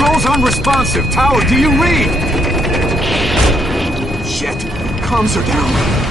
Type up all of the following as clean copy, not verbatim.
Controls unresponsive. Tower, do you read? Shit. Comms are down.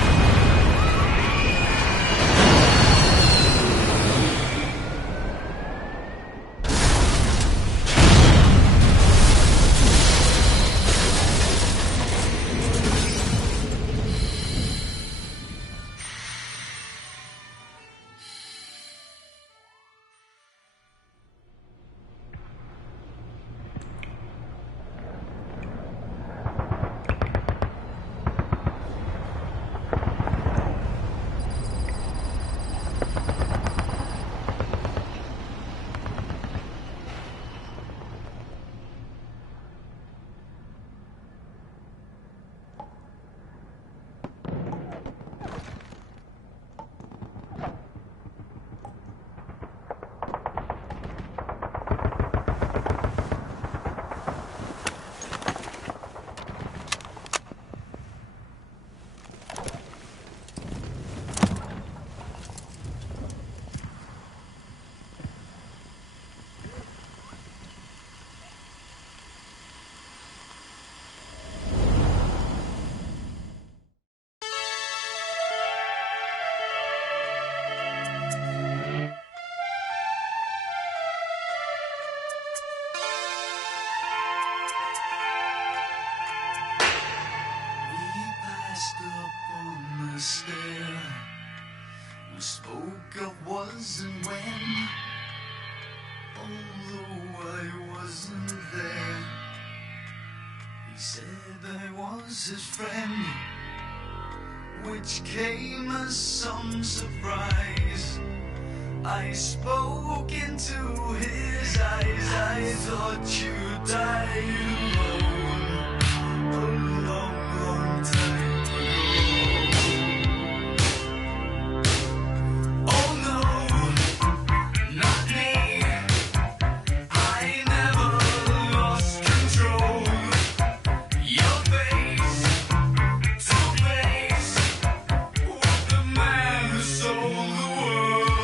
We spoke of was and when, although I wasn't there. He said I was his friend, which came as some surprise. I spoke into his eyes. I thought you died alone a long, long time ago. Oh no, not me. I never lost control. Your face to face with the man who sold the world.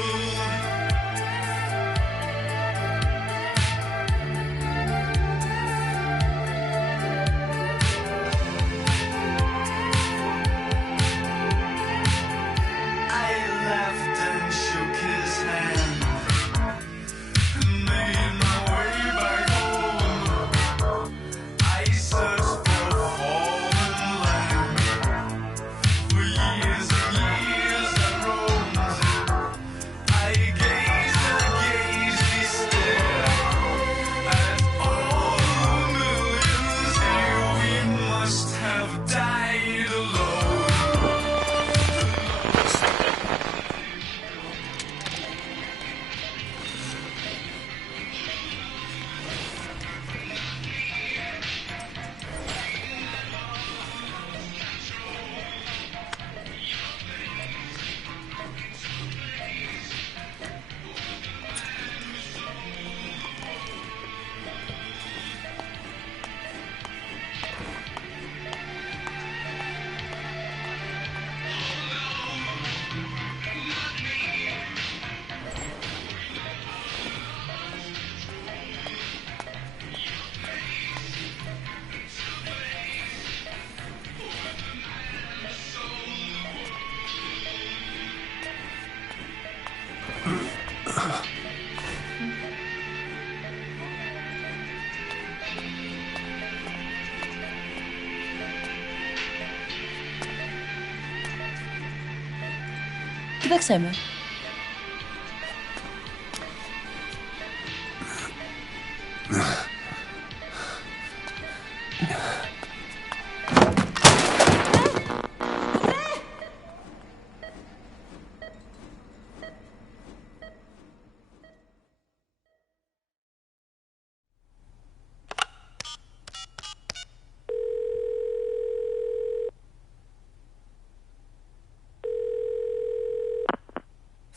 Kiedy chcemy?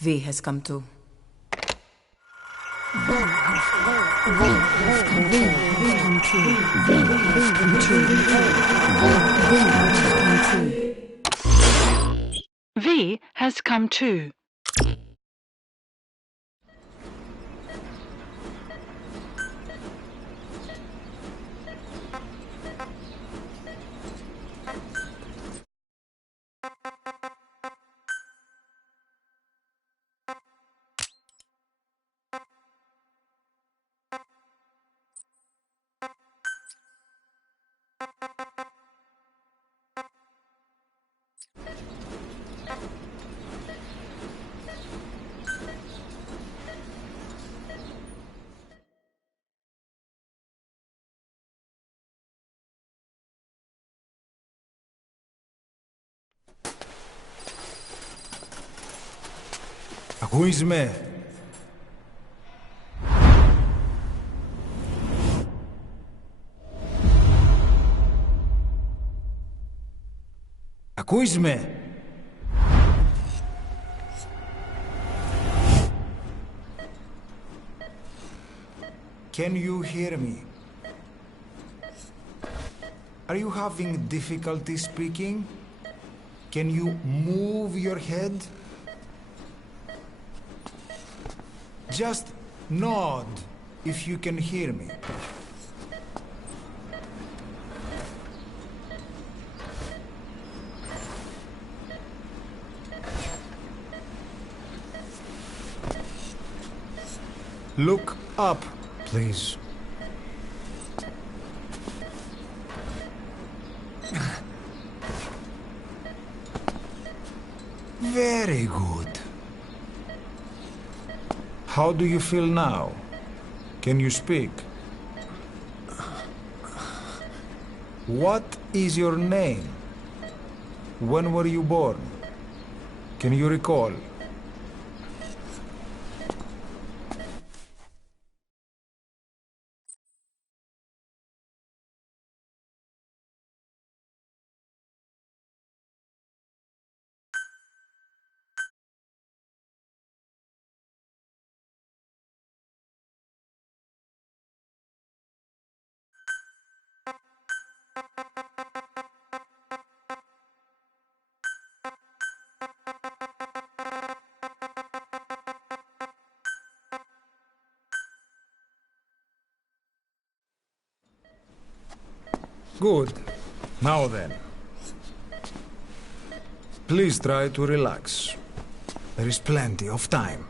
V has come to. V has come too. Ακούεις με? Ακούεις με? Can you hear me? Are you having difficulty speaking? Can you move your head? Just nod if you can hear me. Look up, please. Very good. How do you feel now? Can you speak? What is your name? When were you born? Can you recall? Good. Now then. Please try to relax. There is plenty of time.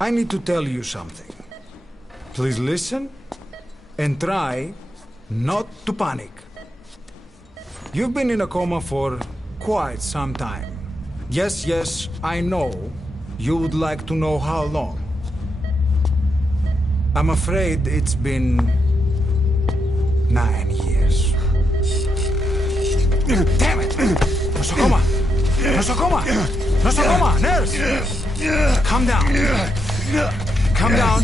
I need to tell you something. Please listen and try not to panic. You've been in a coma for quite some time. Yes, I know you would like to know how long. I'm afraid it's been 9 years. Damn it! Nosocoma! Nosocoma! Nosocoma! Nurse! Calm down. Calm down.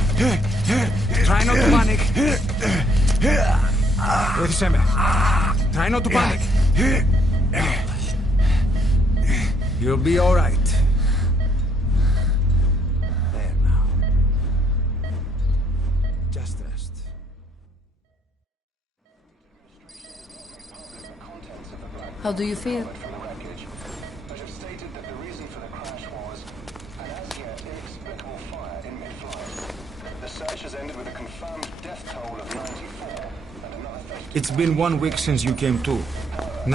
Try not to panic. Βοήθησέ με. Try not to panic. You'll be all right. There now. Just rest. How do you feel? But have stated that the reason for the crash was an as yet inexplicable fire in mid-flight. The search has ended with a confirmed death toll of 94 and another 50. It's been 1 week since you came to.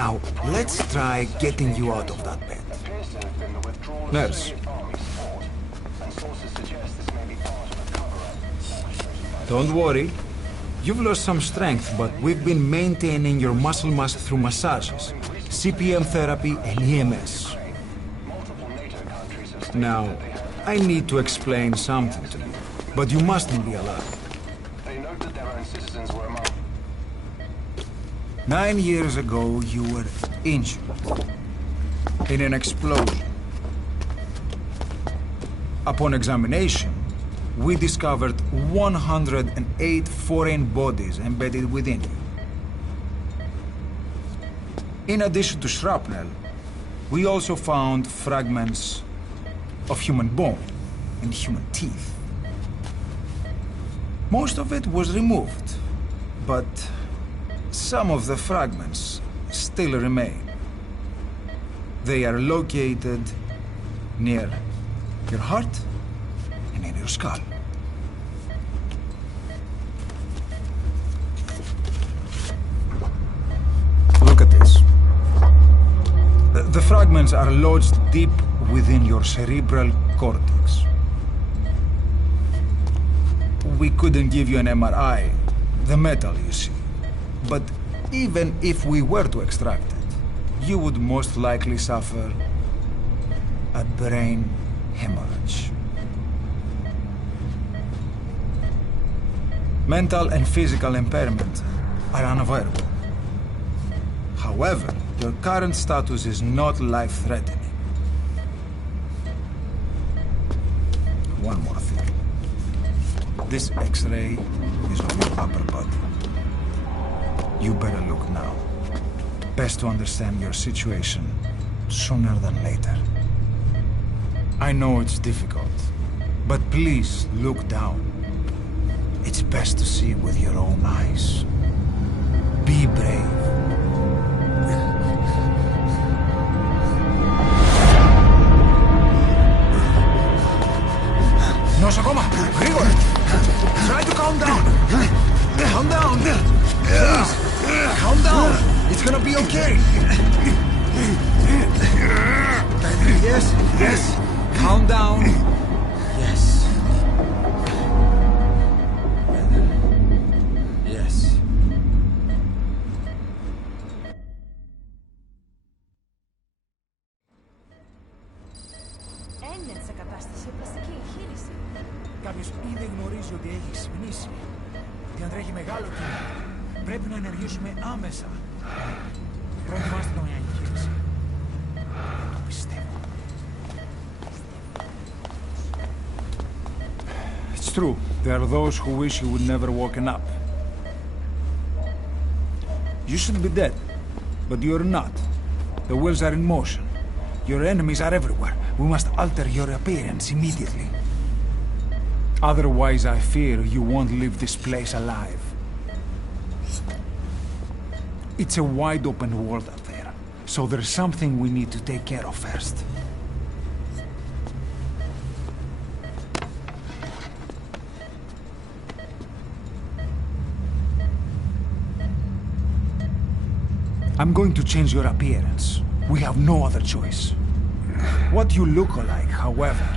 Now, let's try getting you out of that bed. Appears to have been the withdrawal of Nurse. Soviet army support, and sources suggest this may be part of a cover-up orchestrated by the Don't worry. You've lost some strength, but we've been maintaining your muscle mass through massages, CPM therapy, and EMS. multiple NATO countries have stated Now, that they have. I need to explain something to you, but you mustn't be alarmed. They note that their own citizens were among 9 years ago, you were injured in an explosion. Upon examination, we discovered 108 foreign bodies embedded within you. In addition to shrapnel, we also found fragments of human bone and human teeth. Most of it was removed, but some of the fragments still remain. They are located near your heart and in your skull. Look at this. The fragments are lodged deep within your cerebral cortex. We couldn't give you an MRI, the metal, you see. But even if we were to extract it, you would most likely suffer a brain hemorrhage. Mental and physical impairment are unavoidable. However, your current status is not life-threatening. one more thing. This X-ray is of your upper body. You better look now. Best to understand your situation sooner than later. I know it's difficult, but please look down. It's best to see with your own eyes. Be brave. Nosakoma, Grigor! Try to calm down! Calm down! Please! Calm down! It's gonna be okay! Yes, yes! Calm down! Yes. Yes. Έννοια σε κατάσταση πλαστική εγχείρηση. Κάποιος ήδη γνωρίζει ότι έχει ξυπνήσει. Ότι αν τρέχει μεγάλο κίνημα, πρέπει να ενεργήσουμε άμεσα. Προετοιμάστε το μια εγχείρηση. Το πιστεύω. It's true. There are those who wish you would never woken up. You should be dead, but you're not. The wheels are in motion. Your enemies are everywhere. We must alter your appearance immediately. Otherwise, I fear you won't leave this place alive. It's a wide open world out there, so there's something we need to take care of first. I'm going to change your appearance. We have no other choice. What you look like, however,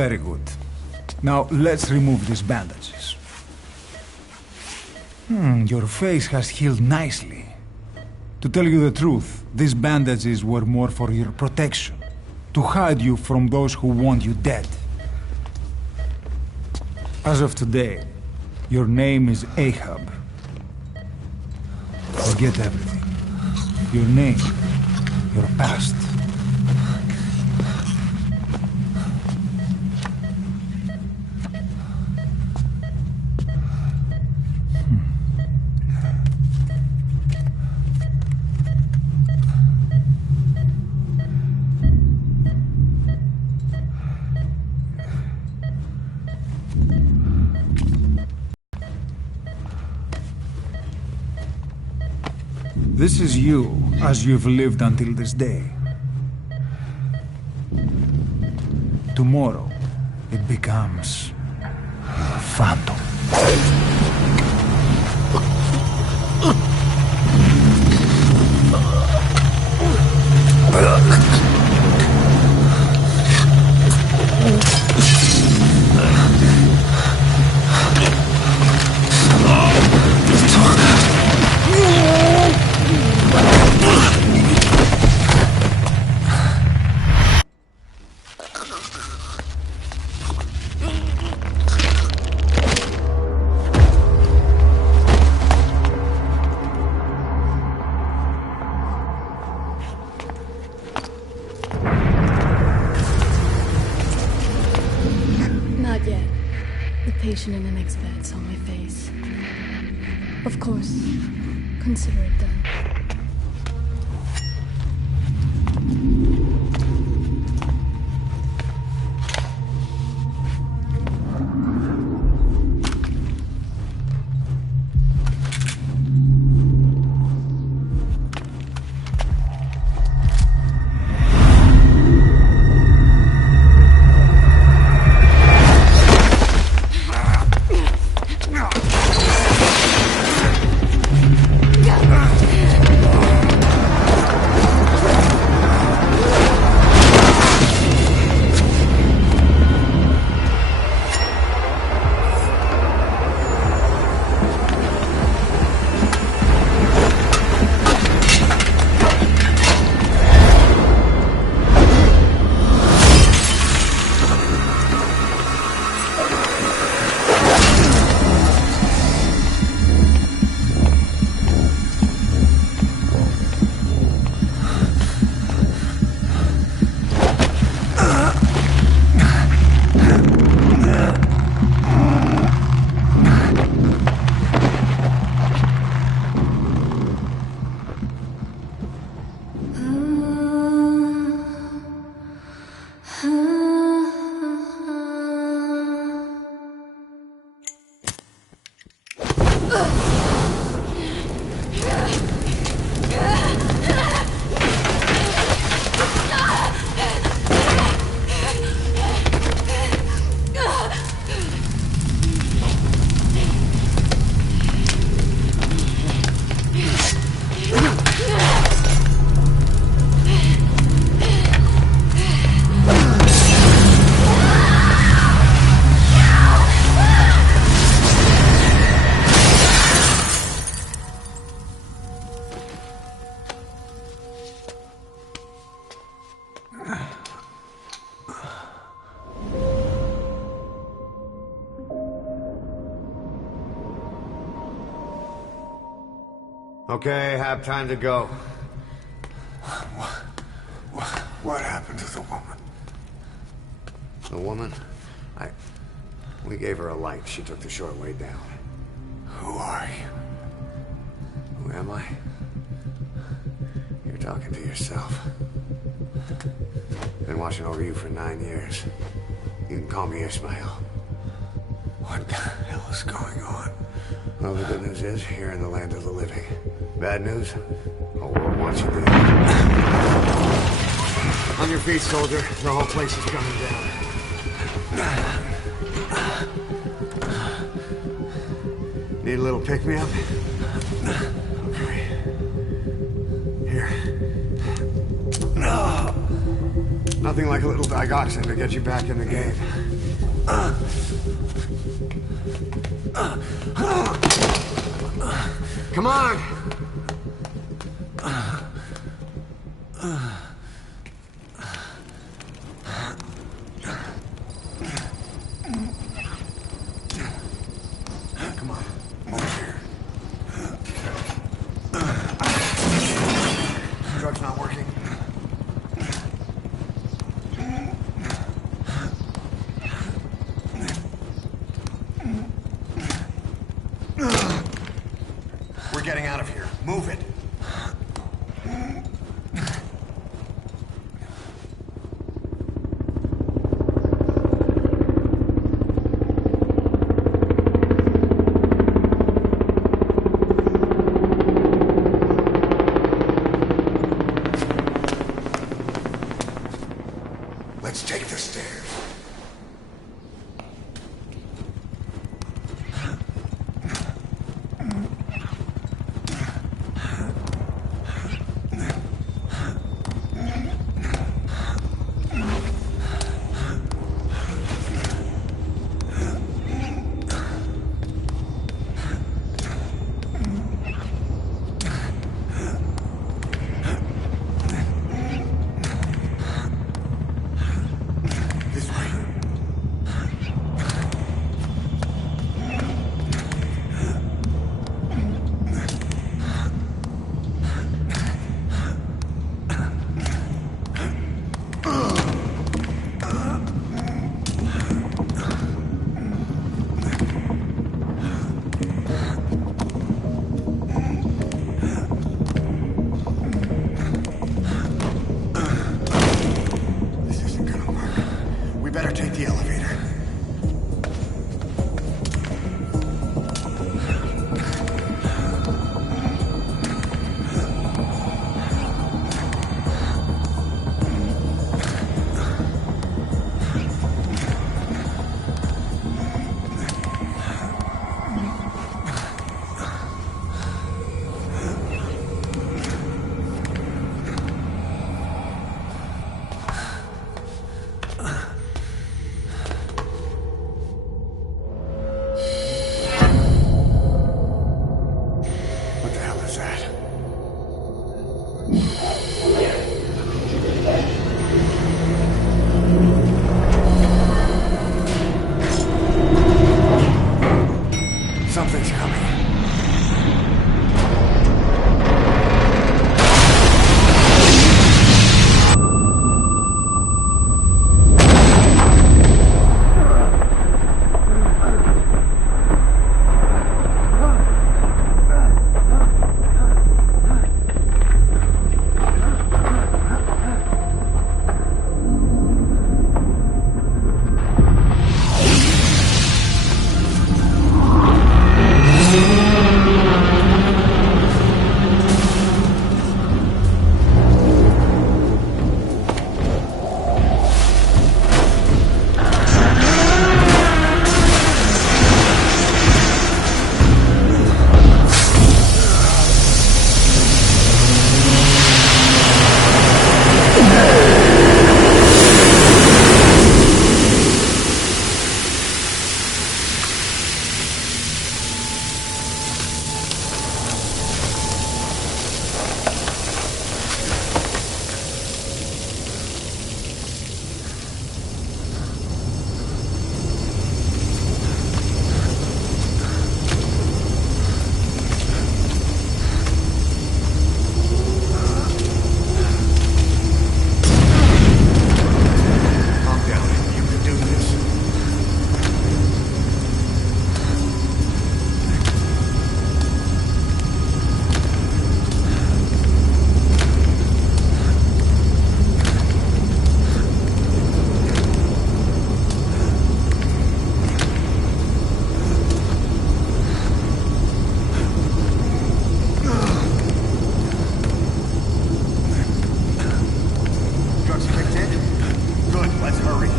very good. Now, let's remove these bandages. Your face has healed nicely. To tell you the truth, these bandages were more for your protection, to hide you from those who want you dead. As of today, your name is Ahab. Forget everything. Your name, your past. This is you, as you've lived until this day. Tomorrow, it becomes a phantom. Not yet. The patient in the next bed saw my face. Of course, consider it done. Okay, have time to go. What happened to the woman? The woman? We gave her a light. She took the short way down. Who are you? Who am I? You're talking to yourself. Been watching over you for 9 years. You can call me Ishmael. What the hell is going on? Well, the good news is, you're in the land of the living. Bad news? The whole world wants you dead. On your feet, soldier. The whole place is coming down. Need a little pick-me-up? Okay. Here. Nothing like a little digoxin to get you back in the game. Come on! Come on, over here. Drug's not working. We're getting out of here. Move it. Let's take the stairs. better take the elevator. What the hell is that? Something's coming. Calm down. You can do this. Drugs kicked in? Good, let's hurry.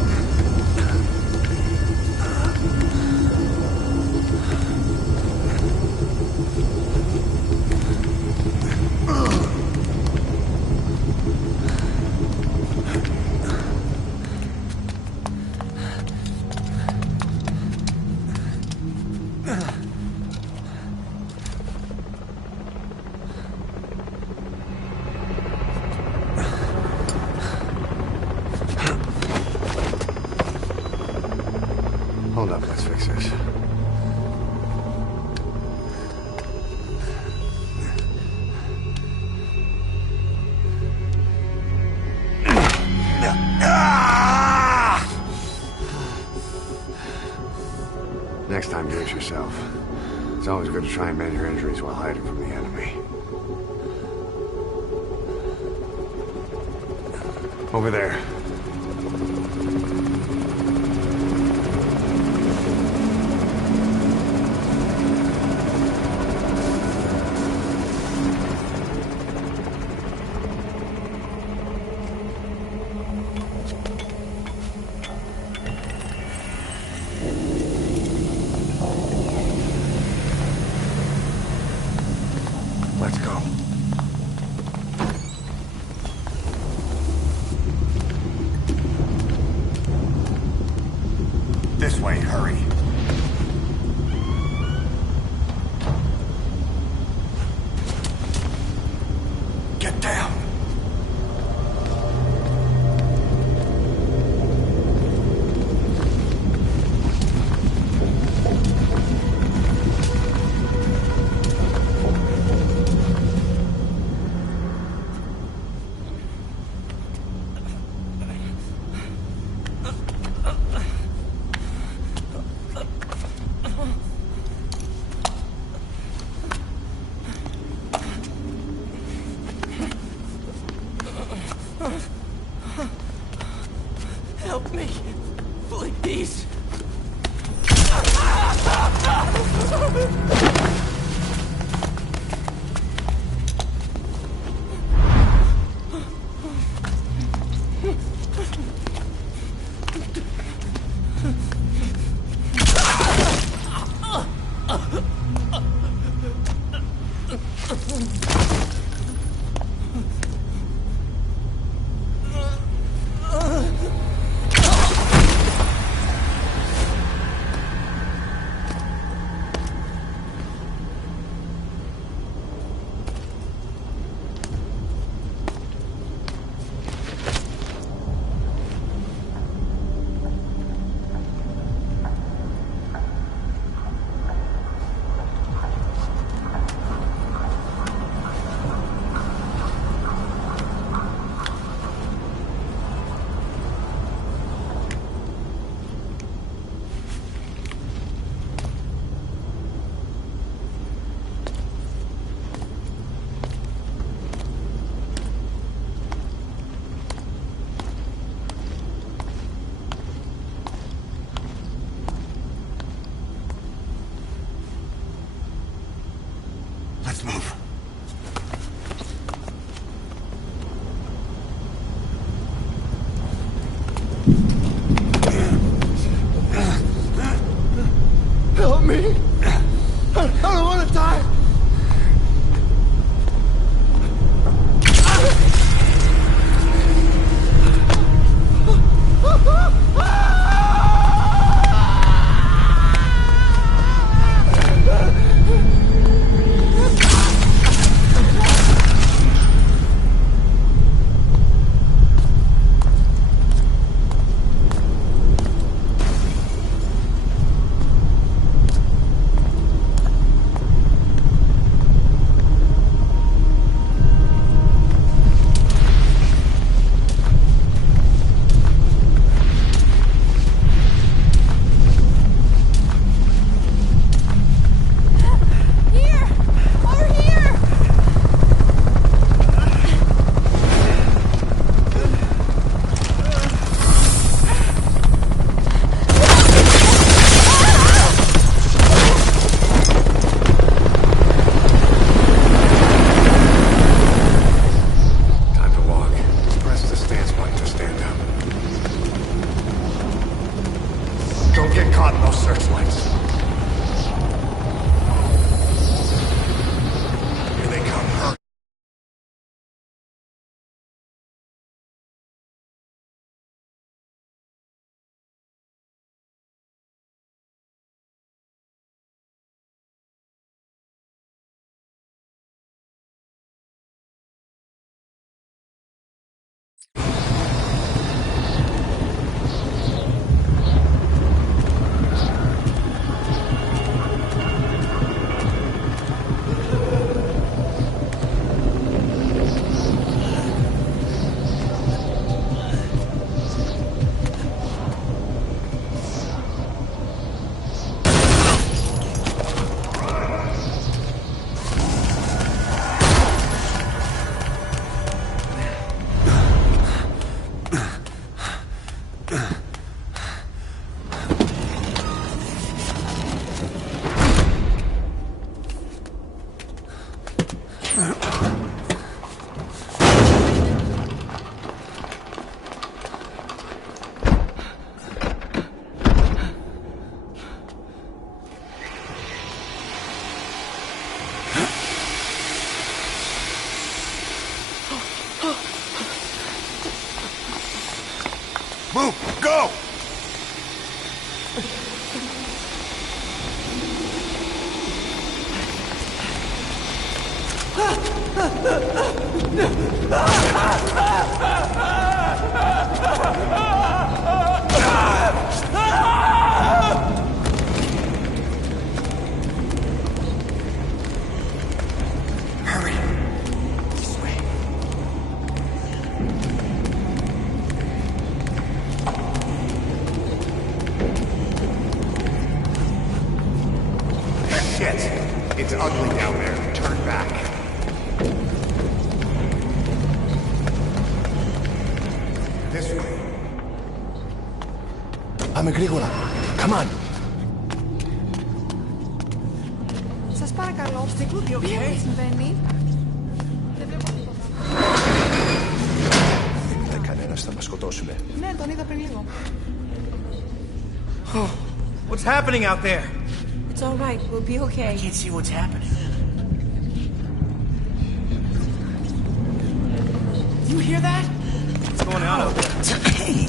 Hold up, let's fix this. Next time, do it yourself. It's always good to try and mend your injuries while hiding from the enemy. Over there. Let's go. This way, hurry. Get down. Please. Let's move. Help me! I don't want to die! Move! Go! Hurry! This way. Shit! It's ugly down there. Turn back. This way. Πάμε γρήγορα. Come on. Σας παρακαλώ. Τι συμβαίνει? Δεν βλέπω τίποτα. Δεν κανένας θα μας σκοτώσουνε. Ναι, τον είδα πριν λίγο. What's happening out there? It's all right. We'll be okay. I can't see what's happening. Do you hear that? What's going on out there? Hey!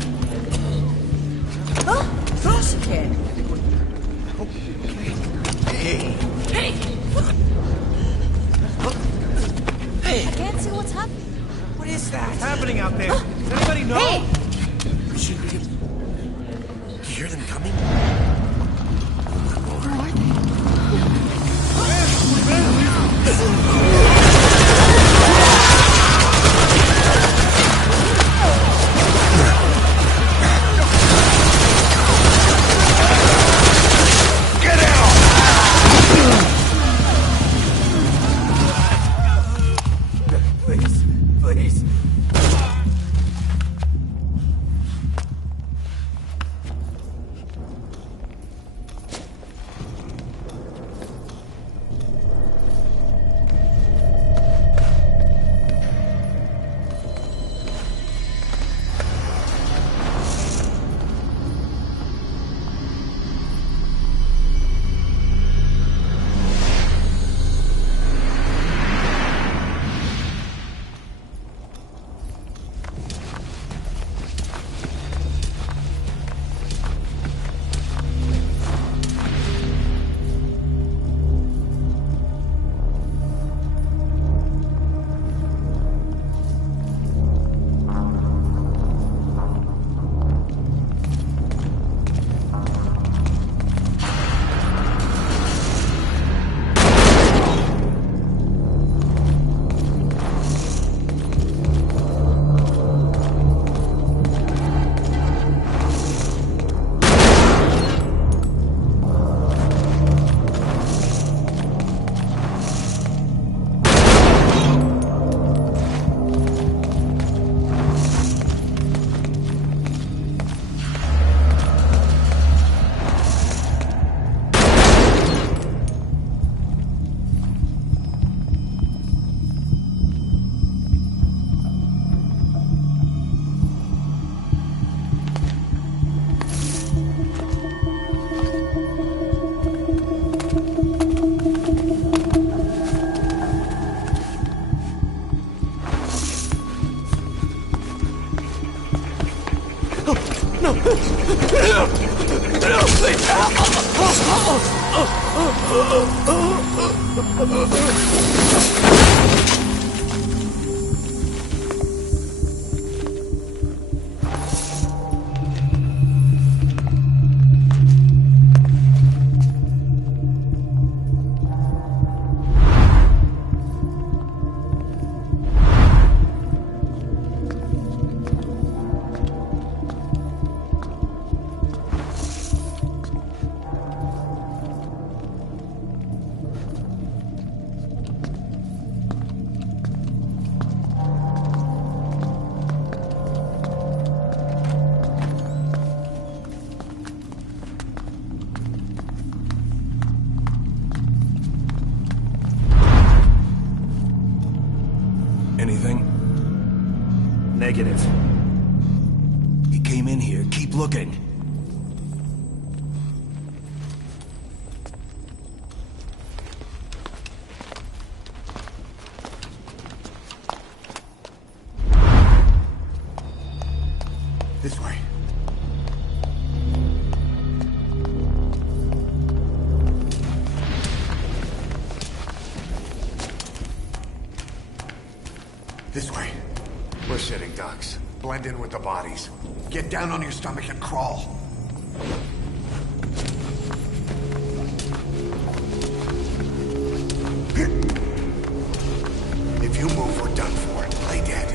Oh, close kid. Hey! Hey! Hey! I can't see what's happening. What is that? What's happening out there? Does anybody know? Hey! Should we... Do you hear them coming? Anything? Negative. He came in here. Keep looking. This way. This way. We're sitting ducks. Blend in with the bodies. Get down on your stomach and crawl. If you move, we're done for. Lay dead.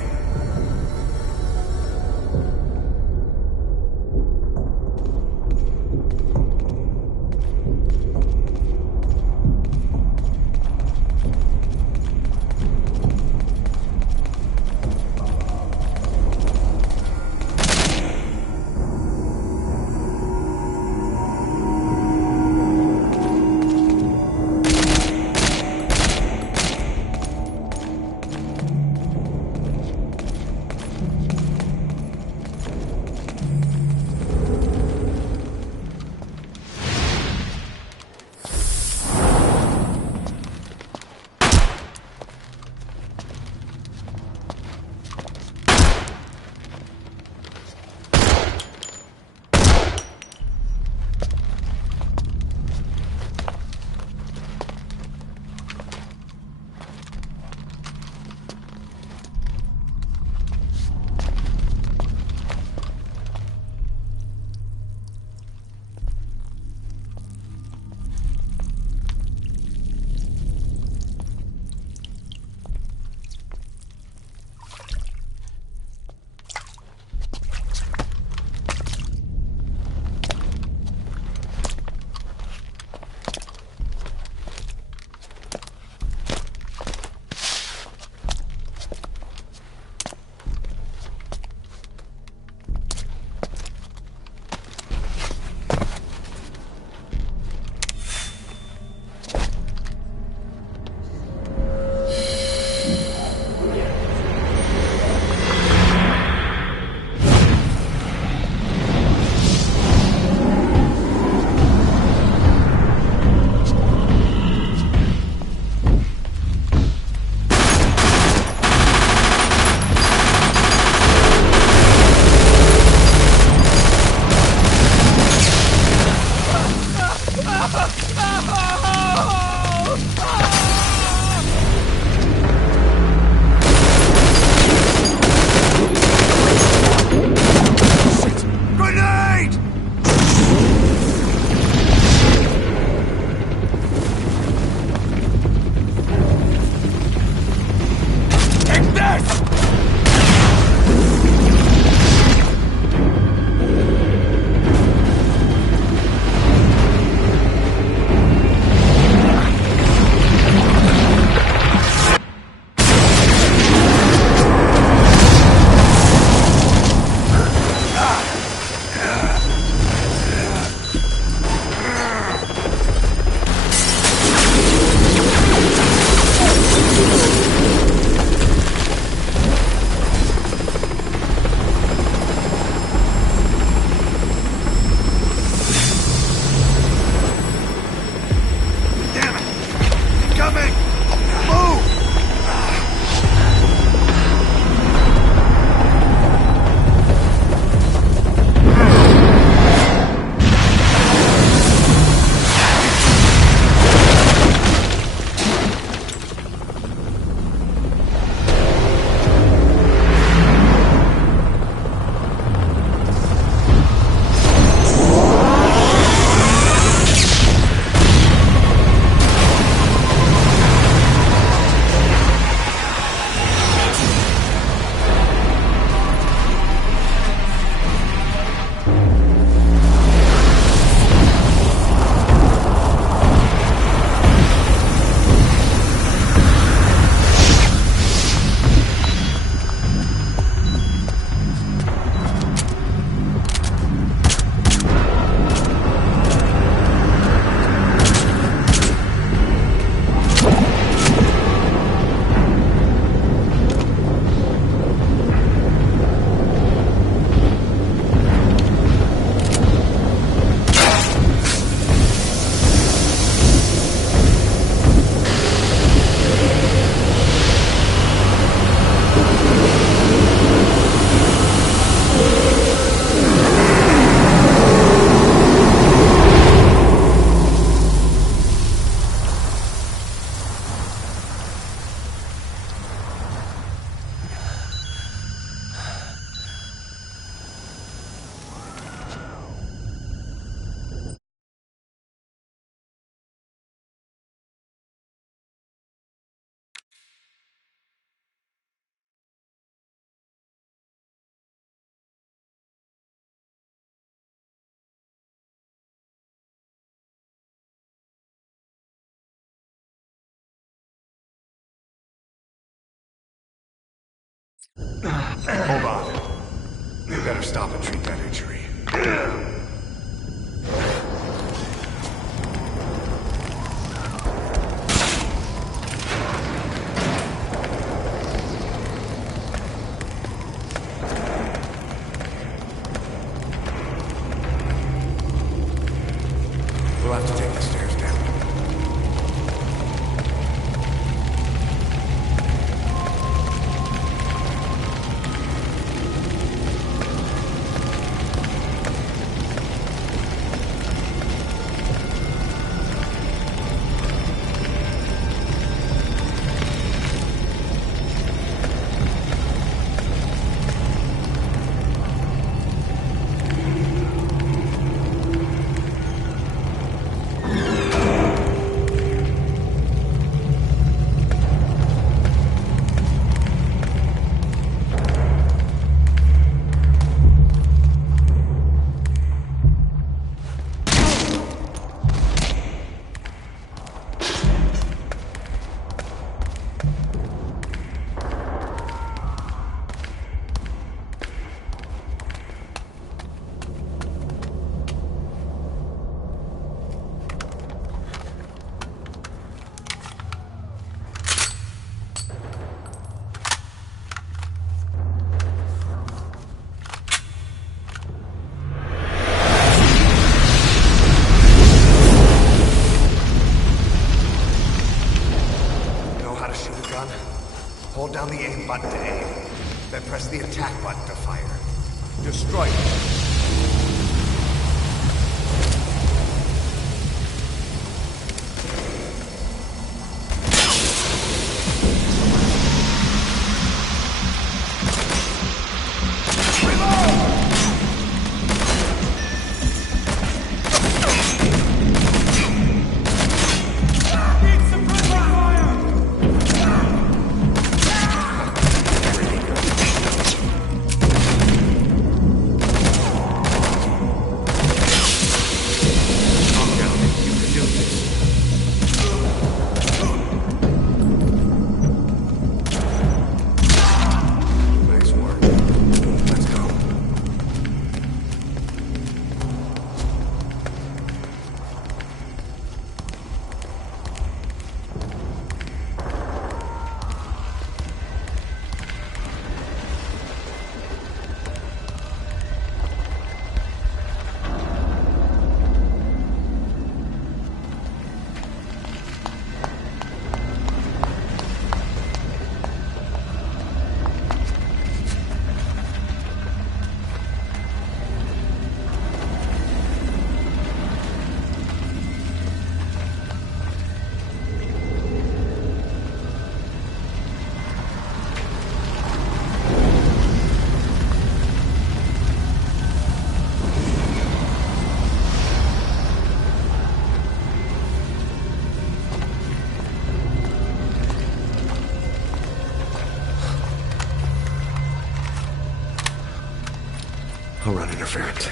Hold on. You better stop and treat that injury. We'll have to take the stairs down. Hold down the aim button to aim, then press the attack button to fire. Destroy it. I'll run interference.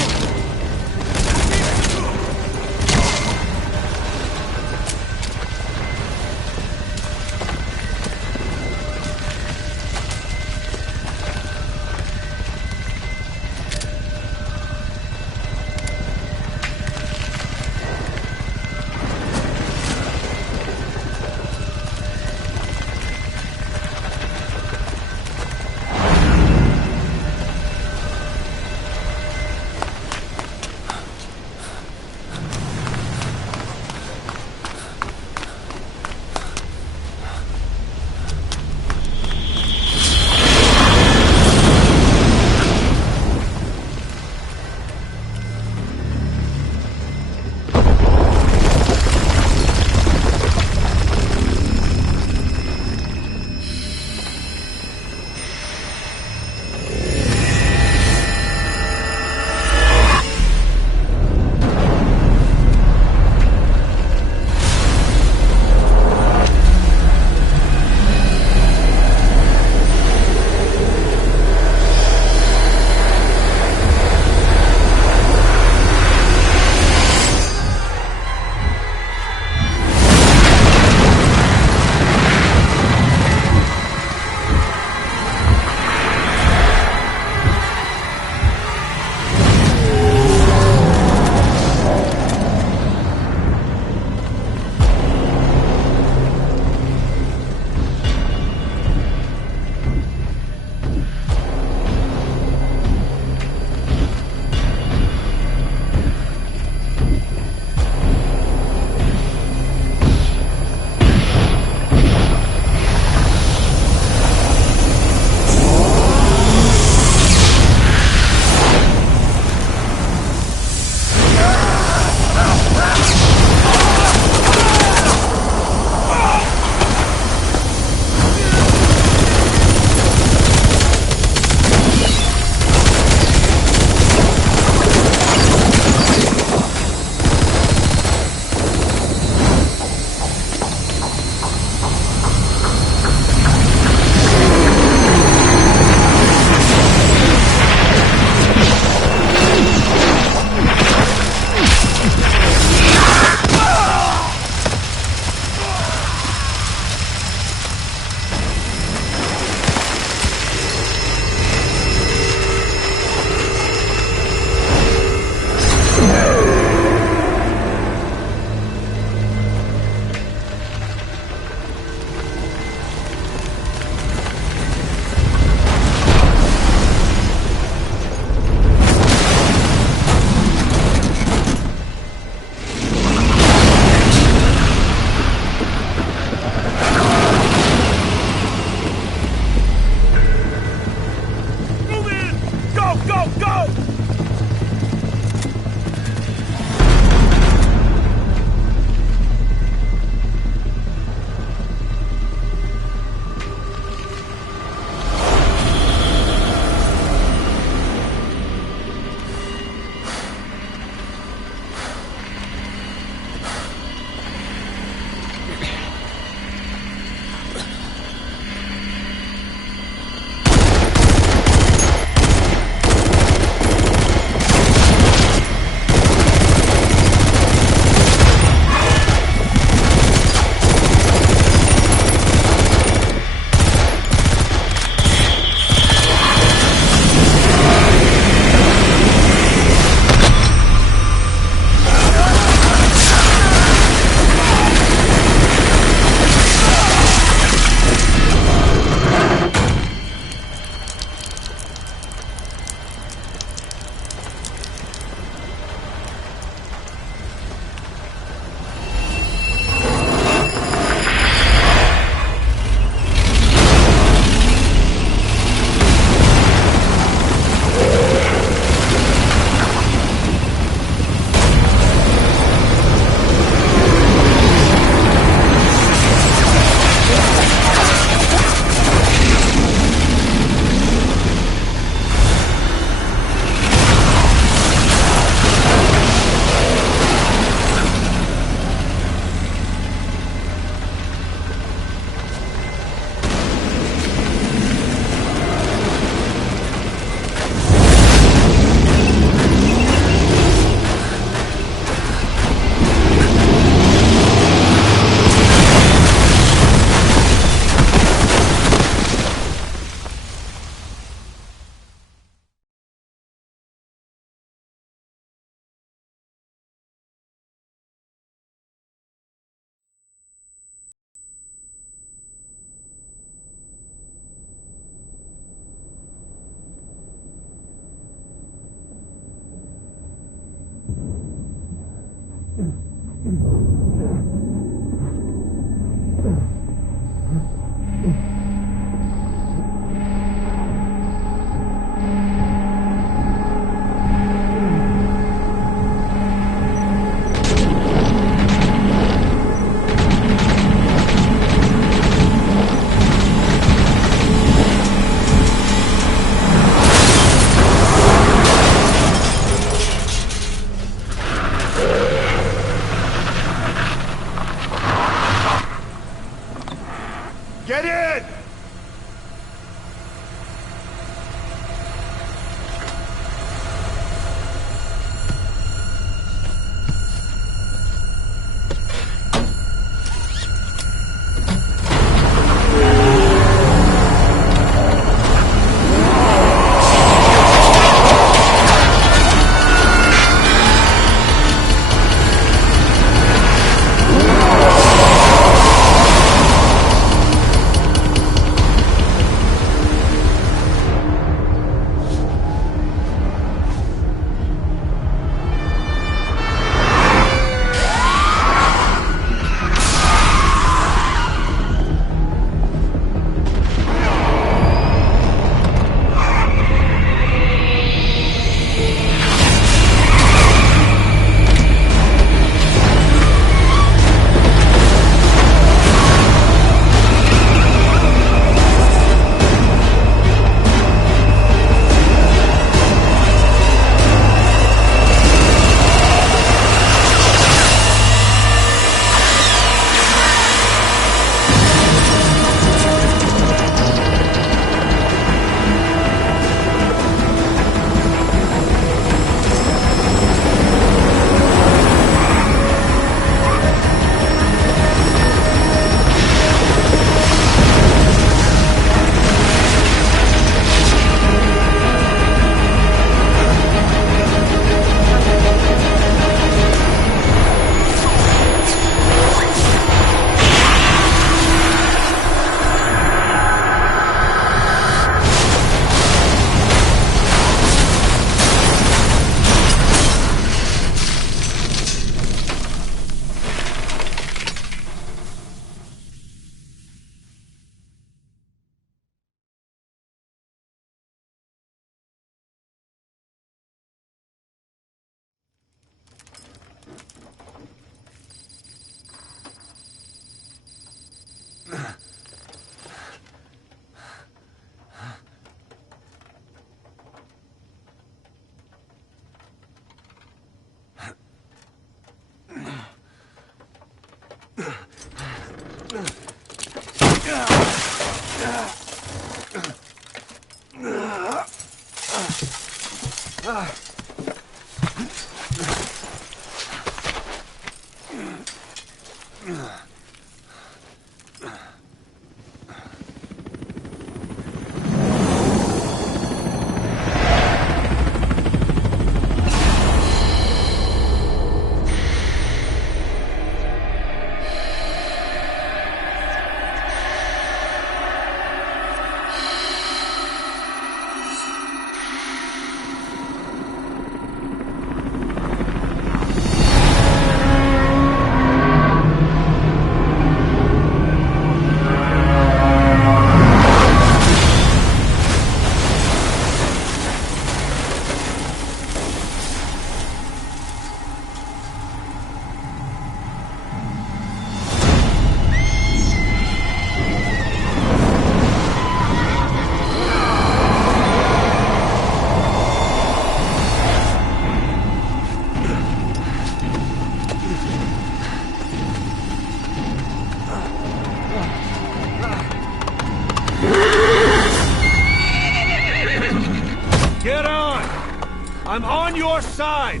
I'm on your side!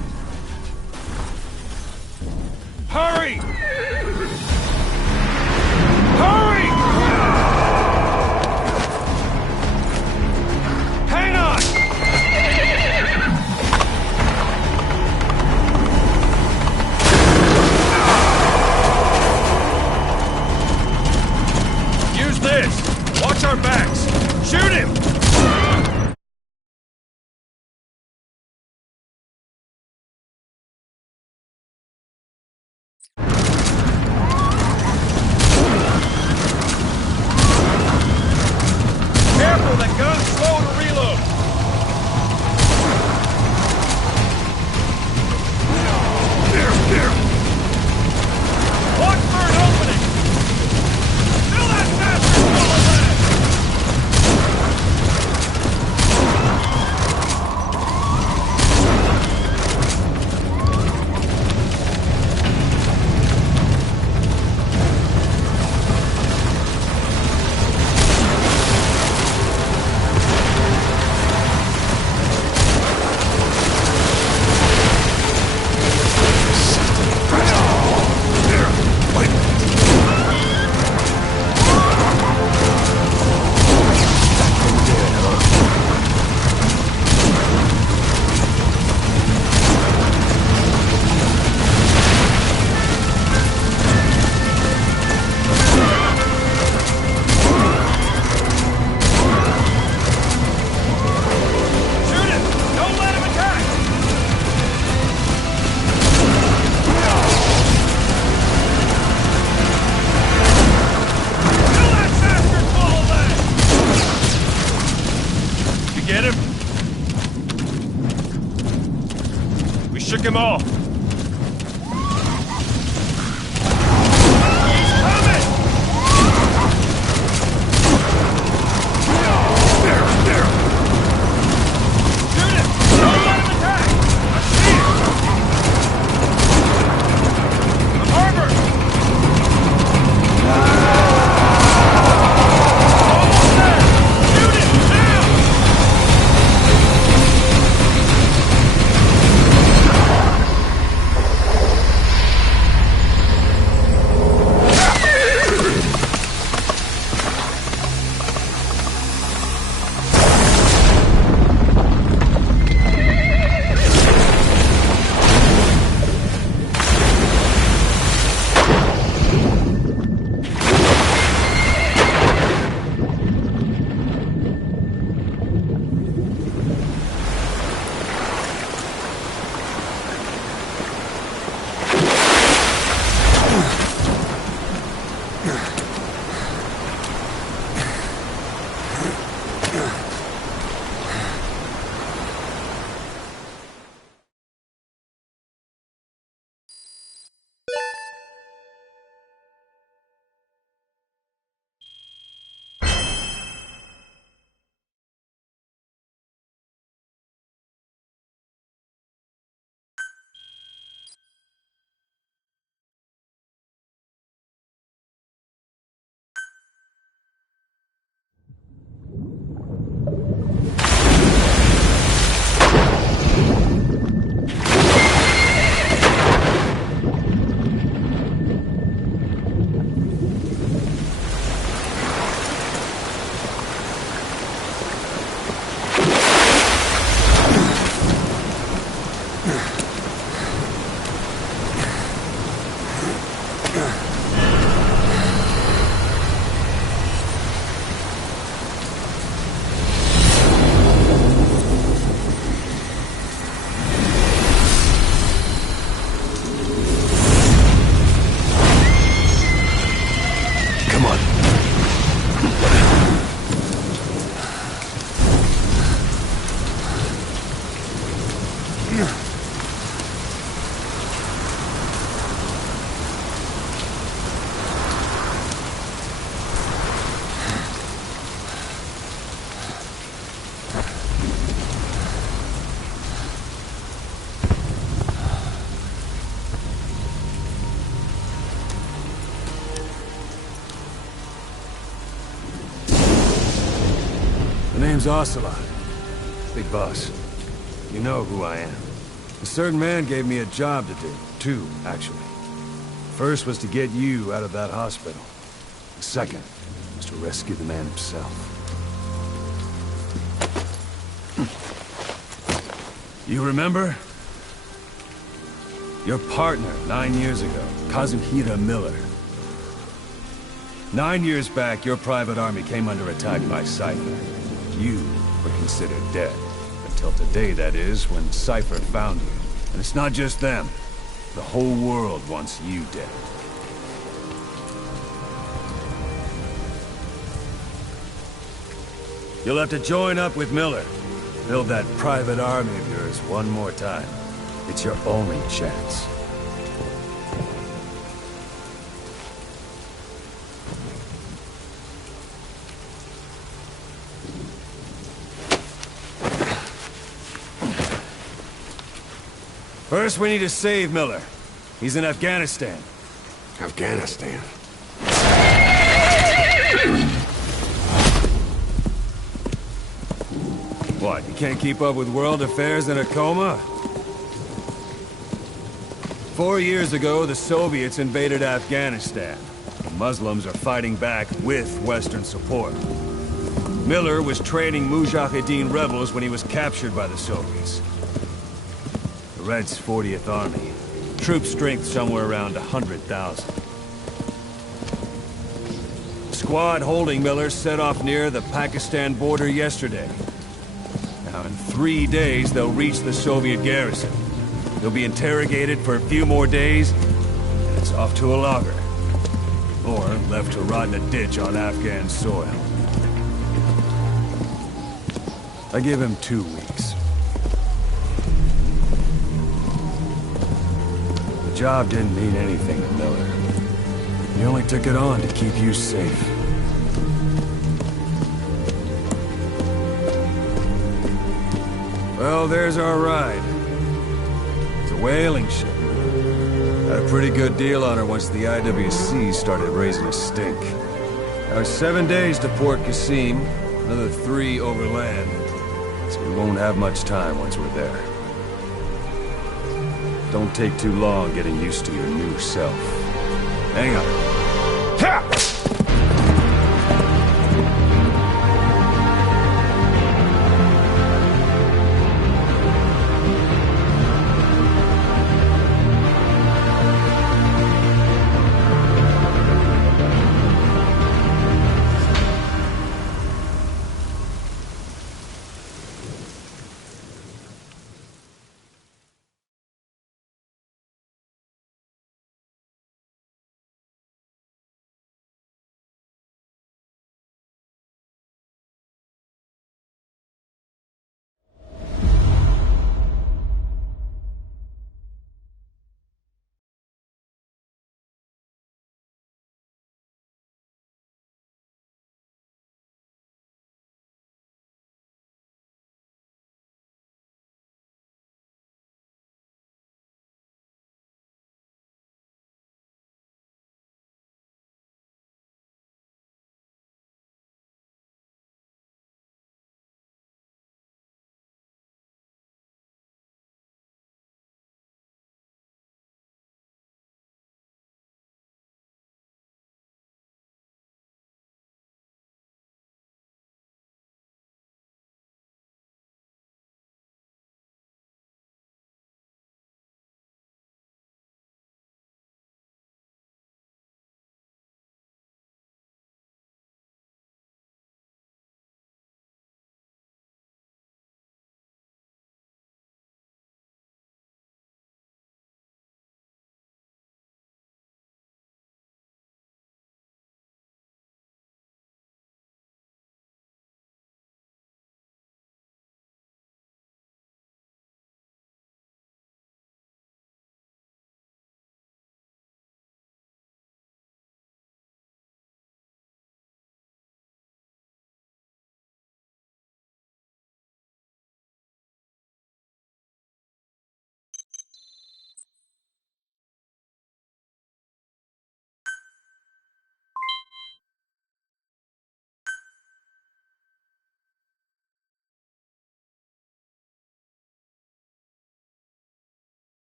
Hurry! Hurry! Hang on! Use this! Watch our backs! Shoot him! Careful, that gun's slow to reload! There! Watch for an opening! Fill that bastard full of lead! Shoot him! Don't let him attack! Fill that bastard full of lead! You get him? We shook him off. He's coming! There! Shoot him! Don't let him attack! I see him! The harbor! Almost there! Shoot him! Now! Name's Ocelot. Big boss. You know who I am. A certain man gave me a job to do. Two, actually. First was to get you out of that hospital. The second was to rescue the man himself. You remember? Your partner, 9 years ago, Kazuhira Miller. 9 years back, your private army came under attack by Cypher. You were considered dead. Until today, that is, when Cypher found you. And it's not just them. The whole world wants you dead. You'll have to join up with Miller. Build that private army of yours one more time. It's your only chance. First, we need to save Miller. He's in Afghanistan. Afghanistan? What, you can't keep up with world affairs in a coma? 4 years ago, the Soviets invaded Afghanistan. The Muslims are fighting back with Western support. Miller was training Mujahideen rebels when he was captured by the Soviets. The Reds' 40th Army. Troop strength somewhere around 100,000. The squad holding Miller set off near the Pakistan border yesterday. Now, in 3 days, they'll reach the Soviet garrison. They'll be interrogated for a few more days, and it's off to a lager. Or left to rot in a ditch on Afghan soil. I give him 2 weeks. The job didn't mean anything to Miller. He only took it on to keep you safe. Well, there's our ride. It's a whaling ship. Had a pretty good deal on her once the IWC started raising a stink. Now it's 7 days to Port Qasim, another 3 overland. So we won't have much time once we're there. Don't take too long getting used to your new self. Hang on. Ha!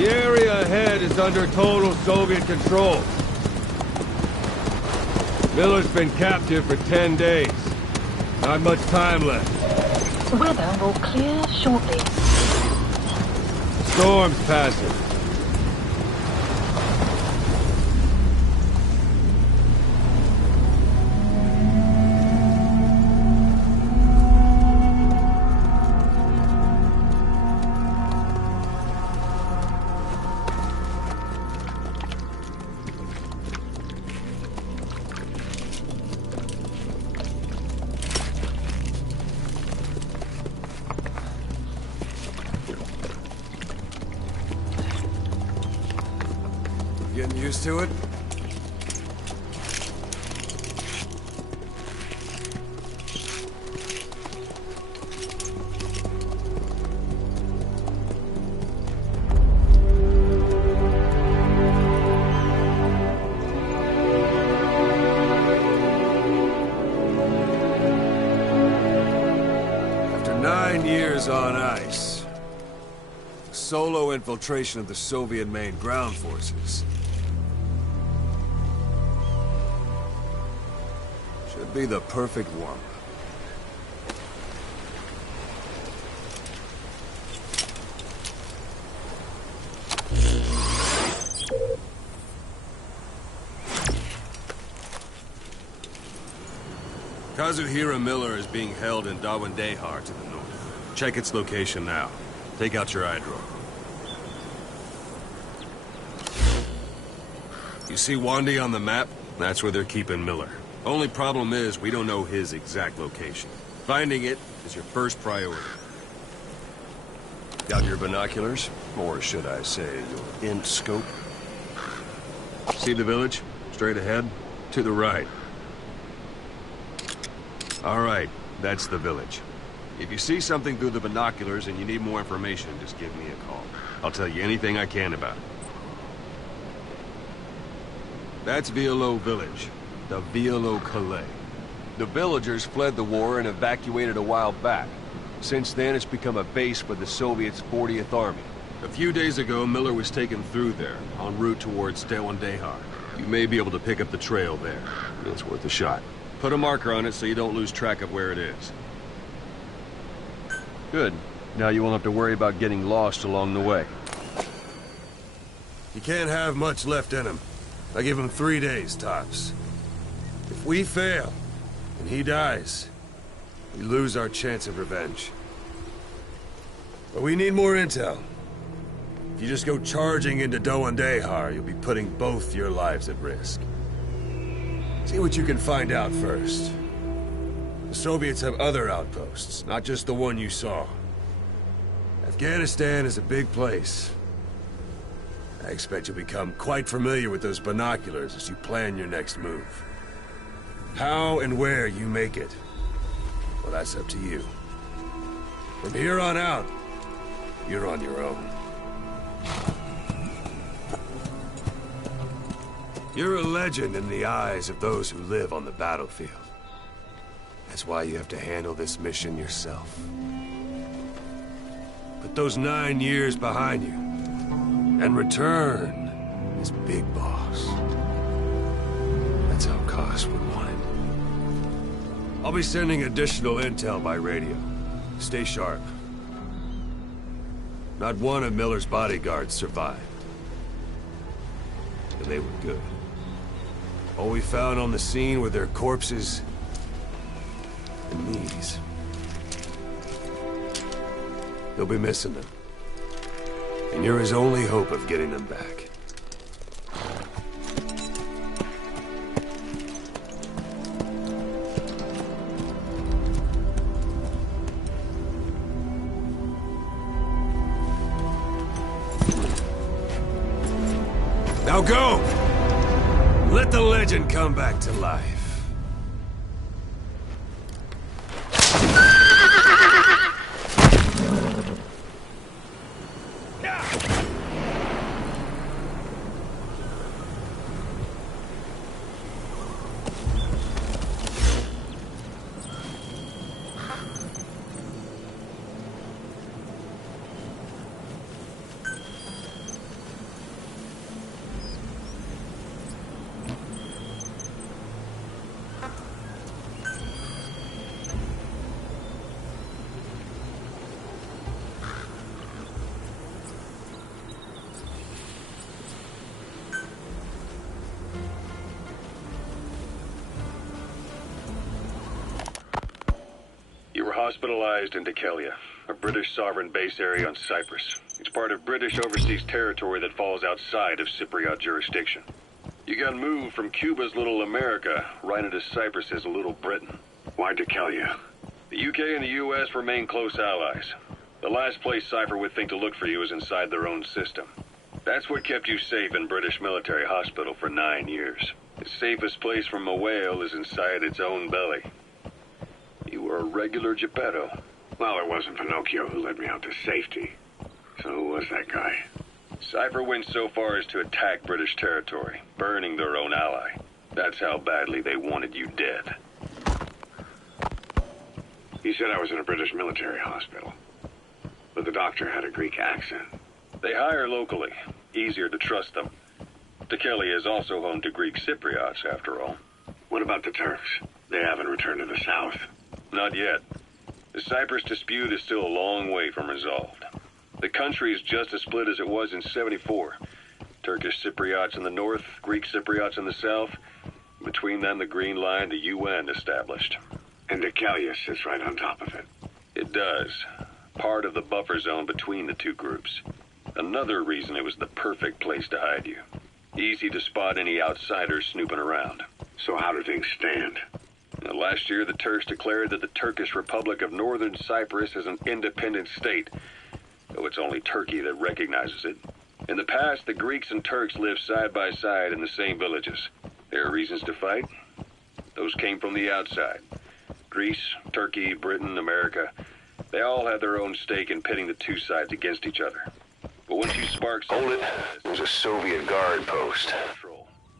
The area ahead is under total Soviet control. Miller's been captive for 10 days. Not much time left. Weather will clear shortly. Storm's passing. Getting used to it? After 9 years on ice, solo infiltration of the Soviet main ground forces should be the perfect warm-up. Kazuhira Miller is being held in Dawandehar to the north. Check its location now. Take out your eye drone. You see Wandy on the map? That's where they're keeping Miller. Only problem is, we don't know his exact location. Finding it is your first priority. Got your binoculars? Or should I say, your int scope? See the village? Straight ahead? To the right. All right, that's the village. If you see something through the binoculars and you need more information, just give me a call. I'll tell you anything I can about it. That's Violo Village, the Violo Calais. The villagers fled the war and evacuated a while back. Since then, it's become a base for the Soviets' 40th Army. A few days ago, Miller was taken through there, en route towards Dawandehar. You may be able to pick up the trail there. It's worth a shot. Put a marker on it so you don't lose track of where it is. Good. Now you won't have to worry about getting lost along the way. You can't have much left in him. I give him 3 days, tops. If we fail, and he dies, we lose our chance of revenge. But we need more intel. If you just go charging into Dawandehar, you'll be putting both your lives at risk. See what you can find out first. The Soviets have other outposts, not just the one you saw. Afghanistan is a big place. I expect you'll become quite familiar with those binoculars as you plan your next move. How and where you make it, well, that's up to you. From here on out, you're on your own. You're a legend in the eyes of those who live on the battlefield. That's why you have to handle this mission yourself. Put those 9 years behind you, and return as Big Boss. That's how Koss would want it. I'll be sending additional intel by radio. Stay sharp. Not one of Miller's bodyguards survived. And they were good. All we found on the scene were their corpses and knees. They'll be missing them. And you're his only hope of getting them back. Now go! Let the legend come back to life. hospitalized in Dikelia, a British sovereign base area on Cyprus. It's part of British overseas territory that falls outside of Cypriot jurisdiction. You got moved from Cuba's Little America right into Cyprus's Little Britain. Why Dikelia? The UK and the US remain close allies. The last place Cypher would think to look for you is inside their own system. That's what kept you safe in British military hospital for 9 years. The safest place from a whale is inside its own belly. You were a regular Geppetto. Well, it wasn't Pinocchio who led me out to safety. So who was that guy? Cypher went so far as to attack British territory, burning their own ally. That's how badly they wanted you dead. You said I was in a British military hospital. But the doctor had a Greek accent. They hire locally. Easier to trust them. Dikelia is also home to Greek Cypriots, after all. What about the Turks? They haven't returned to the south. Not yet. The Cyprus dispute is still a long way from resolved. The country is just as split as it was in '74. Turkish Cypriots in the north, Greek Cypriots in the south. Between them, the Green Line, the UN established. And Dikelia sits right on top of it. It does. Part of the buffer zone between the two groups. Another reason it was the perfect place to hide you. Easy to spot any outsiders snooping around. So how do things stand? Now, last year, the Turks declared that the Turkish Republic of Northern Cyprus is an independent state, though it's only Turkey that recognizes it. In the past, the Greeks and Turks lived side by side in the same villages. There are reasons to fight. Those came from the outside. Greece, Turkey, Britain, America, they all had their own stake in pitting the two sides against each other. But once you spark... Hold it. There's a Soviet guard post.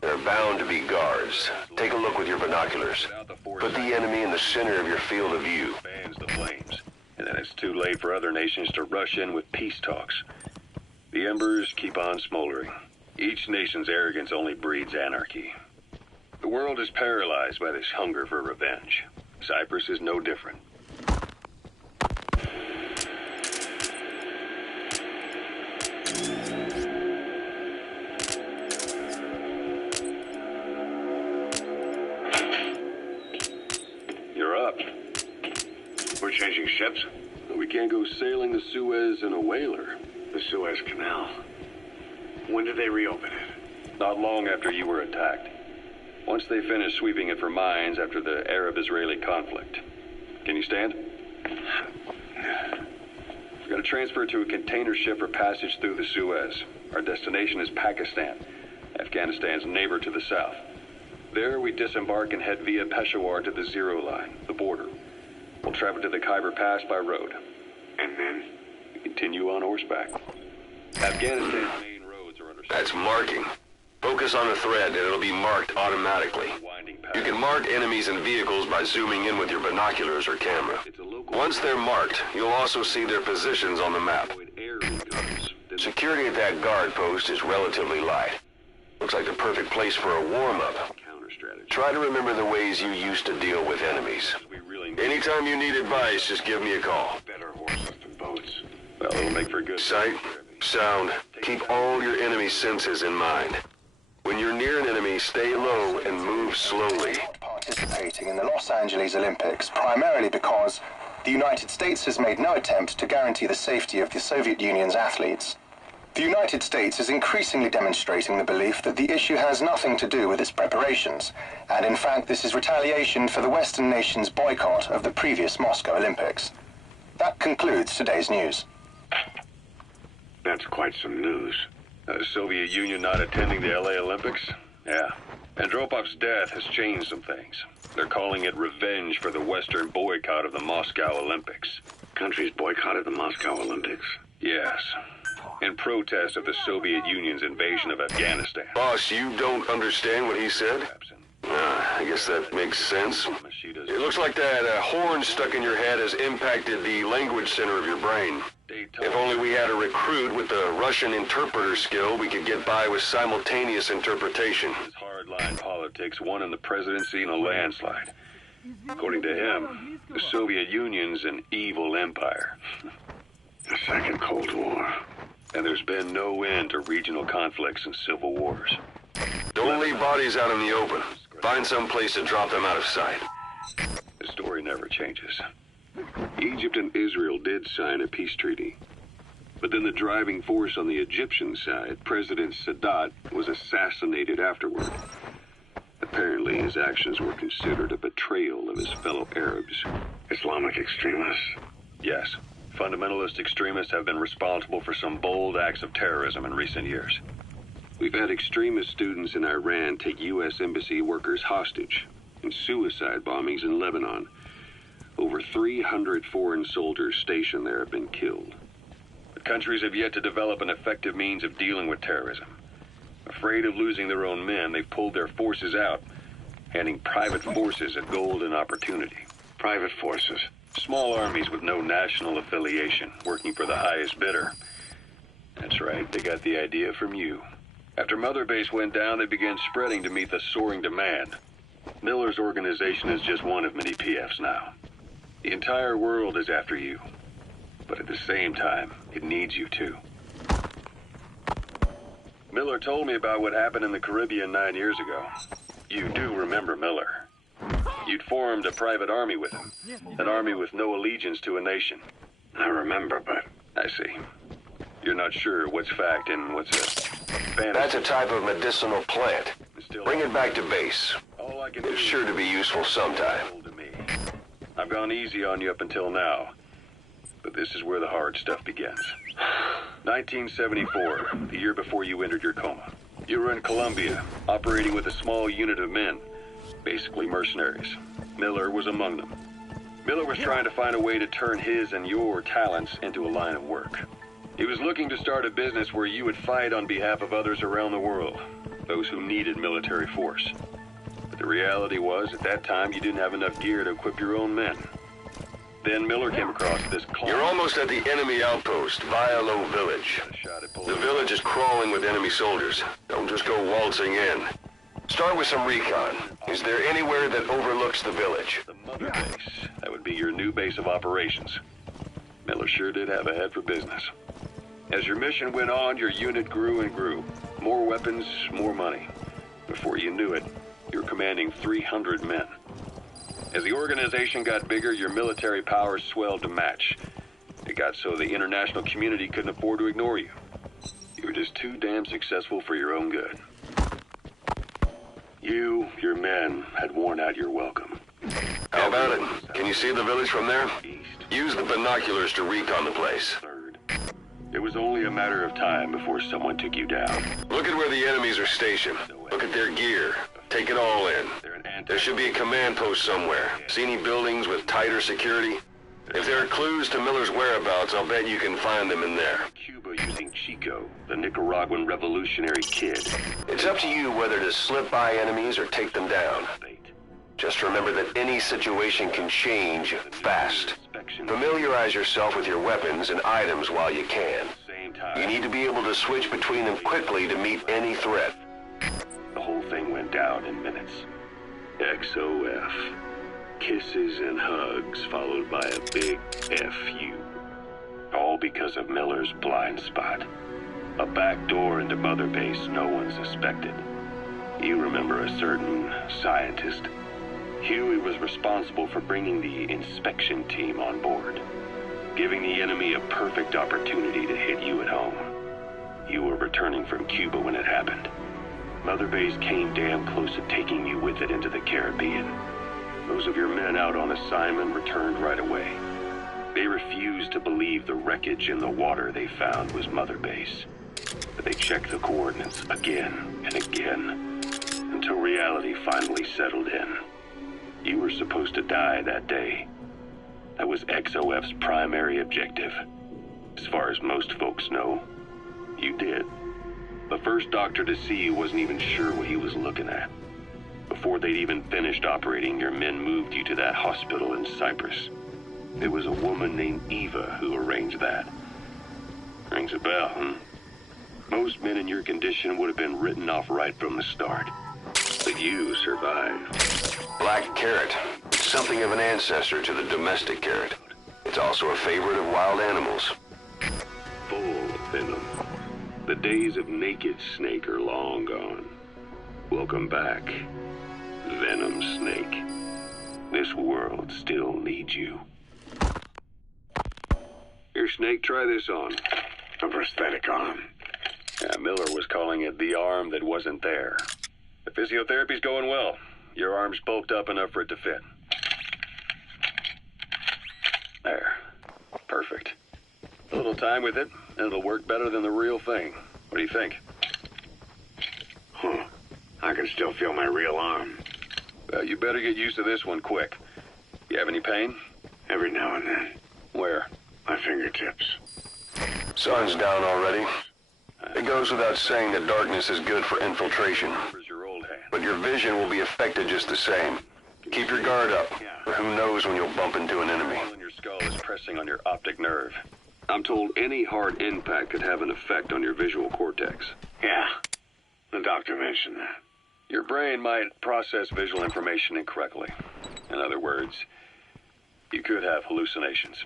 There are bound to be guards. Take a look with your binoculars. Put the enemy in the center of your field of view. Fans the flames. And then it's too late for other nations to rush in with peace talks. The embers keep on smoldering. Each nation's arrogance only breeds anarchy. The world is paralyzed by this hunger for revenge. Cyprus is no different. You're up. We're changing ships? We can't go sailing the Suez in a whaler. The Suez Canal. When did they reopen it? Not long after you were attacked. Once they finished sweeping it for mines after the Arab-Israeli conflict. Can you stand? We've got to transfer to a container ship for passage through the Suez. Our destination is Pakistan, Afghanistan's neighbor to the south. There we disembark and head via Peshawar to the Zero Line, the border. We'll travel to the Khyber Pass by road. And then? We continue on horseback. Afghanistan's main roads are under... That's marking. Focus on a thread and it'll be marked automatically. You can mark enemies and vehicles by zooming in with your binoculars or camera. Once they're marked, you'll also see their positions on the map. Security at that guard post is relatively light. Looks like the perfect place for a warm-up. Try to remember the ways you used to deal with enemies. Anytime you need advice, just give me a call. Better horses than boats. Well, it'll make for good... Sight, sound, keep all your enemy senses in mind. When you're near an enemy, stay low and move slowly. Participating in the Los Angeles Olympics primarily because the United States has made no attempt to guarantee the safety of the Soviet Union's athletes. The United States is increasingly demonstrating the belief that the issue has nothing to do with its preparations, and in fact this is retaliation for the Western nation's boycott of the previous Moscow Olympics. That concludes today's news. That's quite some news. The Soviet Union not attending the LA Olympics? Yeah. Andropov's death has changed some things. They're calling it revenge for the Western boycott of the Moscow Olympics. Countries boycotted the Moscow Olympics? Yes. In protest of the Soviet Union's invasion of Afghanistan. Boss, you don't understand what he said? I guess that makes sense. It looks like that horn stuck in your head has impacted the language center of your brain. If only we had a recruit with the Russian interpreter skill, we could get by with simultaneous interpretation. His hardline politics won in the presidency in a landslide. According to him, the Soviet Union's an evil empire. The Second Cold War. And there's been no end to regional conflicts and civil wars. Don't leave bodies out in the open. Find some place to drop them out of sight. The story never changes. Egypt and Israel did sign a peace treaty. But then the driving force on the Egyptian side, President Sadat, was assassinated afterward. Apparently, his actions were considered a betrayal of his fellow Arabs. Islamic extremists? Yes. Fundamentalist extremists have been responsible for some bold acts of terrorism in recent years. We've had extremist students in Iran take U.S. embassy workers hostage, and suicide bombings in Lebanon. Over 300 foreign soldiers stationed there have been killed. But countries have yet to develop an effective means of dealing with terrorism. Afraid of losing their own men, they've pulled their forces out, handing private forces a golden opportunity. Private forces? Small armies with no national affiliation, working for the highest bidder. That's right, they got the idea from you. After Mother Base went down, they began spreading to meet the soaring demand. Miller's organization is just one of many PFs now. The entire world is after you. But at the same time, it needs you too. Miller told me about what happened in the Caribbean 9 years ago. You do remember Miller. You'd formed a private army with him. An army with no allegiance to a nation. I remember, but... I see. You're not sure what's fact and what's a fantasy. That's a type of medicinal plant. Bring it back to base. All I can do It's sure to be useful sometime. I've gone easy on you up until now. But this is where the hard stuff begins. 1974, the year before you entered your coma. You were in Colombia, operating with a small unit of men. Basically mercenaries. Miller was among them. Miller was trying to find a way to turn his and your talents into a line of work. He was looking to start a business where you would fight on behalf of others around the world, those who needed military force. But the reality was, at that time, you didn't have enough gear to equip your own men. Then Miller came across this clock. You're almost at the enemy outpost, Vialo Village. The village is crawling with enemy soldiers. Don't just go waltzing in. Start with some recon. Is there anywhere that overlooks the village? The Mother Base. That would be your new base of operations. Miller sure did have a head for business. As your mission went on, your unit grew and grew. More weapons, more money. Before you knew it, you were commanding 300 men. As the organization got bigger, your military powers swelled to match. It got so the international community couldn't afford to ignore you. You were just too damn successful for your own good. You, your men, had worn out your welcome. How about it? Can you see the village from there? Use the binoculars to recon the place. It was only a matter of time before someone took you down. Look at where the enemies are stationed. Look at their gear. Take it all in. There should be a command post somewhere. See any buildings with tighter security? If there are clues to Miller's whereabouts, I'll bet you can find them in there. Cuba using Chico, the Nicaraguan revolutionary kid. It's up to you whether to slip by enemies or take them down. Just remember that any situation can change fast. Familiarize yourself with your weapons and items while you can. You need to be able to switch between them quickly to meet any threat. The whole thing went down in minutes. XOF. Kisses and hugs followed by a big FU. All because of Miller's blind spot. A back door into Mother Base no one suspected. You remember a certain scientist. Huey was responsible for bringing the inspection team on board, giving the enemy a perfect opportunity to hit you at home. You were returning from Cuba when it happened. Mother Base came damn close to taking you with it into the Caribbean. Those of your men out on assignment returned right away. They refused to believe the wreckage in the water they found was Mother Base. But they checked the coordinates again and again, until reality finally settled in. You were supposed to die that day. That was XOF's primary objective. As far as most folks know, you did. The first doctor to see you wasn't even sure what he was looking at. Before they'd even finished operating, your men moved you to that hospital in Cyprus. It was a woman named Eva who arranged that. Rings a bell, huh? Most men in your condition would have been written off right from the start. But you survived. Black carrot. Something of an ancestor to the domestic carrot. It's also a favorite of wild animals. Full venom. The days of naked snake are long gone. Welcome back, Venom Snake. This world still needs you. Snake, try this on. A prosthetic arm. Yeah, Miller was calling it the arm that wasn't there. The physiotherapy's going well. Your arm's bulked up enough for it to fit. There. Perfect. A little time with it, and it'll work better than the real thing. What do you think? Huh. I can still feel my real arm. Well, you better get used to this one quick. You have any pain? Every now and then. Where? My fingertips. Sun's down already. It goes without saying that darkness is good for infiltration. But your vision will be affected just the same. Keep your guard up, or who knows when you'll bump into an enemy. Your skull is pressing on your optic nerve. I'm told any hard impact could have an effect on your visual cortex. Yeah. The doctor mentioned that. Your brain might process visual information incorrectly. In other words, you could have hallucinations.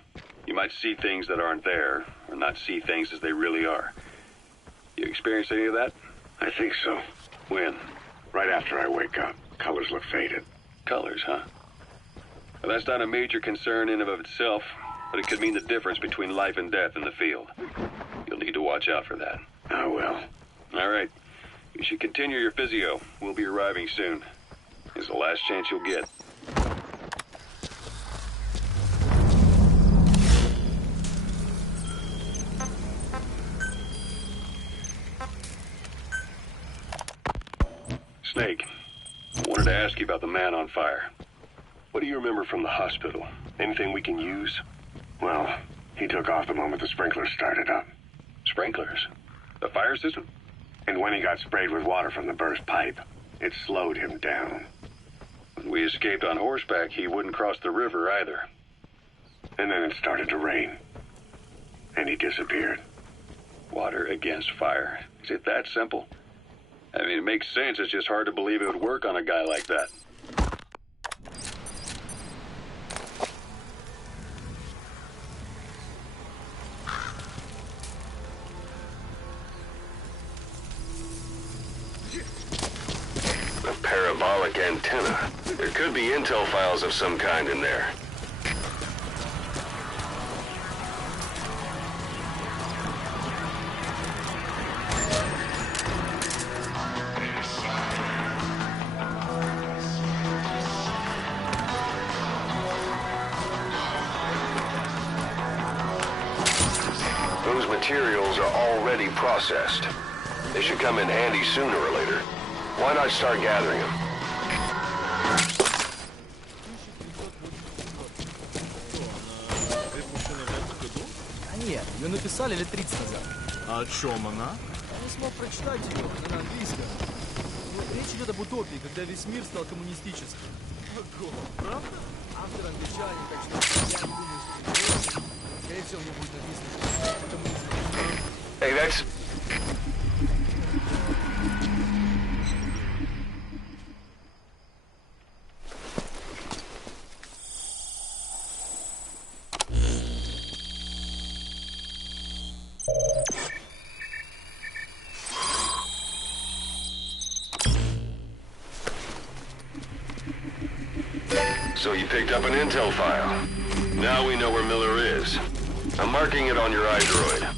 You might see things that aren't there, or not see things as they really are. You experienced any of that? I think so. When? Right after I wake up. Colors look faded. Colors, huh? Well, that's not a major concern in and of itself, but it could mean the difference between life and death in the field. You'll need to watch out for that. I will. All right. You should continue your physio. We'll be arriving soon. It's the last chance you'll get. Snake, I wanted to ask you about the man on fire. What do you remember from the hospital? Anything we can use? Well, he took off the moment the sprinklers started up. Sprinklers? The fire system? And when he got sprayed with water from the burst pipe, it slowed him down. When we escaped on horseback, he wouldn't cross the river either. And then it started to rain. And he disappeared. Water against fire. Is it that simple? I mean, it makes sense. It's just hard to believe it would work on a guy like that. A parabolic antenna. There could be intel files of some kind in there. Those materials are already processed. They should come in handy sooner or later. Why not start gathering them? А нет, ее написали лет 30 назад. А о чем она? Я не смог прочитать ее, она на английском. Речь идет об утопии, когда весь мир стал коммунистическим. Ого, правда? Автор англичанин, так что я не думаю, что... Скорее всего, мне будет написано, что коммунизм... Hey, that's... So you picked up an intel file. Now we know where Miller is. I'm marking it on your iDroid.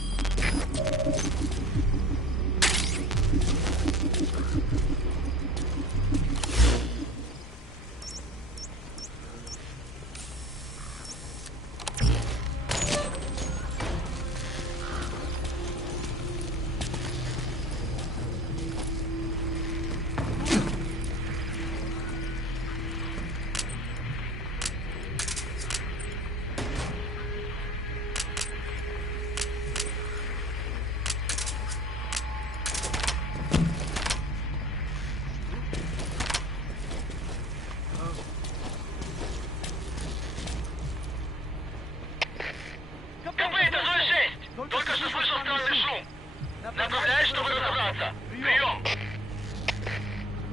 Направляюсь, чтобы разобраться. Прием!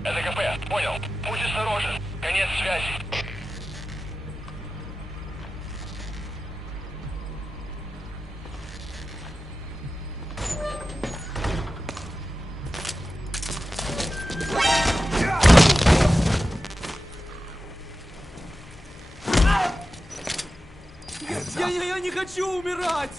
Это КП. Понял. Будь осторожен. Конец связи. Я не хочу умирать!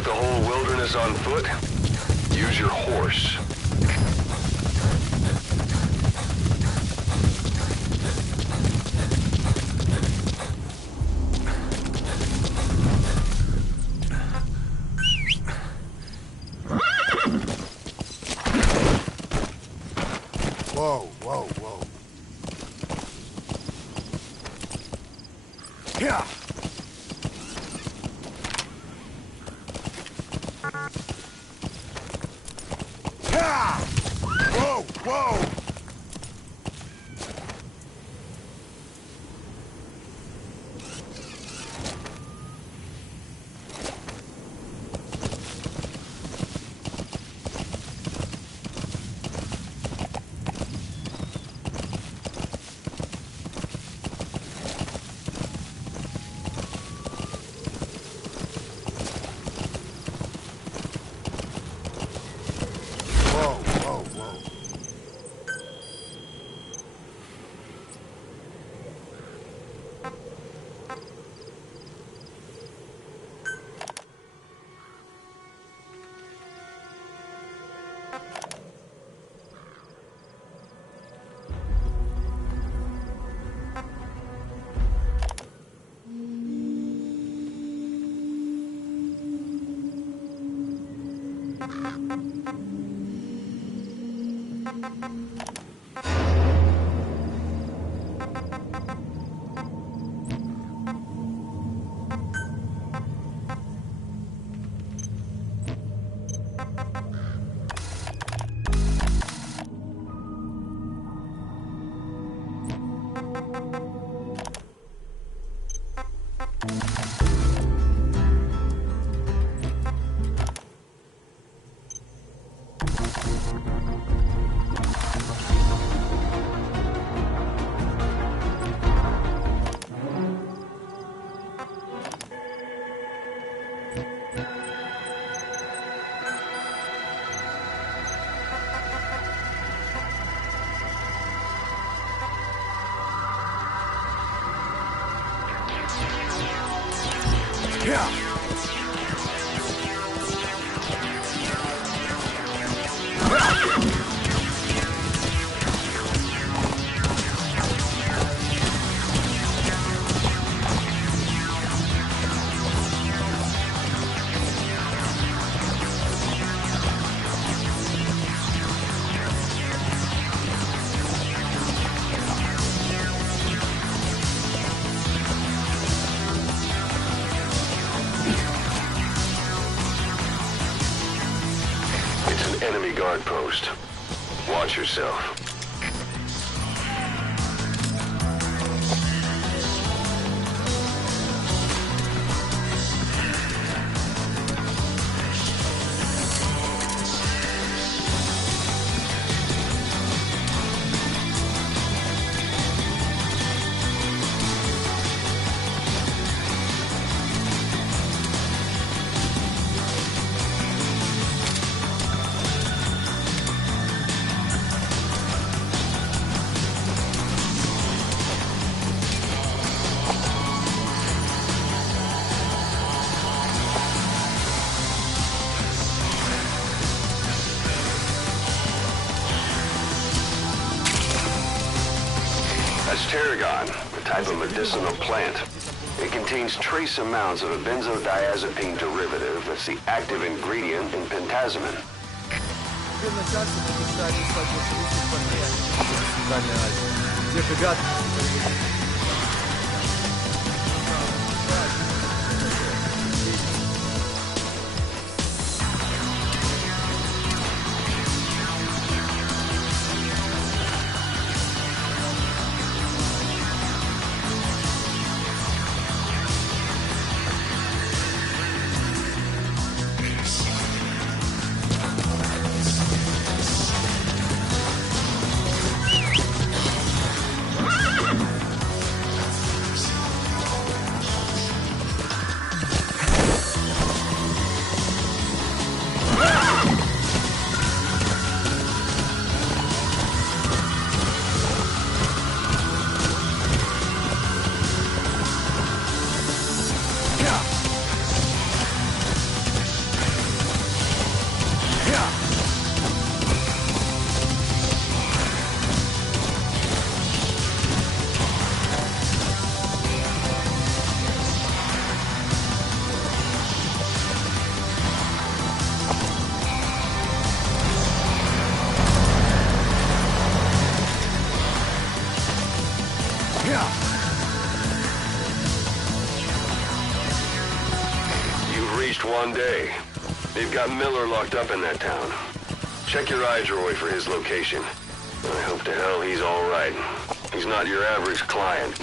walk the whole wilderness on foot? Use your horse. Whoa, whoa, whoa. Yeah. Whoa, whoa! Enemy guard post. Watch yourself. That's tarragon, a type of medicinal plant. It contains trace amounts of a benzodiazepine derivative that's the active ingredient in pentazimine. Теперь начальство мешает искать маршруты по мне. Центральная Азия. Где ребята? one day. They've got Miller locked up in that town. Check your iDroid for his location. I hope to hell he's all right. He's not your average client.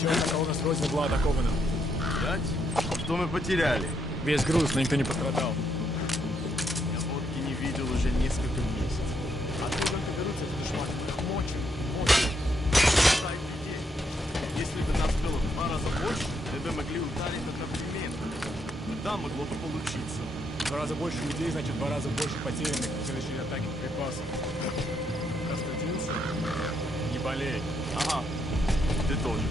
Еще одна колонна с Рози была атакована. 5? Что мы потеряли? Весь груз, но никто не пострадал. Я водки не видел уже несколько месяцев. Откуда только берутся эти душманы? Их мочат, мочат. Если бы нас было в 2 раза больше, мы бы могли ударить одновременно. Тогда могло бы получиться. В 2 раза больше людей, значит, в 2 раза больше потерянных в следующей атаке припасов. Расплатился? Не болей. Ага, ты тоже.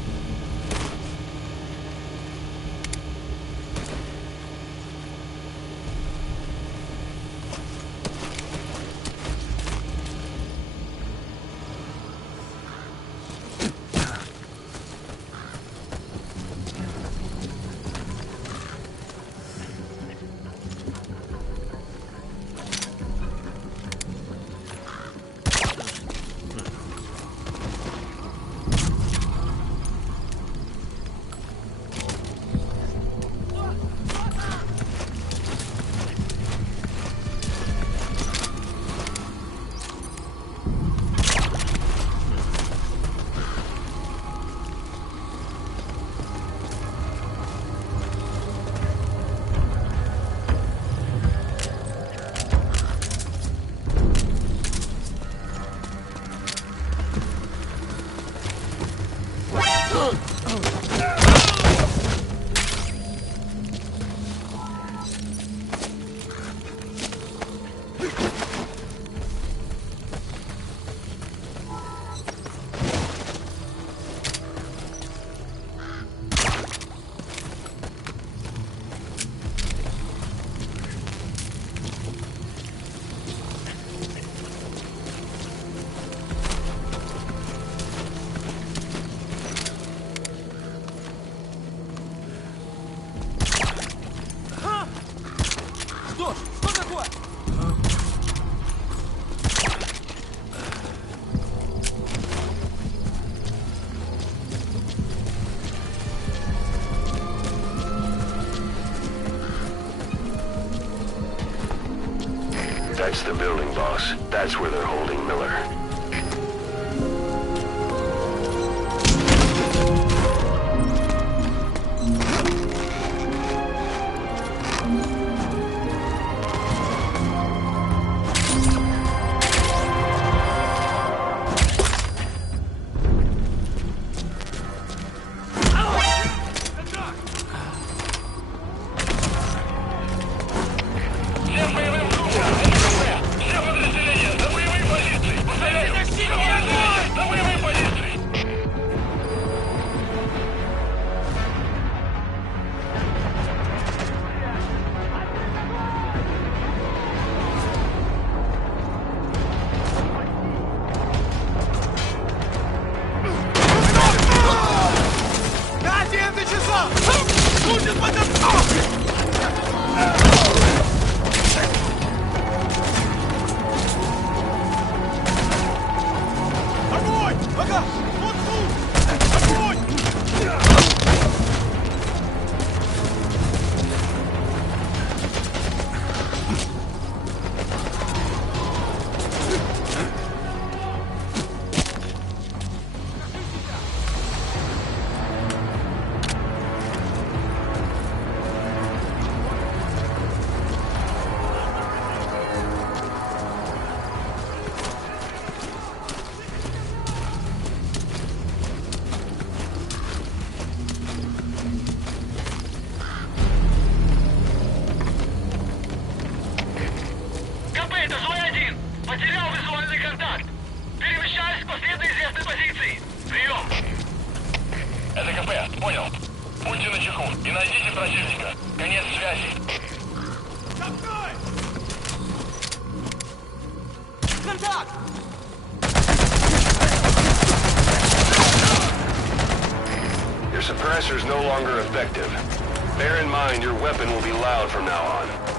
That's the building, boss. That's where they're holding Miller. Your suppressor's no longer effective. Bear in mind your weapon will be loud from now on.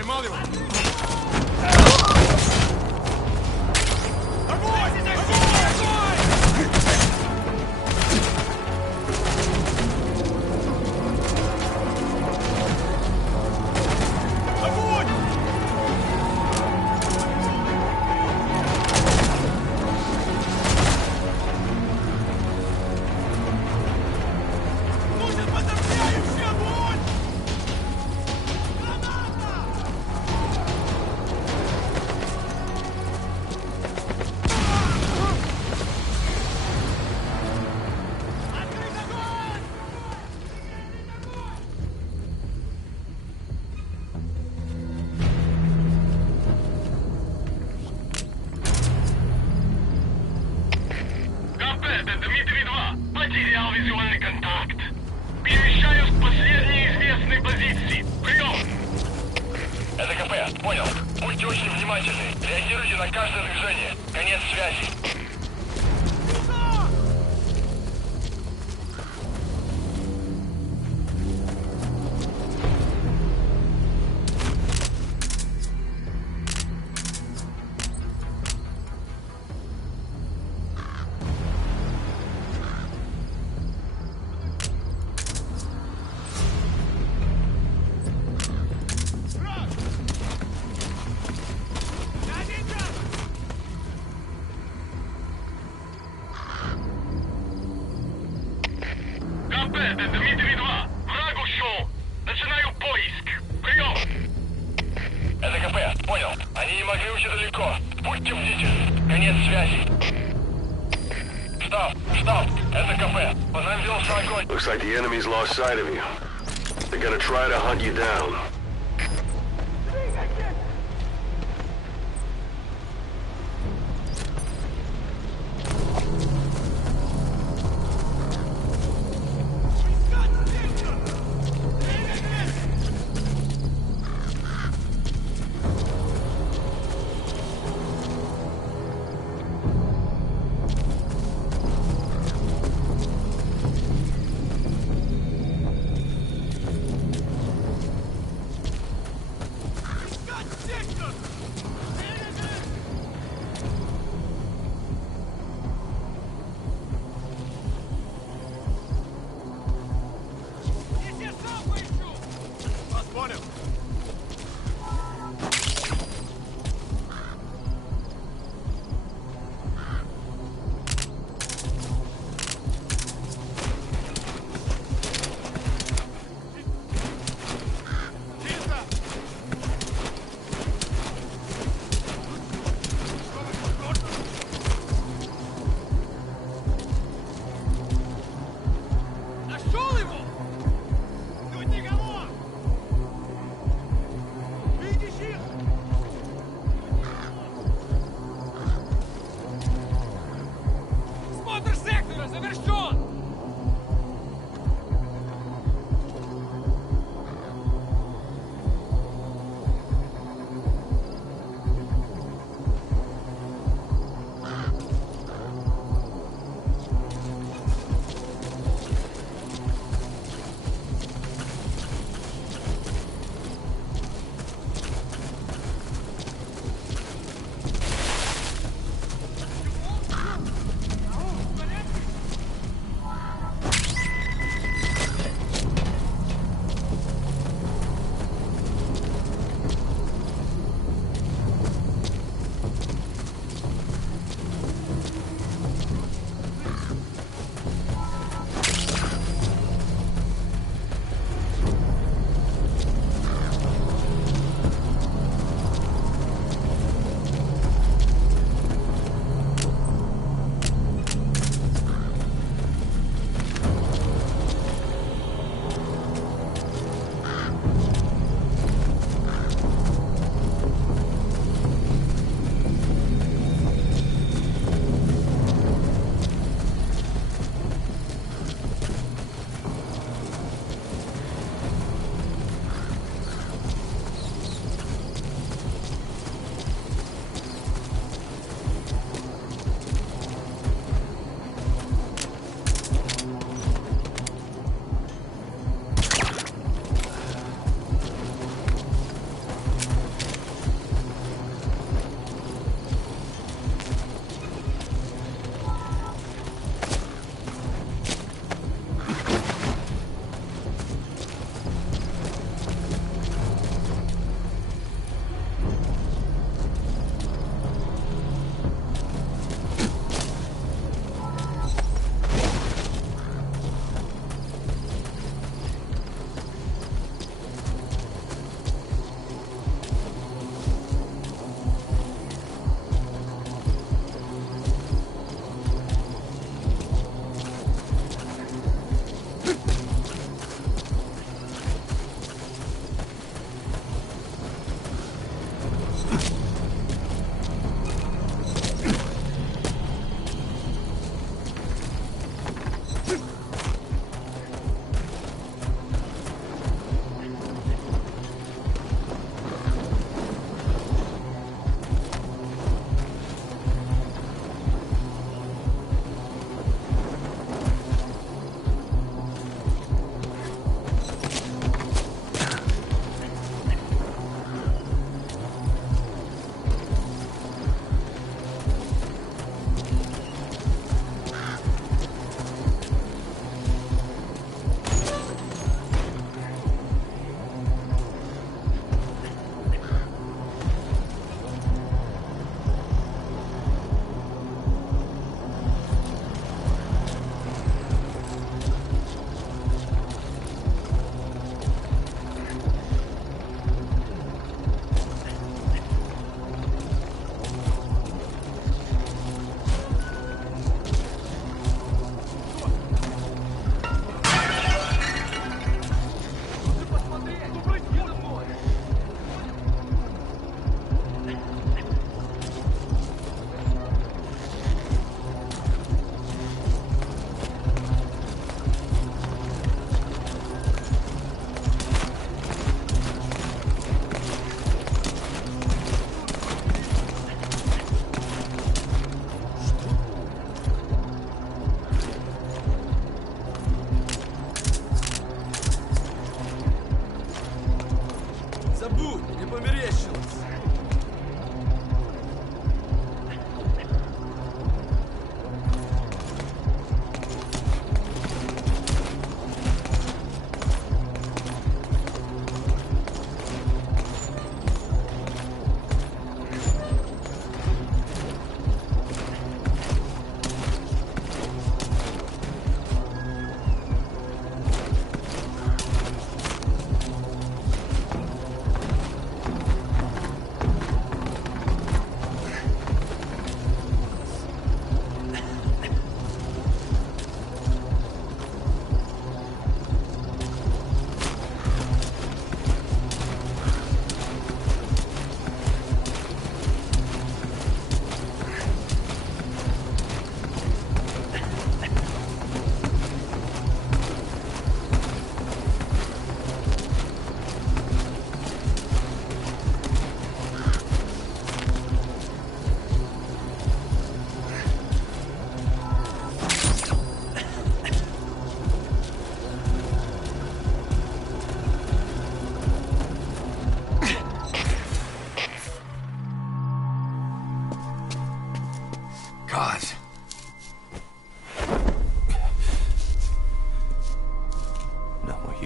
Поймал его! СП, это Дмитрий 2. Враг ушел. Начинаю поиск. Прием. Это КП, понял. Они не могли уйти далеко. Будьте бдительны. Конец связи. Штаб, это КП. По нам велся огонь. Looks like the enemy's lost sight of you. They're gonna try to hunt you down.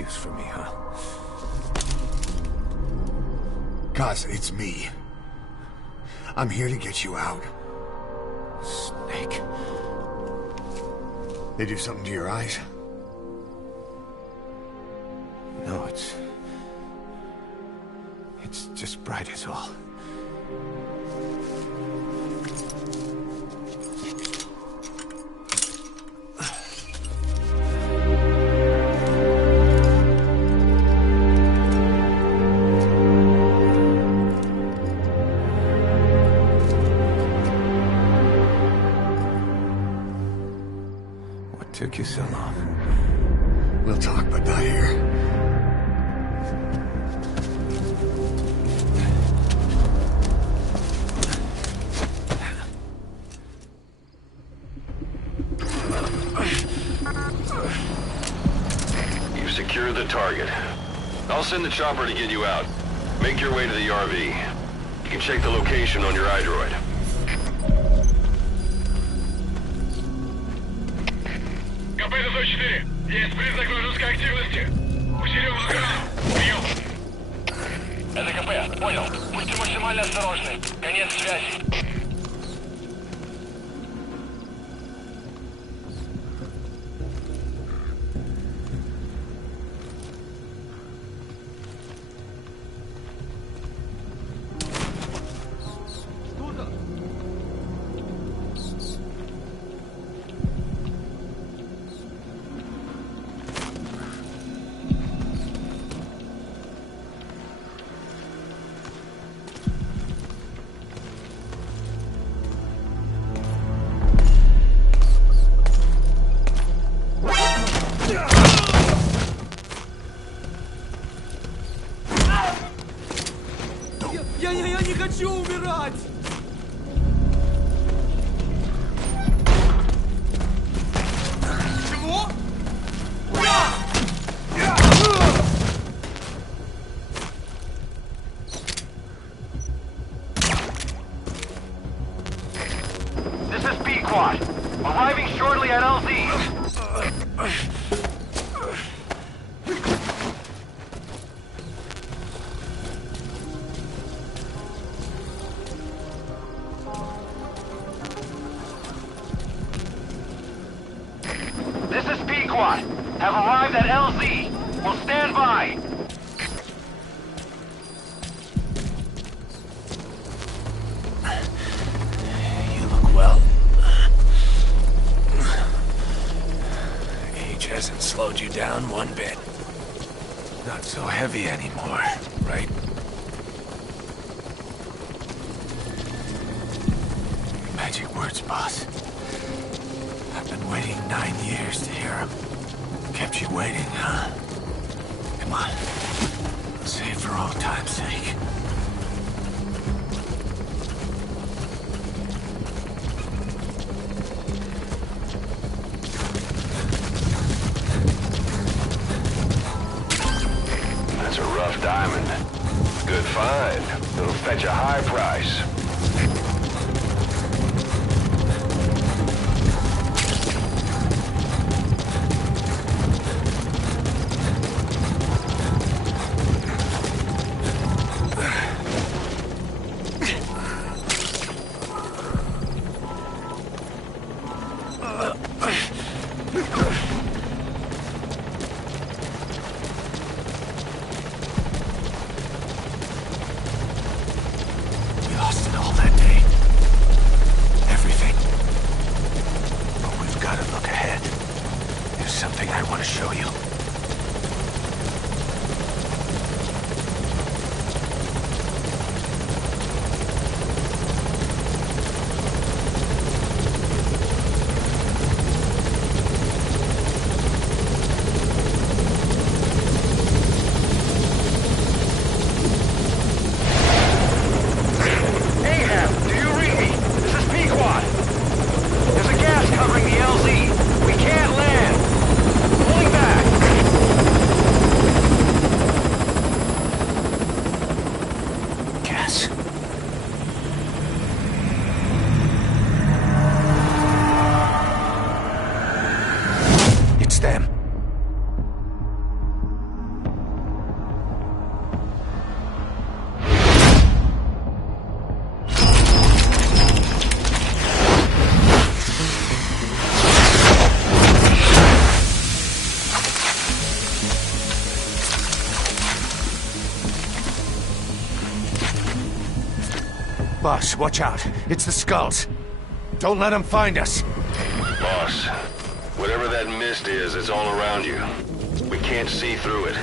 excuse for me, huh? Kaz, it's me. I'm here to get you out. Snake. They do something to your eyes? No, it's just bright as all. Took you so long. We'll talk, but not here. You've secured the target. I'll send the chopper to get you out. Make your way to the RV. You can check the location on your iDroid. КП-104. Есть признак вражеской активности. Усилим охрану. Прием. Это КП. Понял. Будьте максимально осторожны. Конец связи. Я не хочу умирать! Чего? This is B-Quad. Arriving shortly at LZ. This is P-Quad. Have arrived at LZ. Will stand by. You look well. Age hasn't slowed you down one bit. Not so heavy anymore, right? Magic words, boss. I've been waiting 9 years to hear them. Kept you waiting, huh? Come on. Say it for old time's sake. That's a rough diamond. Good find. It'll fetch a high price. We lost it all that day. Everything. But we've got to look ahead. There's something I want to show you. Ahab, do you read me? This is P-Quad. There's a gas covering the LZ. We can't land. Pulling back. Gas. It's them. Boss, watch out. It's the skulls. Don't let them find us. Boss, whatever that mist is, it's all around you. We can't see through it.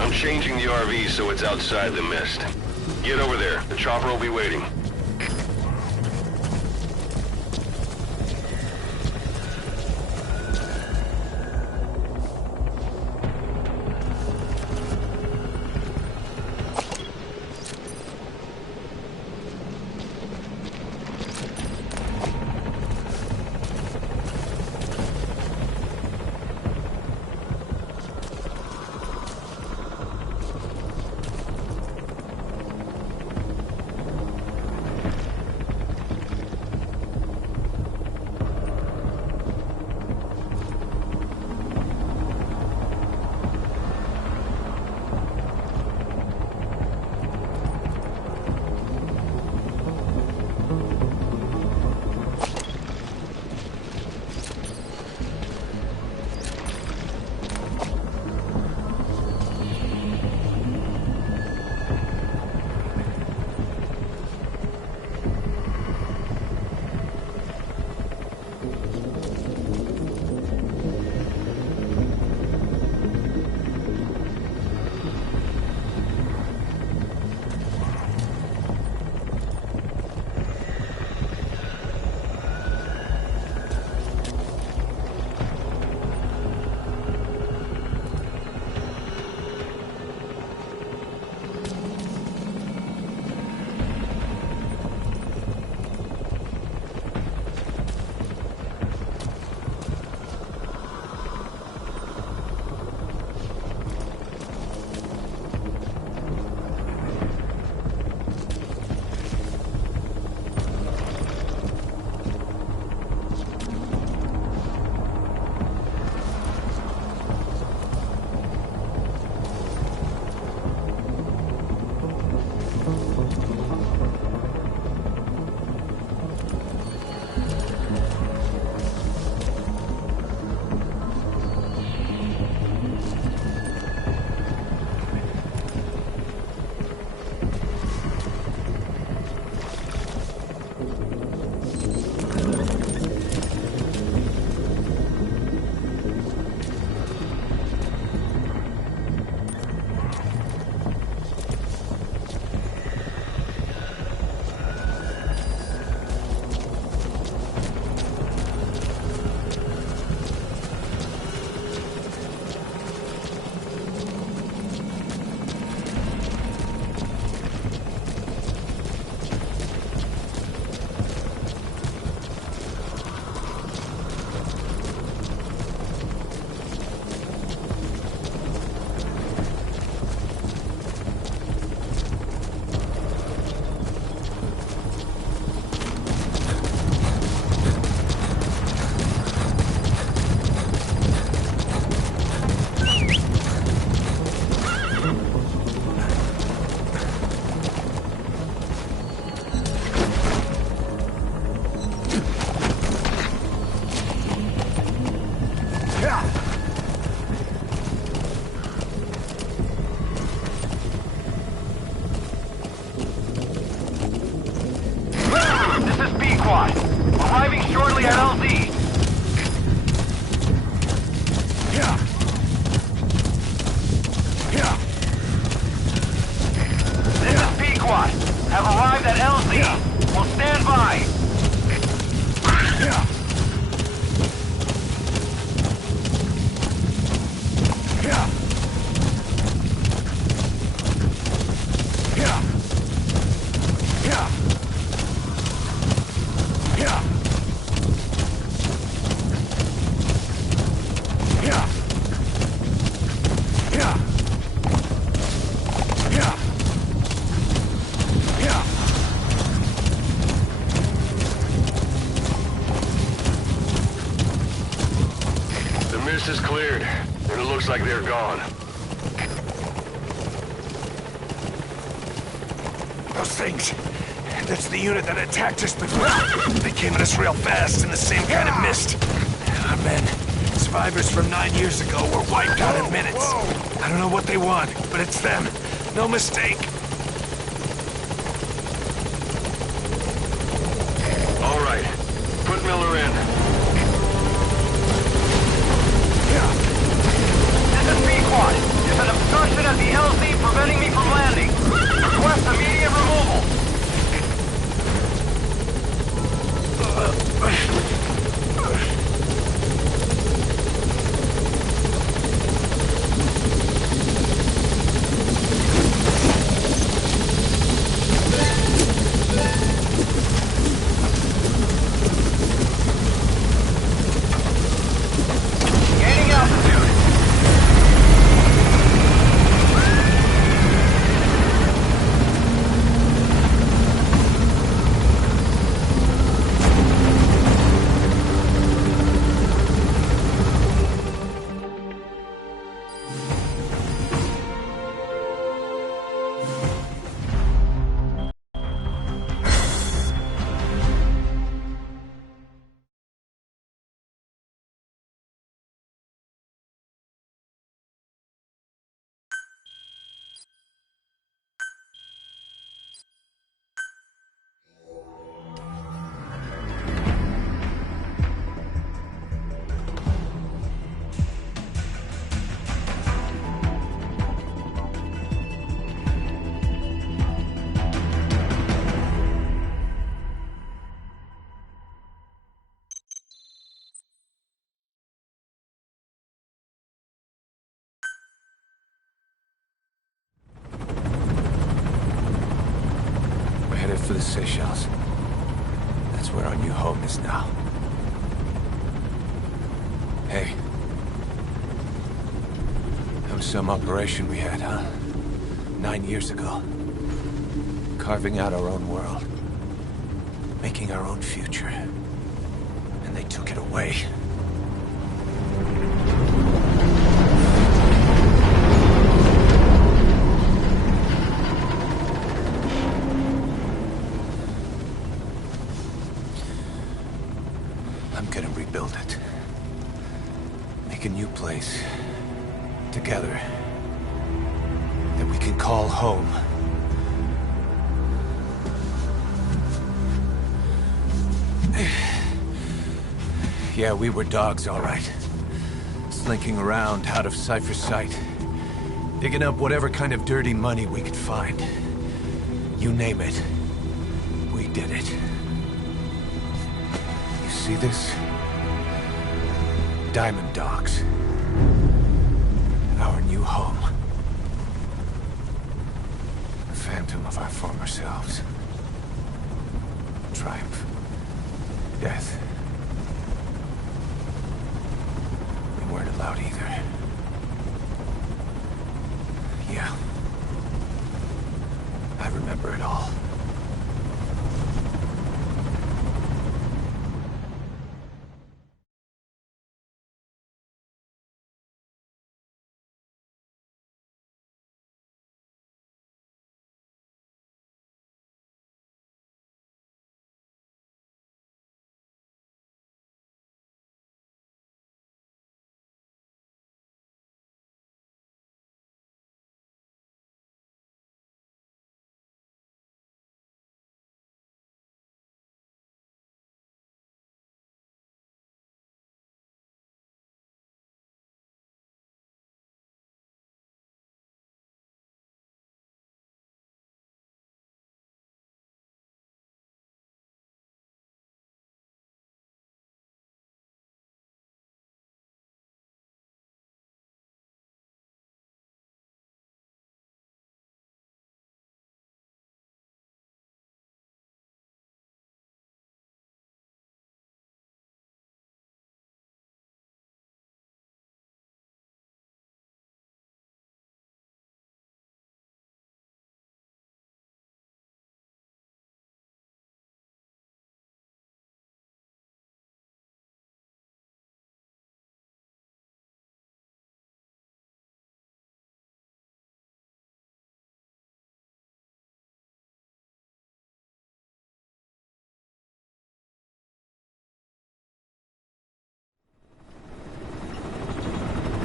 I'm changing the RV so it's outside the mist. Get over there. The chopper will be waiting. Is cleared, and it looks like they're gone. Those things. That's the unit that attacked us before. They came at us real fast in the same kind of mist. Our men, survivors from 9 years ago, were wiped out in minutes. I don't know what they want, but it's them. No mistake. headed for the Seychelles. That's where our new home is now. Hey. That was some operation we had, huh? 9 years ago. Carving out our own world. Making our own future. And they took it away. I'm gonna rebuild it. Make a new place. Together. That we can call home. Yeah, we were dogs, all right. Slinking around out of Cypher's sight. Digging up whatever kind of dirty money we could find. You name it. We did it. You see this? Diamond Dogs. Our new home. A phantom of our former selves. Triumph. Death. We weren't allowed either. Yeah. I remember it all.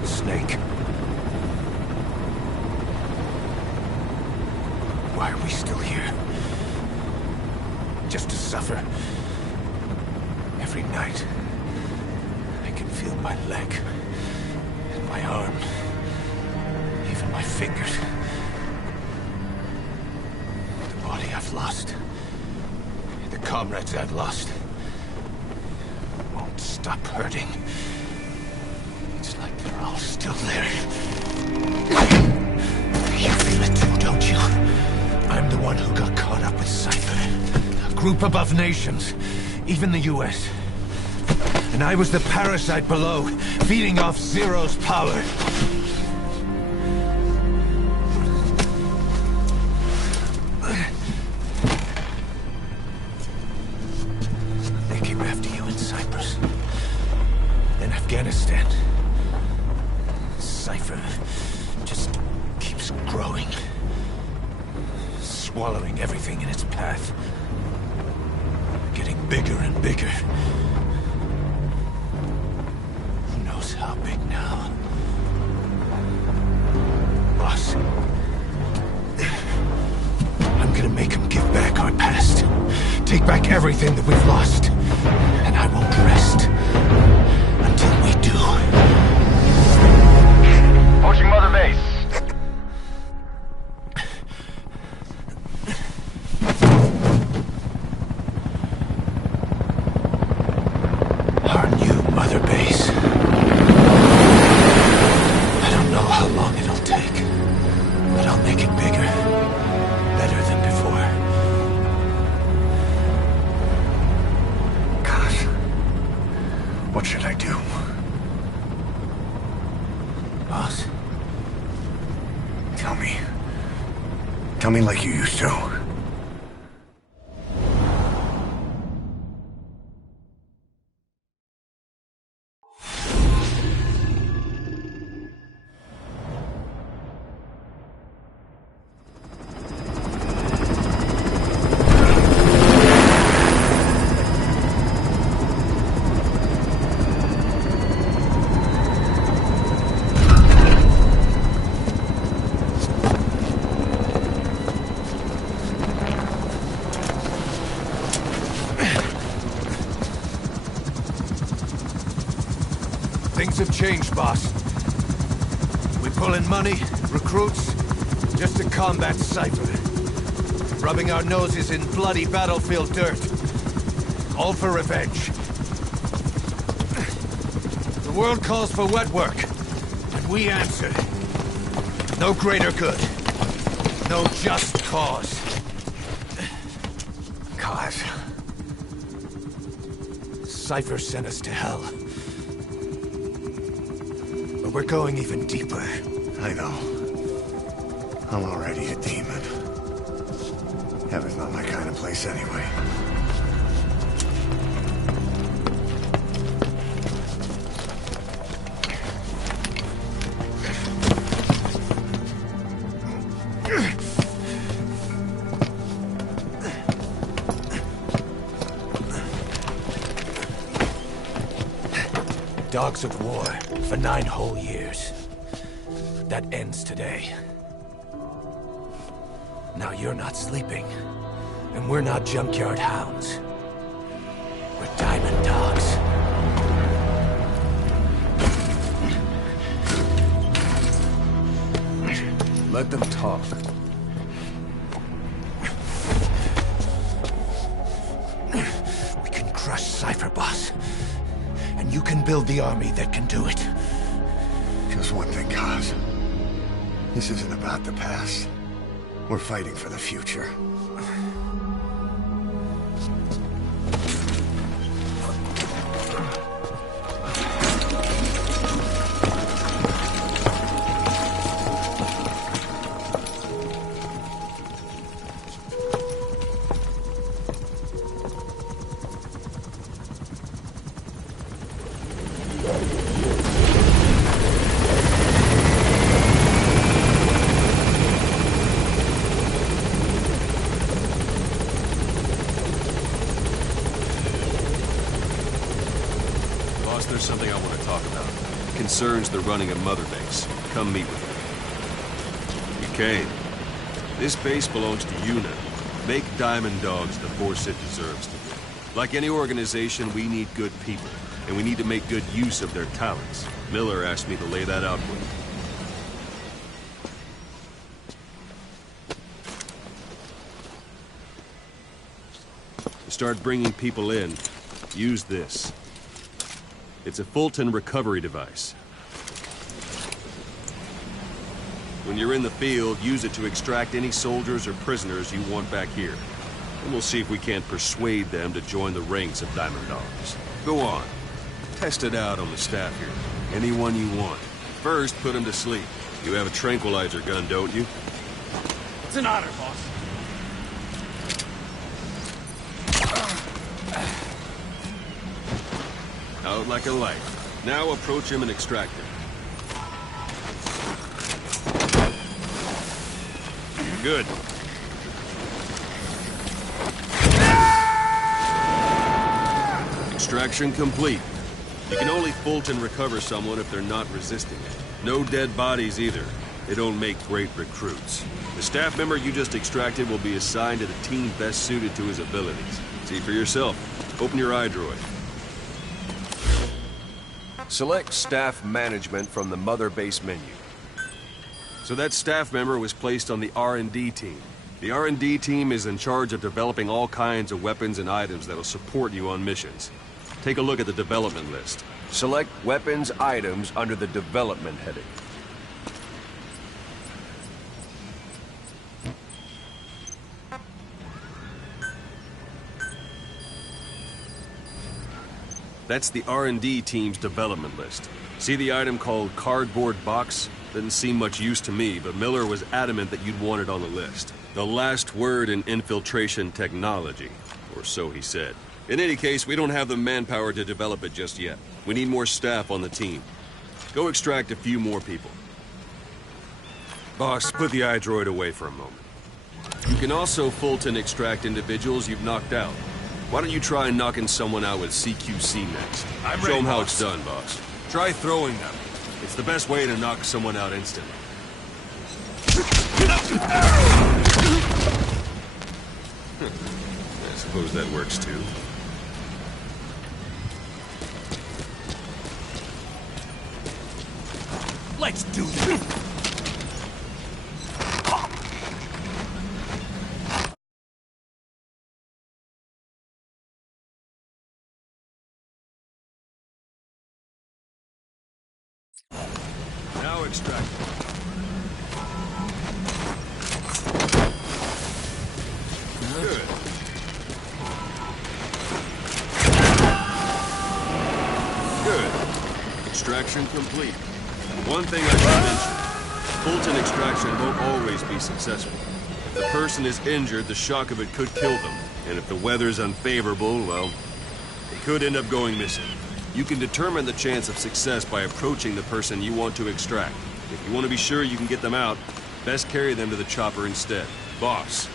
Snake. Why are we still here? Just to suffer? Every night, I can feel my leg, and my arm, even my fingers. The body I've lost, the comrades I've lost, won't stop hurting. It's like they're all still there. You feel it too, don't you? I'm the one who got caught up with Cypher. A group above nations, even the US. And I was the parasite below, feeding off Zero's power. They came after you in Cyprus. Then Afghanistan. Cypher just keeps growing. Swallowing everything in its path. Getting bigger and bigger. Who knows how big now? Boss. I'm gonna make him give back our past. Take back everything that we've lost. And I won't rest until we do. Approaching Mother Base. Our new Mother Base. I don't know how long it'll take, but I'll make it bigger. Better than before. boss. Tell me. Tell me like you used to. Things have changed, boss. We pull in money, recruits, just to combat Cypher. Rubbing our noses in bloody battlefield dirt. All for revenge. The world calls for wet work, and we answer. No greater good. No just cause. Cause? Cypher sent us to hell. But we're going even deeper. I know. I'm already a demon. Heaven's not my kind of place anyway. Dogs of war for 9 whole years. That ends today. Now you're not sleeping, and we're not junkyard hounds. We're diamond dogs. Let them talk. We can crush Cypher, boss. And you can build the army that can do it. Just one thing, Kaz. This isn't about the past. We're fighting for the future. There's something I want to talk about. It concerns the running of Mother Base. Come meet with me. You came. This base belongs to you now. Make Diamond Dogs the force it deserves to be. Like any organization, we need good people, and we need to make good use of their talents. Miller asked me to lay that out for you. To start bringing people in, use this. It's a Fulton recovery device. When you're in the field, use it to extract any soldiers or prisoners you want back here. And we'll see if we can't persuade them to join the ranks of Diamond Dogs. Go on. Test it out on the staff here. Anyone you want. First, put them to sleep. You have a tranquilizer gun, don't you? It's an honor, boss. Out like a light. Now approach him and extract him. Good. Extraction complete. You can only Fulton recover someone if they're not resisting. No dead bodies either. They don't make great recruits. The staff member you just extracted will be assigned to the team best suited to his abilities. See for yourself. Open your iDroid. Select Staff Management from the Mother Base menu. So that staff member was placed on the R&D team. The R&D team is in charge of developing all kinds of weapons and items that'll support you on missions. Take a look at the development list. Select Weapons Items under the Development heading. That's the R&D team's development list. See the item called cardboard box? Didn't seem much use to me, but Miller was adamant that you'd want it on the list. The last word in infiltration technology, or so he said. In any case, we don't have the manpower to develop it just yet. We need more staff on the team. Go extract a few more people. Boss, put the iDroid away for a moment. You can also Fulton extract individuals you've knocked out. Why don't you try knocking someone out with CQC next? Show them how it's done, boss. Try throwing them. It's the best way to knock someone out instantly. I suppose that works too. Let's do this! Now extract. Good. Good. Extraction complete. One thing I should mention. Fulton extraction won't always be successful. If the person is injured, the shock of it could kill them. And if the weather's unfavorable, well, they could end up going missing. You can determine the chance of success by approaching the person you want to extract. If you want to be sure you can get them out, best carry them to the chopper instead. Boss,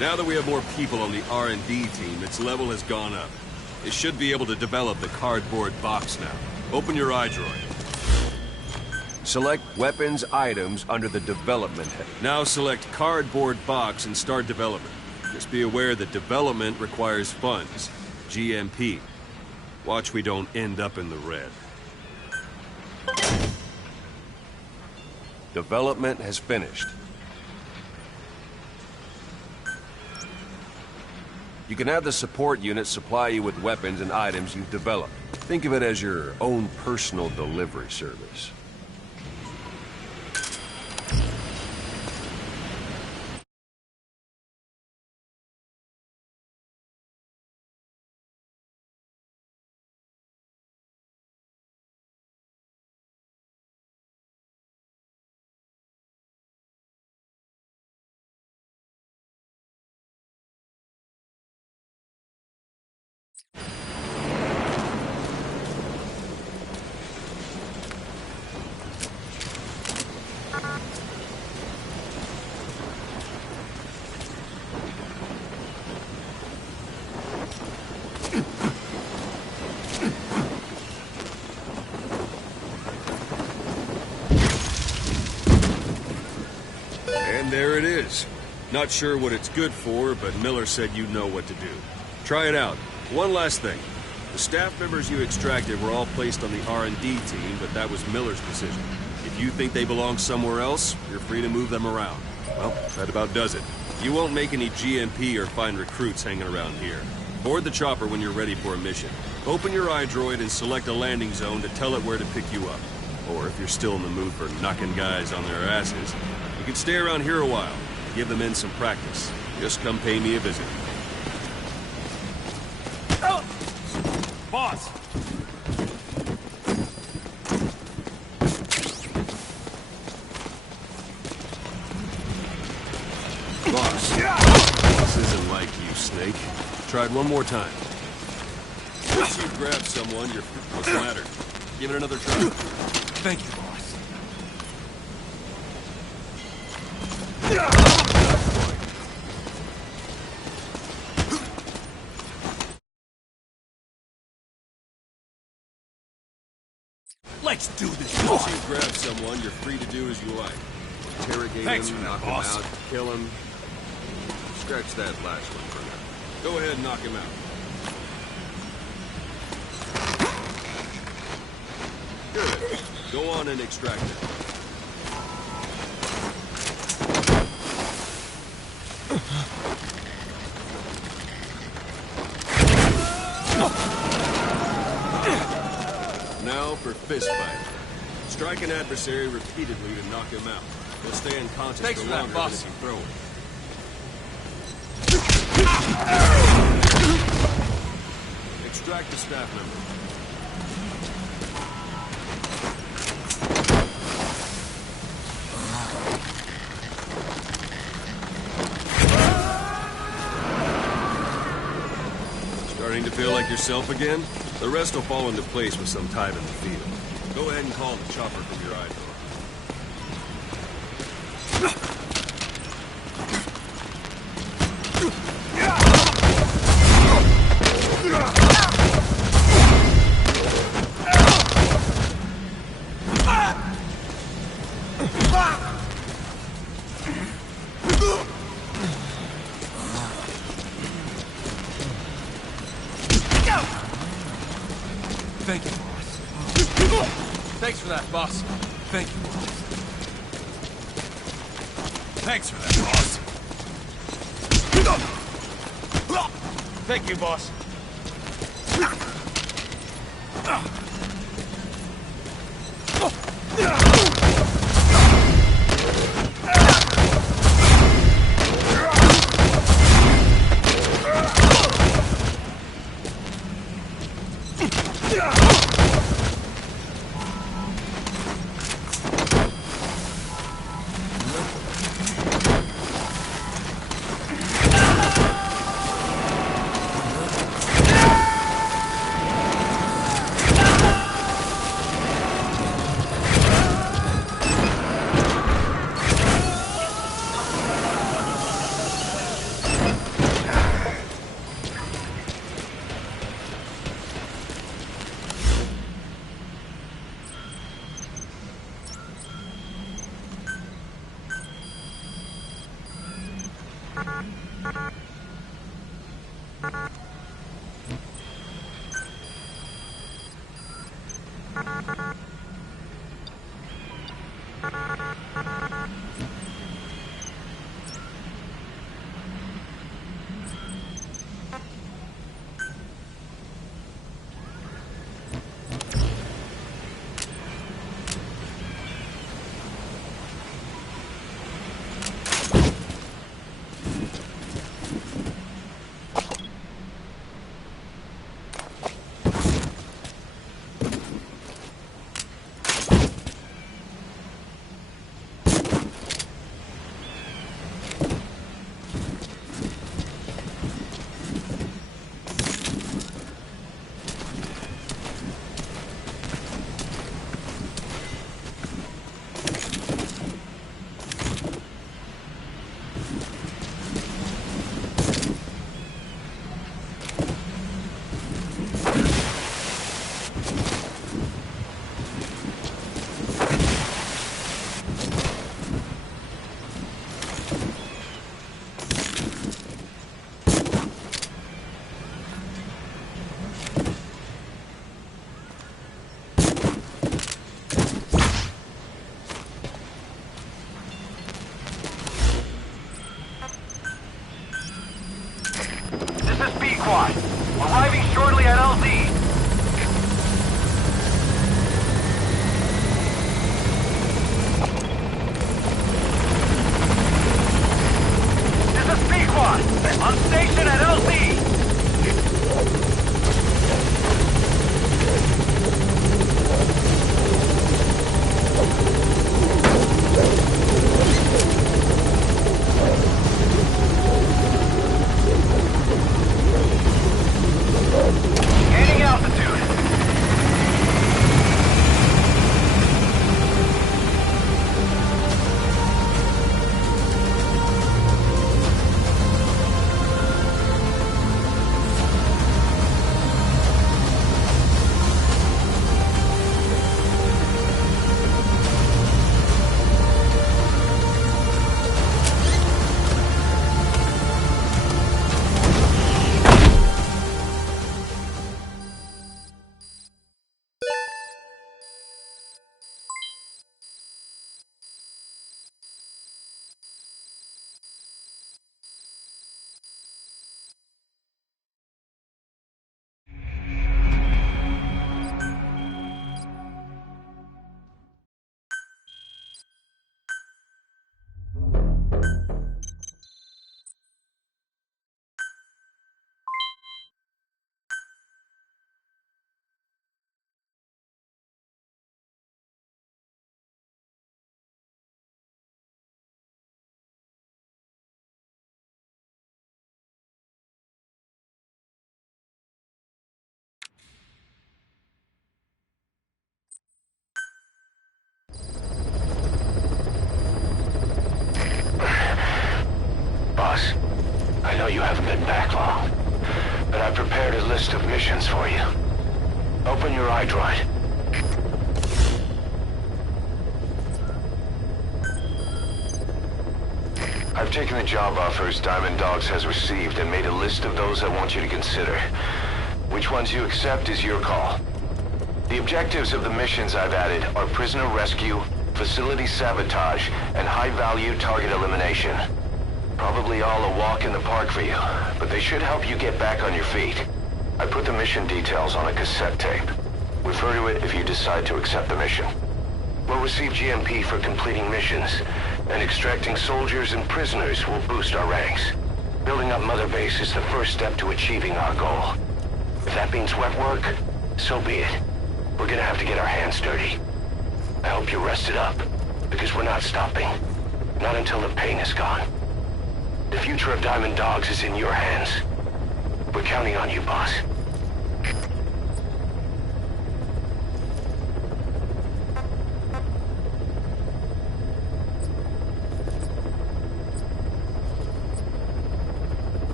now that we have more people on the R&D team, its level has gone up. It should be able to develop the cardboard box now. Open your iDroid. Select weapons items under the development head. Now select cardboard box and start development. Just be aware that development requires funds. GMP. Watch we don't end up in the red. Development has finished. You can have the support unit supply you with weapons and items you've developed. Think of it as your own personal delivery service. And there it is. Not sure what it's good for, but Miller said you know what to do. Try it out. One last thing. The staff members you extracted were all placed on the R&D team, but that was Miller's decision. If you think they belong somewhere else, you're free to move them around. Well, that about does it. You won't make any GMP or find recruits hanging around here. Board the chopper when you're ready for a mission. Open your iDroid and select a landing zone to tell it where to pick you up. Or if you're still in the mood for knocking guys on their asses, you can stay around here a while. Give the men some practice. Just come pay me a visit. Boss! Boss. This isn't like you, Snake. Try it one more time. Once you grab someone, you're... What's the matter? Give it another try. Thank you, boss. Let's do this, Once boss. you grab someone, you're free to do as you like. Interrogate him, knock him out, kill him. Scratch that last one for now. Go ahead and knock him out. Good. Go on and extract him. Now for fist fight. Strike an adversary repeatedly to knock him out. He'll stay unconscious Thanks for for that, longer boss. than if you throw him. Extract the staff member. Feel like yourself again? The rest will fall into place with some time in the field. Go ahead and call the chopper from your iPhone. Thank you, boss. Thanks for that, boss. Thank you, boss. Thanks for that, boss. Thank you, boss. I prepared a list of missions for you. Open your iDroid. I've taken the job offers Diamond Dogs has received and made a list of those I want you to consider. Which ones you accept is your call. The objectives of the missions I've added are prisoner rescue, facility sabotage, and high-value target elimination. Probably all a walk in the park for you, but they should help you get back on your feet. I put the mission details on a cassette tape. Refer to it if you decide to accept the mission. We'll receive GMP for completing missions, and extracting soldiers and prisoners will boost our ranks. Building up Mother Base is the first step to achieving our goal. If that means wet work, so be it. We're gonna have to get our hands dirty. I hope you're rested up, because we're not stopping. Not until the pain is gone. The future of Diamond Dogs is in your hands. We're counting on you, boss.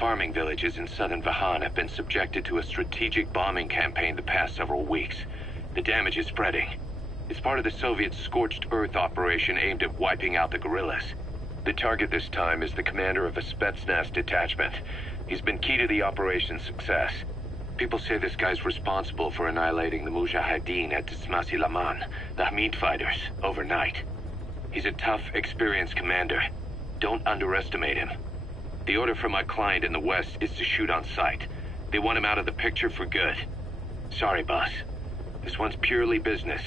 farming villages in southern Vahan have been subjected to a strategic bombing campaign the past several weeks. The damage is spreading. It's part of the Soviet Scorched Earth operation aimed at wiping out the guerrillas. The target this time is the commander of a Spetsnaz detachment. He's been key to the operation's success. People say this guy's responsible for annihilating the Mujahideen at Tismasi Laman, the Hamid fighters, overnight. He's a tough, experienced commander. Don't underestimate him. The order from my client in the west is to shoot on sight. They want him out of the picture for good. Sorry, boss. This one's purely business.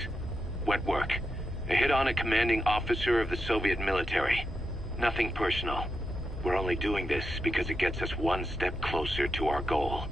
Wet work. A hit on a commanding officer of the Soviet military. Nothing personal. We're only doing this because it gets us one step closer to our goal.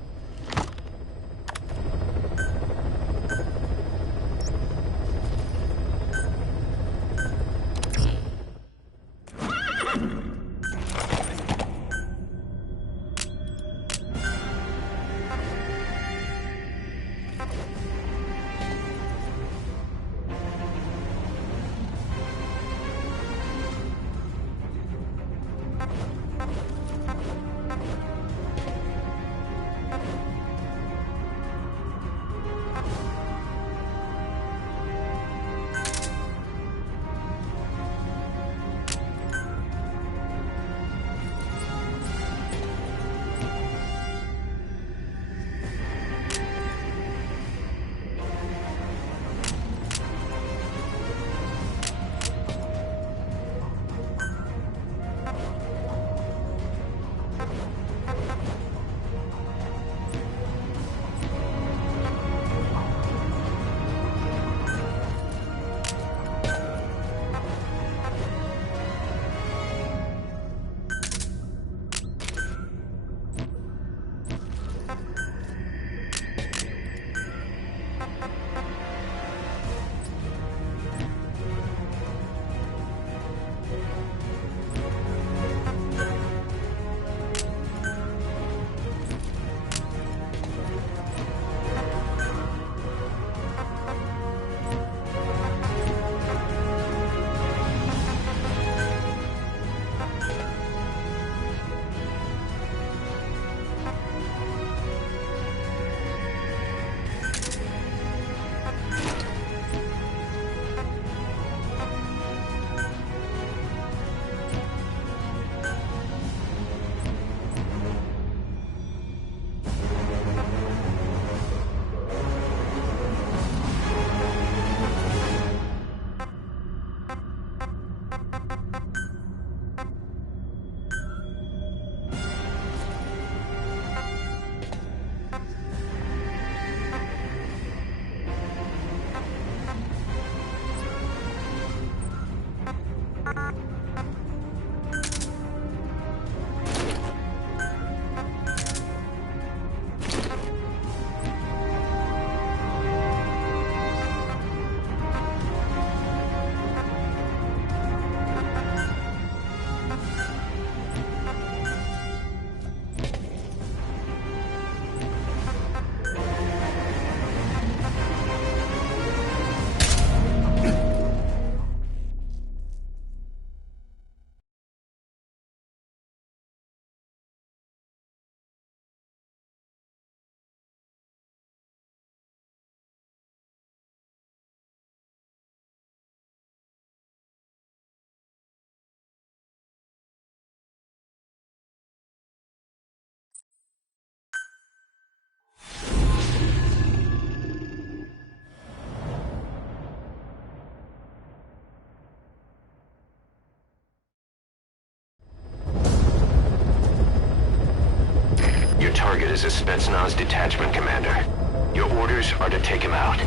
Target is a Spetsnaz detachment commander. Your orders are to take him out.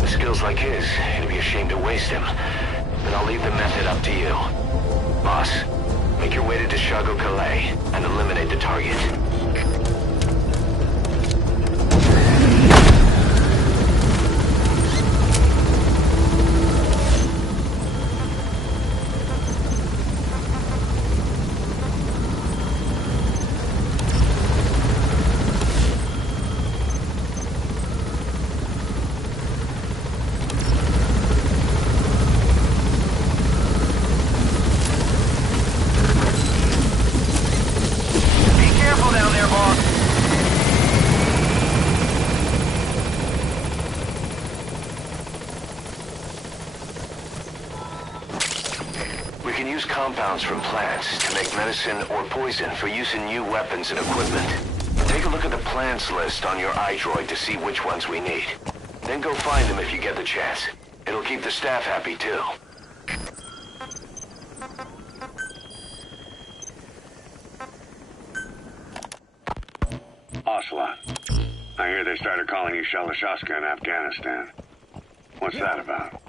With skills like his, it'd be a shame to waste him. But I'll leave the method up to you. Boss, make your way to Deshago Calais and eliminate the target. Down there, compounds from plants to make medicine or poison for use in new weapons and equipment. Take a look at the plants list on your iDroid to see which ones we need. Then go find them if you get the chance. It'll keep the staff happy too. Ocelot, I hear they started calling you Shalashaska in Afghanistan. What's that about?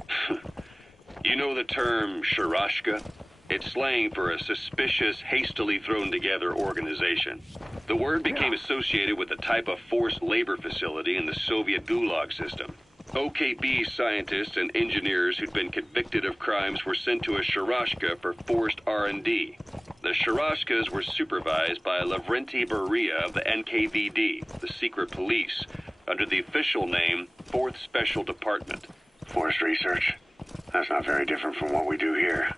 You know the term Sharashka? It's slang for a suspicious, hastily thrown together organization. The word became associated with a type of forced labor facility in the Soviet Gulag system. OKB scientists and engineers who'd been convicted of crimes were sent to a Sharashka for forced R&D. The Sharashkas were supervised by Lavrenti Beria of the NKVD, the secret police, under the official name 4th Special Department. Forced research? That's not very different from what we do here.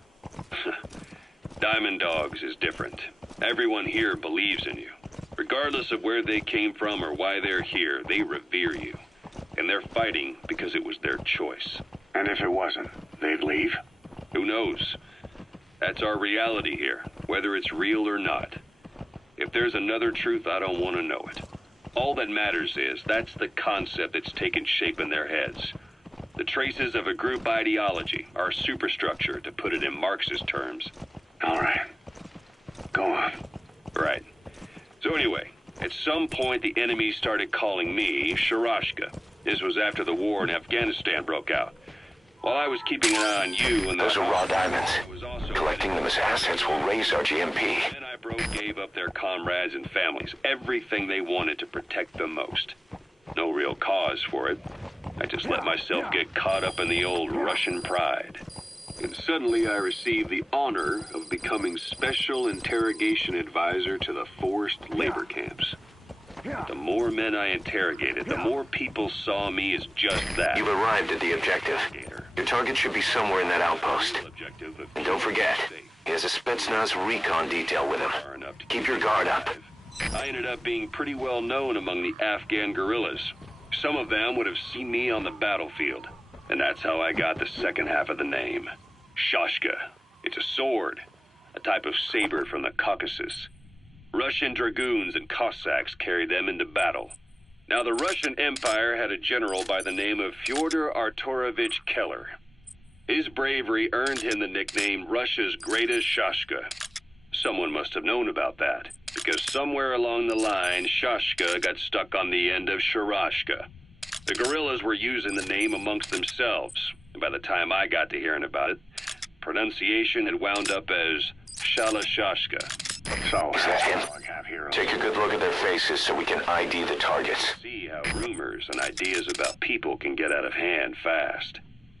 Diamond Dogs is different. Everyone here believes in you. Regardless of where they came from or why they're here, they revere you. And they're fighting because it was their choice. And if it wasn't, they'd leave? Who knows? That's our reality here, whether it's real or not. If there's another truth, I don't want to know it. All that matters is that's the concept that's taken shape in their heads. The traces of a group ideology, our superstructure, to put it in Marxist terms. All right. Go on. Right. So anyway, at some point the enemy started calling me Sharashka. This was after the war in Afghanistan broke out. While I was keeping an eye on you and those are raw diamonds. Collecting them as assets will raise our GMP. Then I gave up their comrades and families, everything they wanted to protect the most. No real cause for it. I just let myself get caught up in the old Russian pride. And suddenly I received the honor of becoming Special Interrogation Advisor to the forced labor camps. The more men I interrogated, the more people saw me as just that. You've arrived at the objective. Your target should be somewhere in that outpost. And don't forget, he has a Spetsnaz recon detail with him. Keep your guard up. I ended up being pretty well known among the Afghan guerrillas. Some of them would have seen me on the battlefield. And that's how I got the second half of the name. Shashka. It's a sword, a type of saber from the Caucasus. Russian dragoons and Cossacks carried them into battle. Now, the Russian Empire had a general by the name of Fyodor Arturovich Keller. His bravery earned him the nickname Russia's Greatest Shashka. Someone must have known about that, because somewhere along the line, Shashka got stuck on the end of Sharashka. The guerrillas were using the name amongst themselves, and by the time I got to hearing about it, pronunciation had wound up as Shalashashka. So, is that him? Take a good look at their faces so we can ID the targets. See how rumors and ideas about people can get out of hand fast.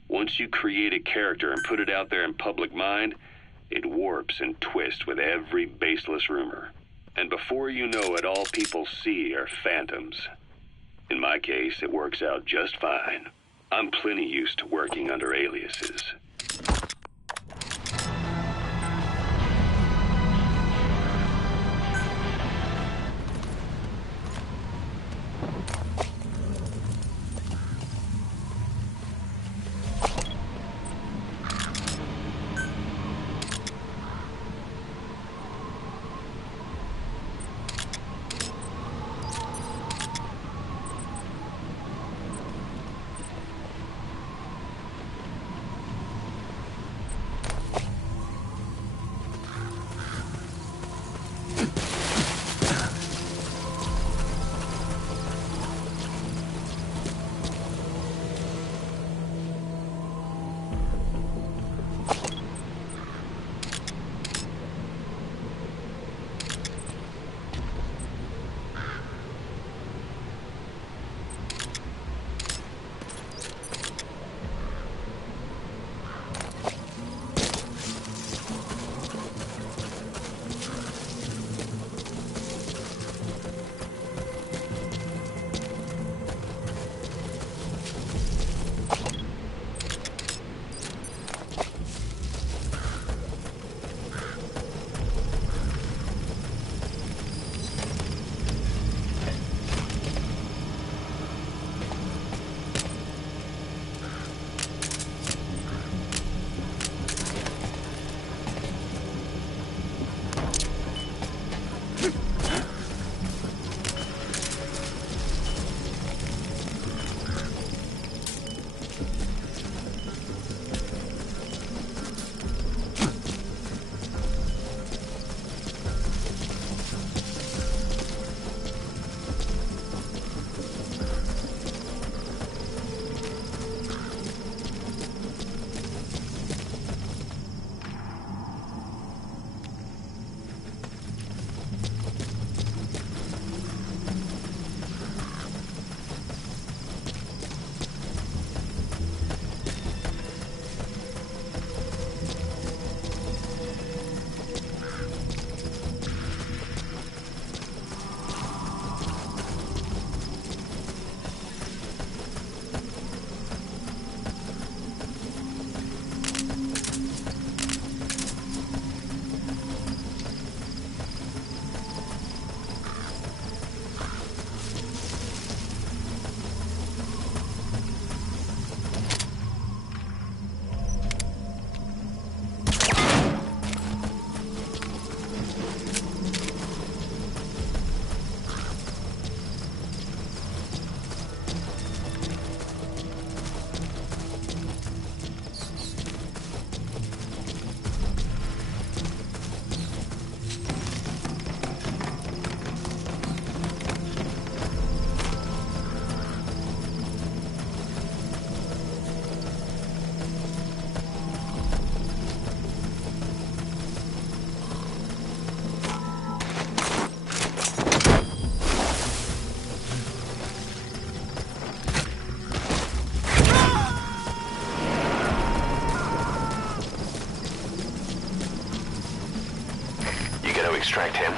Once you create a character and put it out there in public mind, it warps and twists with every baseless rumor. And before you know it, all people see are phantoms. In my case, it works out just fine. I'm plenty used to working under aliases. extract him.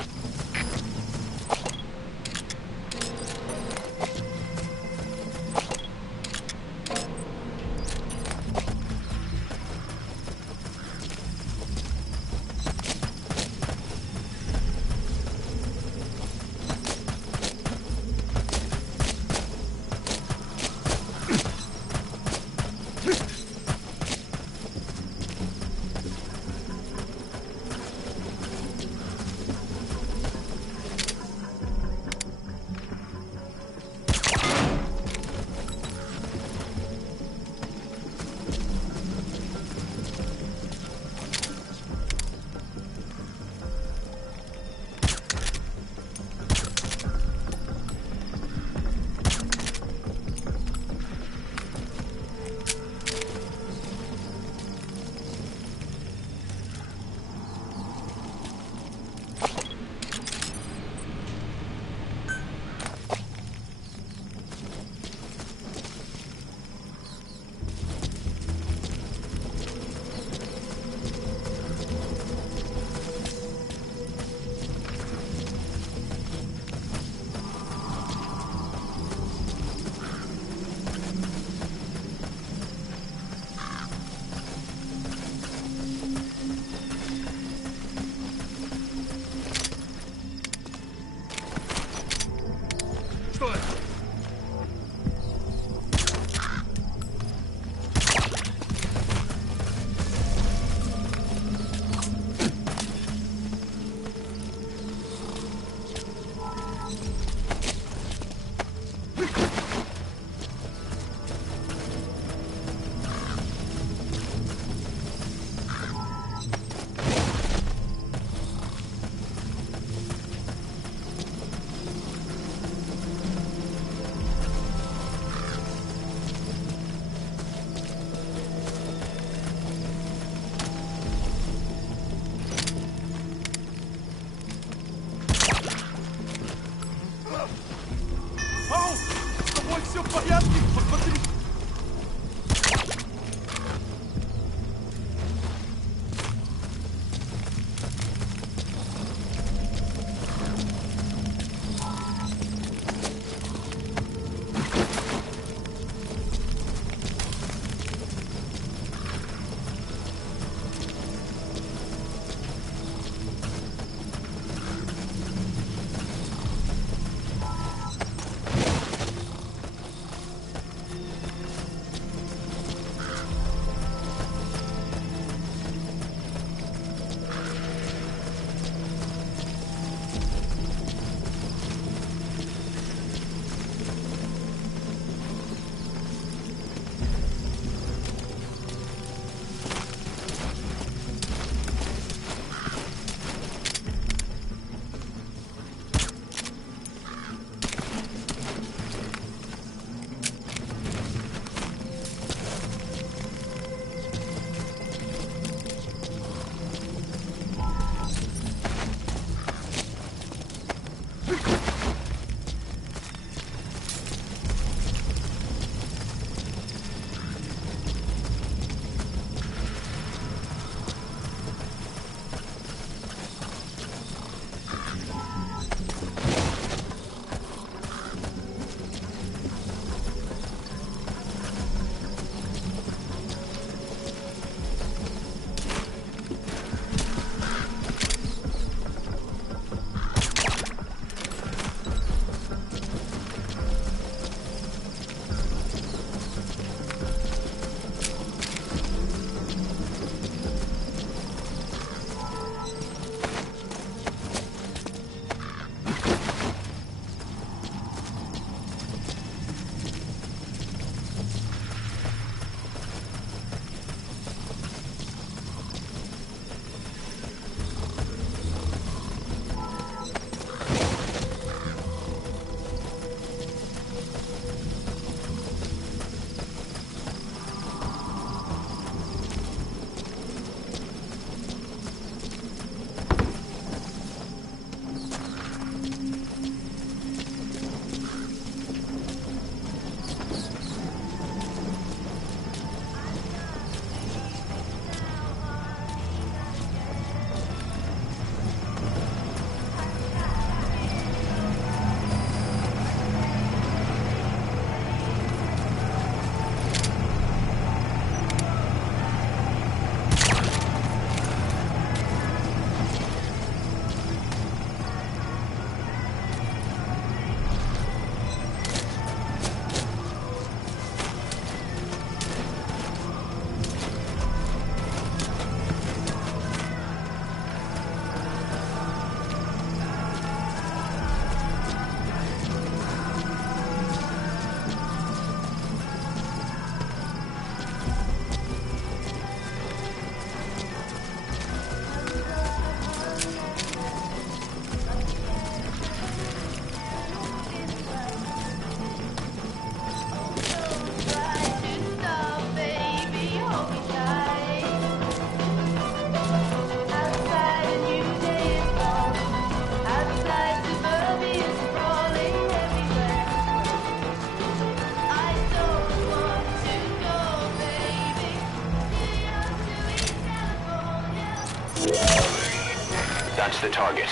That's the target.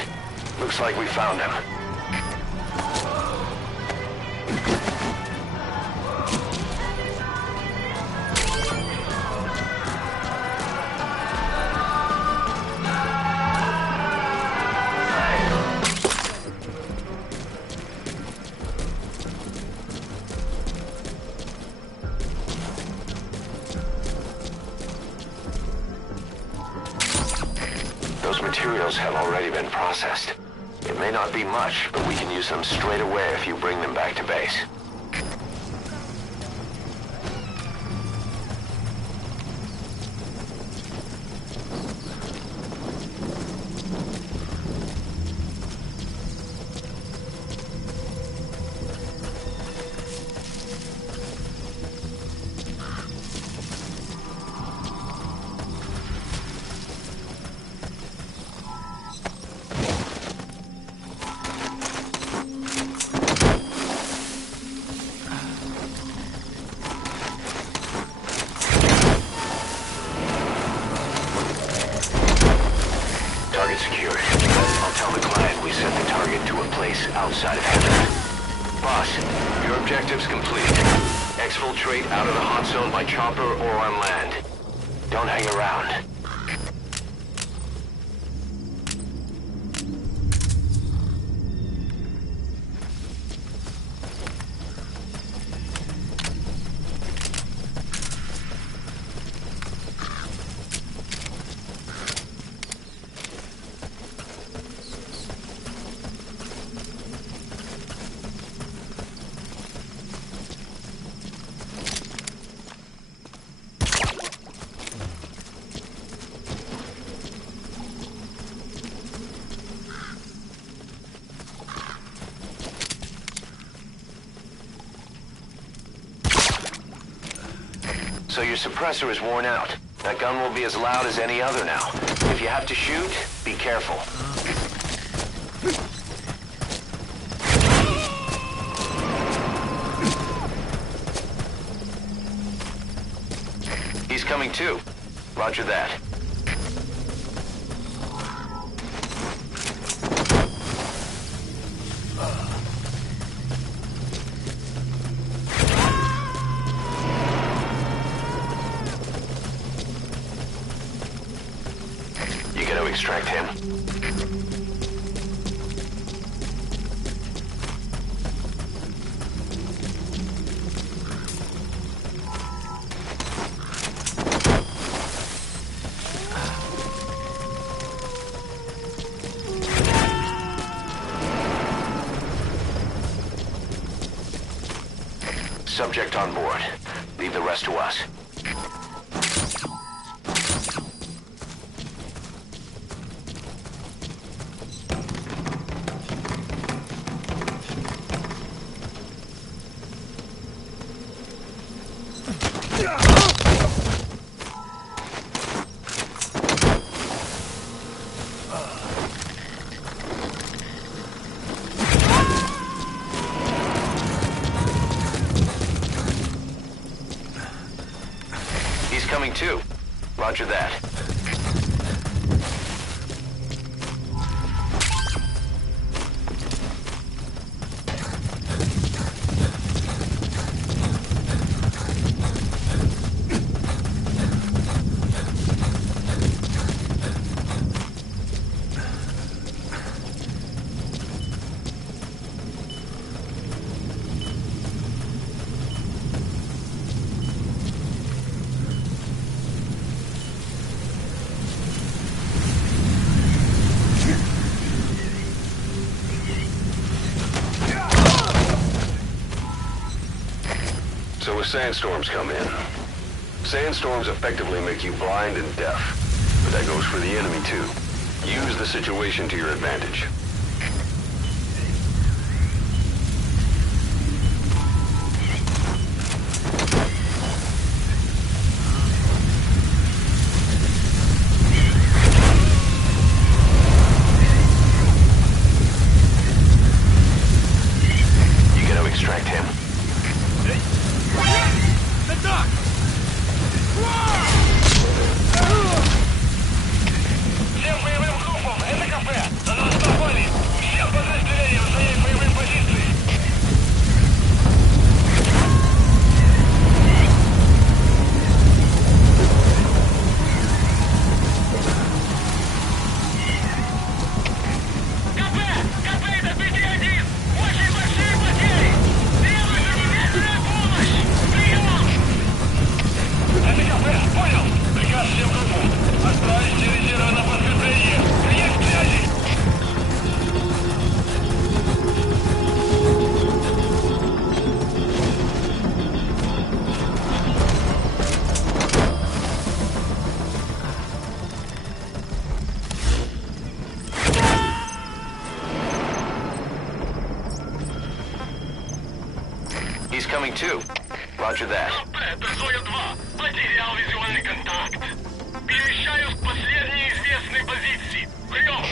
Looks like we found him. Those materials have already been processed. It may not be much, but we can use them straight away if you bring them back to base. Target secured. I'll tell the client we sent the target to a place outside of Hammond. Boss, your objective's complete. Exfiltrate out of the hot zone by chopper or on land. Don't hang around. So your suppressor is worn out. That gun will be as loud as any other now. If you have to shoot, be careful. He's coming too. Roger that. You gotta extract him. Subject on board. Leave the rest to us. He's coming too. Roger that. So as sandstorms come in, sandstorms effectively make you blind and deaf. But that goes for the enemy too. Use the situation to your advantage. You gotta extract him. Всем боевым группам, это кафе! coming too. Roger that. Это Зоя-2. Потерял визуальный контакт. Перемещаюсь к последней известной позиции. Прием!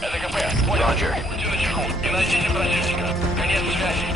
Это КП. Понял. Роger. Будьте начеку и найдите противника. Конец связи.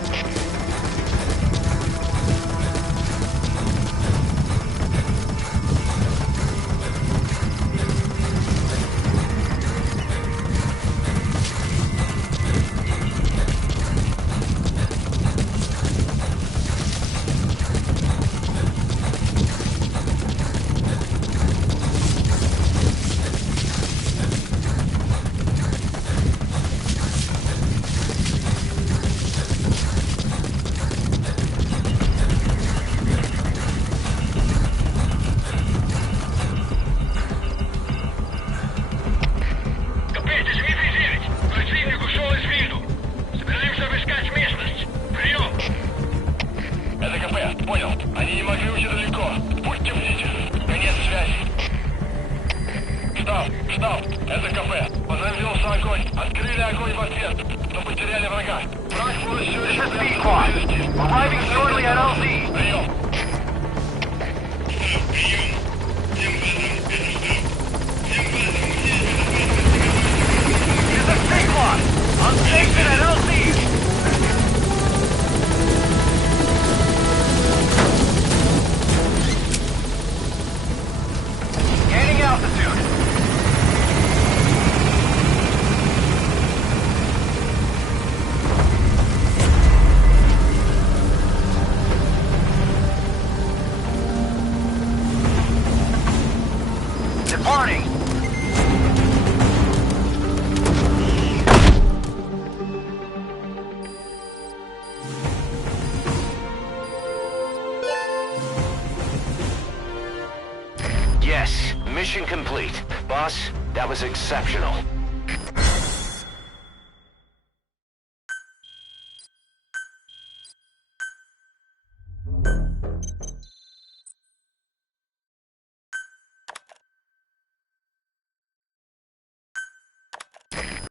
Yes, mission complete. Boss, that was exceptional.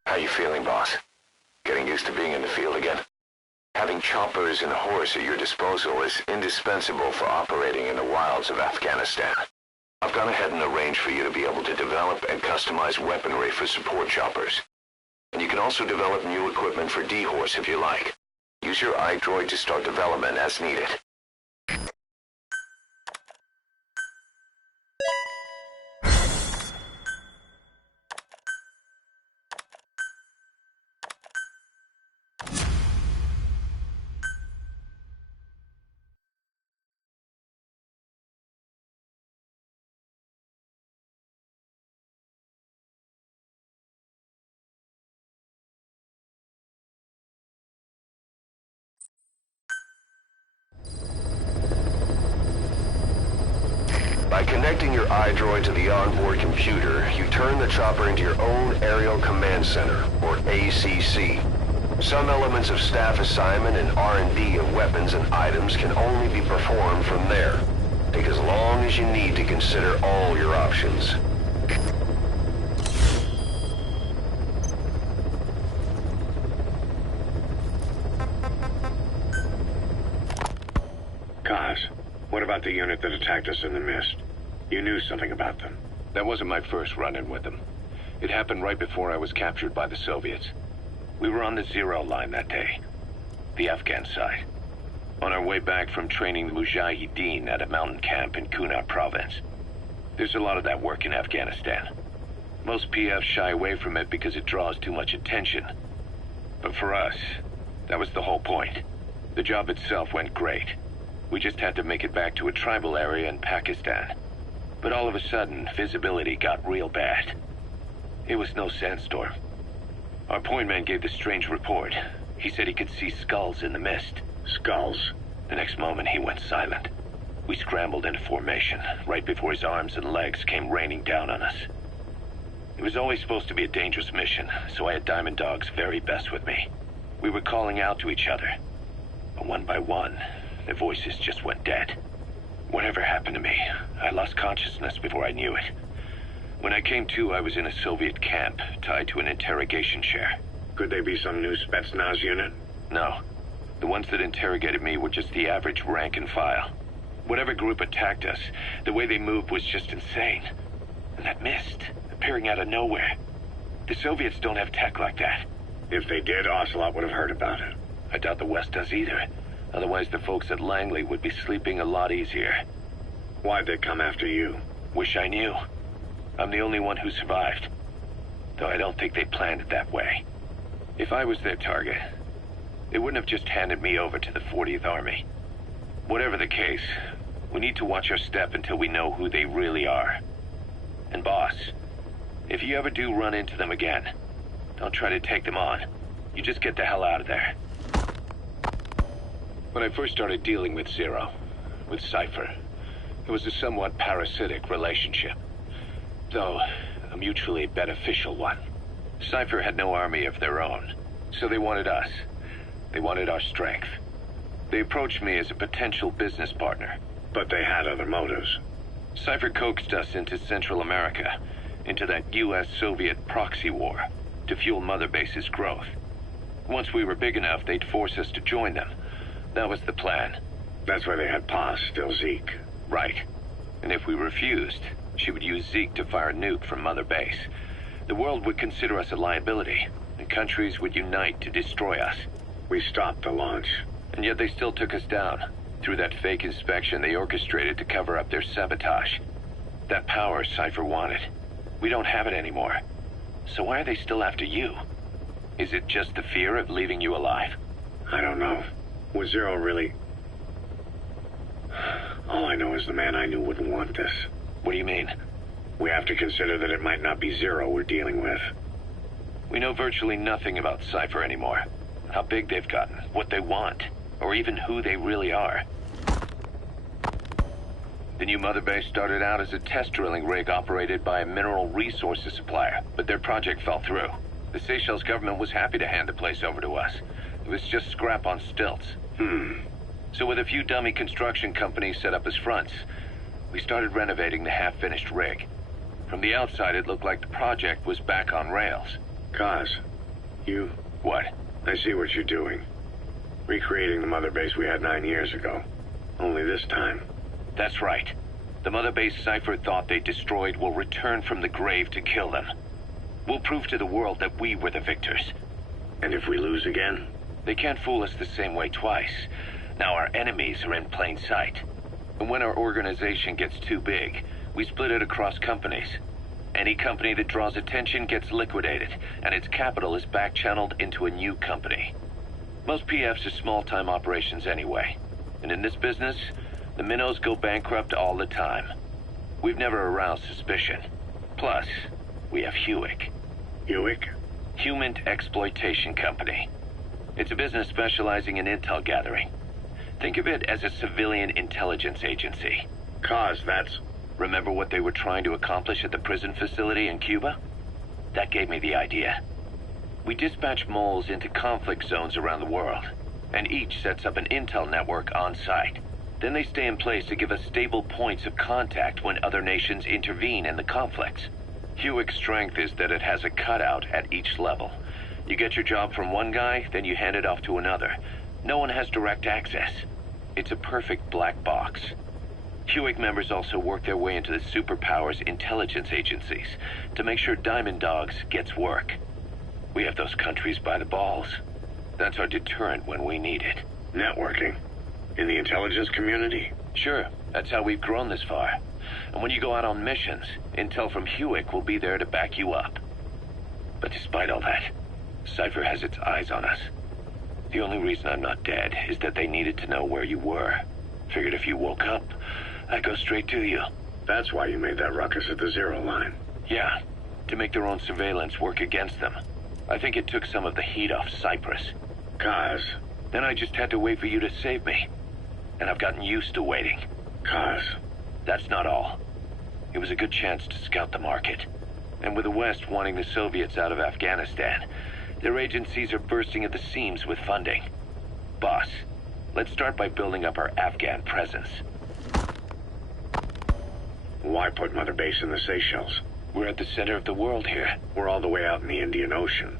How you feeling, boss? Getting used to being in the field again? Having choppers and horse at your disposal is indispensable for operating in the wilds of Afghanistan. I've gone ahead and arranged for you to be able to develop and customize weaponry for support choppers. And you can also develop new equipment for D-Horse if you like. Use your iDroid to start development as needed. By connecting your iDroid to the onboard computer, you turn the chopper into your own Aerial Command Center, or ACC. Some elements of staff assignment and R&D of weapons and items can only be performed from there. Take as long as you need to consider all your options. Kaz, what about the unit that attacked us in the mist? You knew something about them. That wasn't my first run-in with them. It happened right before I was captured by the Soviets. We were on the zero line that day, the Afghan side, on our way back from training the Mujahideen at a mountain camp in Kunar province. There's a lot of that work in Afghanistan. Most PFs shy away from it because it draws too much attention. But for us, that was the whole point. The job itself went great. We just had to make it back to a tribal area in Pakistan. But all of a sudden, visibility got real bad. It was no sandstorm. Our point man gave this strange report. He said he could see skulls in the mist. Skulls? The next moment, he went silent. We scrambled into formation, right before his arms and legs came raining down on us. It was always supposed to be a dangerous mission, so I had Diamond Dog's very best with me. We were calling out to each other. But one by one, their voices just went dead. Whatever happened to me, I lost consciousness before I knew it. When I came to, I was in a Soviet camp, tied to an interrogation chair. Could they be some new Spetsnaz unit? No. The ones that interrogated me were just the average rank and file. Whatever group attacked us, the way they moved was just insane. And that mist, appearing out of nowhere. The Soviets don't have tech like that. If they did, Ocelot would have heard about it. I doubt the West does either. Otherwise, the folks at Langley would be sleeping a lot easier. Why'd they come after you? Wish I knew. I'm the only one who survived. Though I don't think they planned it that way. If I was their target, they wouldn't have just handed me over to the 40th Army. Whatever the case, we need to watch our step until we know who they really are. And boss, if you ever do run into them again, don't try to take them on. You just get the hell out of there. When I first started dealing with Zero, with Cypher, it was a somewhat parasitic relationship. Though, a mutually beneficial one. Cypher had no army of their own, so they wanted us. They wanted our strength. They approached me as a potential business partner. But they had other motives. Cypher coaxed us into Central America, into that US-Soviet proxy war, to fuel Mother Base's growth. Once we were big enough, they'd force us to join them. That was the plan. That's why they had Paz, still Zeke. Right. And if we refused, she would use Zeke to fire a nuke from Mother Base. The world would consider us a liability, and countries would unite to destroy us. We stopped the launch. And yet they still took us down, through that fake inspection they orchestrated to cover up their sabotage. That power Cypher wanted. We don't have it anymore. So why are they still after you? Is it just the fear of leaving you alive? I don't know. Was Zero really... All I know is the man I knew wouldn't want this. What do you mean? We have to consider that it might not be Zero we're dealing with. We know virtually nothing about Cypher anymore. How big they've gotten, what they want, or even who they really are. The new Mother Base started out as a test drilling rig operated by a mineral resources supplier, but their project fell through. The Seychelles government was happy to hand the place over to us. It was just scrap on stilts. So with a few dummy construction companies set up as fronts, we started renovating the half-finished rig. From the outside, it looked like the project was back on rails. Kaz, you... What? I see what you're doing. Recreating the Mother Base we had 9 years ago. Only this time. That's right. The Mother Base Cypher thought they destroyed will return from the grave to kill them. We'll prove to the world that we were the victors. And if we lose again? They can't fool us the same way twice. Now our enemies are in plain sight. And when our organization gets too big, we split it across companies. Any company that draws attention gets liquidated, and its capital is back-channeled into a new company. Most PFs are small-time operations anyway. And in this business, the minnows go bankrupt all the time. We've never aroused suspicion. Plus, we have Hewick. Hewick? Human Exploitation Company. It's a business specializing in intel gathering. Think of it as a civilian intelligence agency. Kaz, that's... Remember what they were trying to accomplish at the prison facility in Cuba? That gave me the idea. We dispatch moles into conflict zones around the world, and each sets up an intel network on site. Then they stay in place to give us stable points of contact when other nations intervene in the conflicts. Hewick's strength is that it has a cutout at each level. You get your job from one guy, then you hand it off to another. No one has direct access. It's a perfect black box. Hewick members also work their way into the superpowers intelligence agencies to make sure Diamond Dogs gets work. We have those countries by the balls. That's our deterrent when we need it. Networking? In the intelligence community? Sure, that's how we've grown this far. And when you go out on missions, intel from Hewick will be there to back you up. But despite all that, Cypher has its eyes on us. The only reason I'm not dead is that they needed to know where you were. Figured if you woke up, I'd go straight to you. That's why you made that ruckus at the Zero line. Yeah, to make their own surveillance work against them. I think it took some of the heat off Cyprus. Kaz. Then I just had to wait for you to save me. And I've gotten used to waiting. Kaz. That's not all. It was a good chance to scout the market. And with the West wanting the Soviets out of Afghanistan, their agencies are bursting at the seams with funding. Boss, let's start by building up our Afghan presence. Why put Mother Base in the Seychelles? We're at the center of the world here. We're all the way out in the Indian Ocean.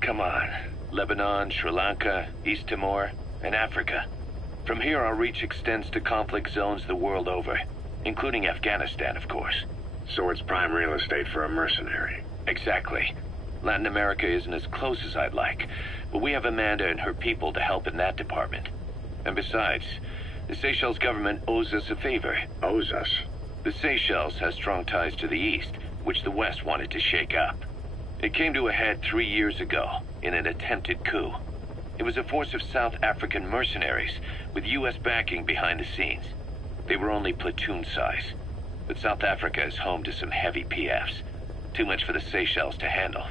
Come on. Lebanon, Sri Lanka, East Timor. and Africa. From here, our reach extends to conflict zones the world over, including Afghanistan, of course. So it's prime real estate for a mercenary. Exactly. Latin America isn't as close as I'd like, but we have Amanda and her people to help in that department. And besides, the Seychelles government owes us a favor. Owes us? The Seychelles has strong ties to the east, which the West wanted to shake up. It came to a head 3 years ago, in an attempted coup. It was a force of South African mercenaries, with U.S. backing behind the scenes. They were only platoon size, but South Africa is home to some heavy PFs. Too much for the Seychelles to handle.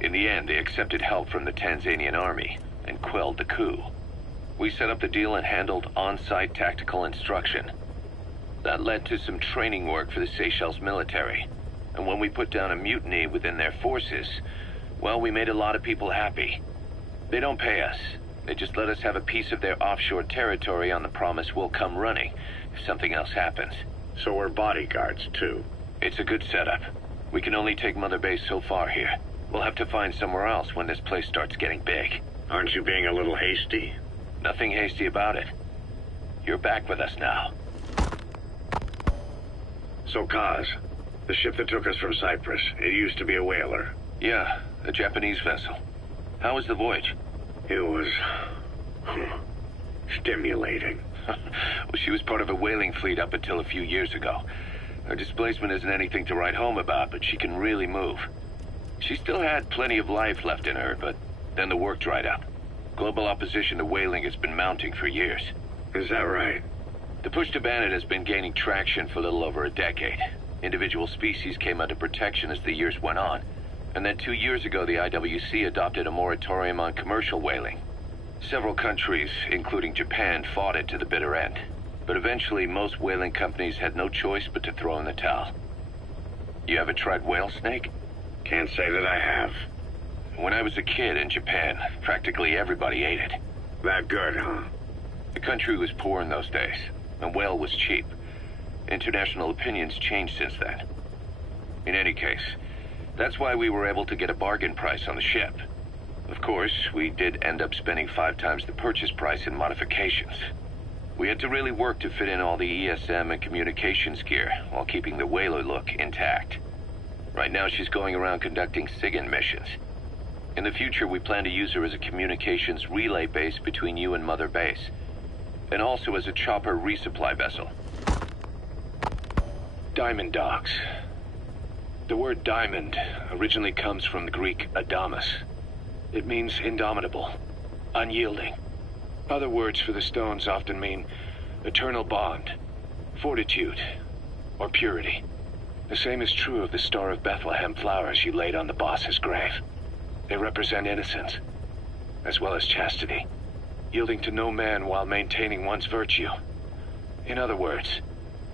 In the end, they accepted help from the Tanzanian army, and quelled the coup. We set up the deal and handled on-site tactical instruction. That led to some training work for the Seychelles military. And when we put down a mutiny within their forces, well, we made a lot of people happy. They don't pay us. They just let us have a piece of their offshore territory on the promise we'll come running if something else happens. So we're bodyguards, too. It's a good setup. We can only take Mother Base so far here. We'll have to find somewhere else when this place starts getting big. Aren't you being a little hasty? Nothing hasty about it. You're back with us now. So, Kaz, the ship that took us from Cyprus, it used to be a whaler. Yeah, a Japanese vessel. How was the voyage? It was... stimulating. Well, she was part of a whaling fleet up until a few years ago. Her displacement isn't anything to write home about, but she can really move. She still had plenty of life left in her, but then the work dried up. Global opposition to whaling has been mounting for years. Is that right? The push to ban it has been gaining traction for a little over a decade. Individual species came under protection as the years went on. And then 2 years ago, the IWC adopted a moratorium on commercial whaling. Several countries, including Japan, fought it to the bitter end. But eventually, most whaling companies had no choice but to throw in the towel. You ever tried whale snake? Can't say that I have. When I was a kid in Japan, practically everybody ate it. That good, huh? The country was poor in those days, and whale was cheap. International opinions changed since then. In any case, that's why we were able to get a bargain price on the ship. Of course, we did end up spending 5 times the purchase price in modifications. We had to really work to fit in all the ESM and communications gear while keeping the whaler look intact. Right now she's going around conducting SIGINT missions. In the future, we plan to use her as a communications relay base between you and Mother Base, and also as a chopper resupply vessel. Diamond dogs. The word diamond originally comes from the Greek adamas. It means indomitable, unyielding. Other words for the stones often mean eternal bond, fortitude, or purity. The same is true of the Star of Bethlehem flowers you laid on the boss's grave. They represent innocence, as well as chastity, yielding to no man while maintaining one's virtue. In other words,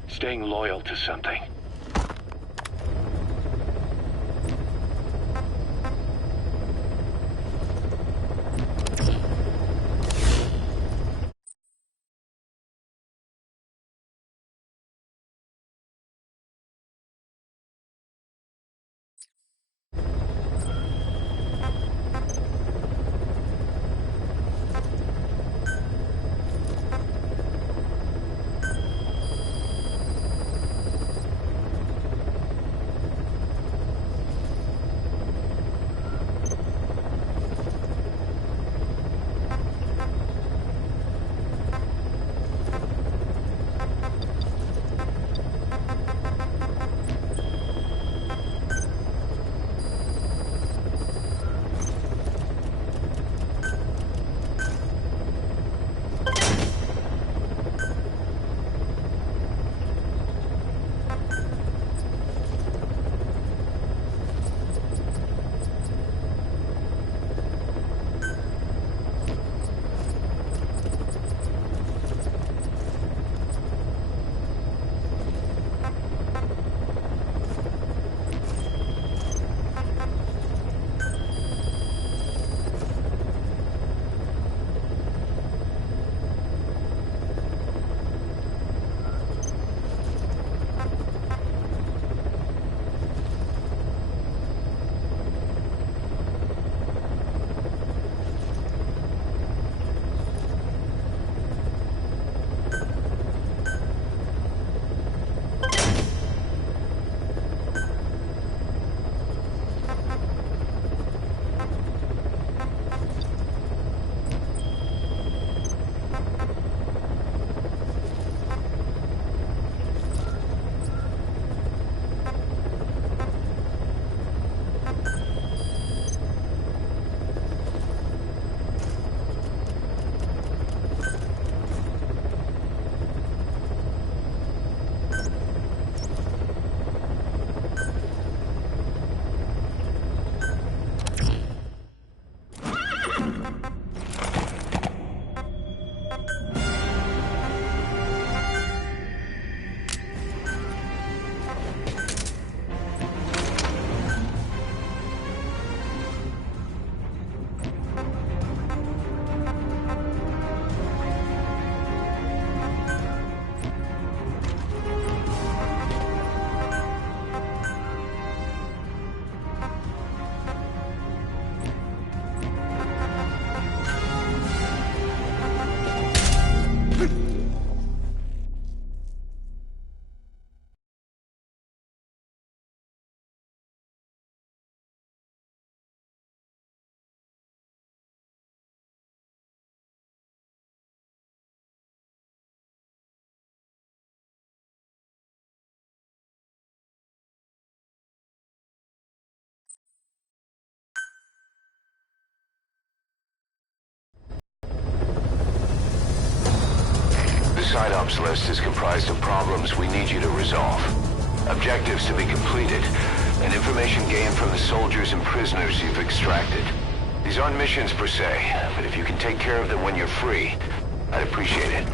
staying loyal to something. side ops list is comprised of problems we need you to resolve. Objectives to be completed, and information gained from the soldiers and prisoners you've extracted. These aren't missions per se, but if you can take care of them when you're free, I'd appreciate it.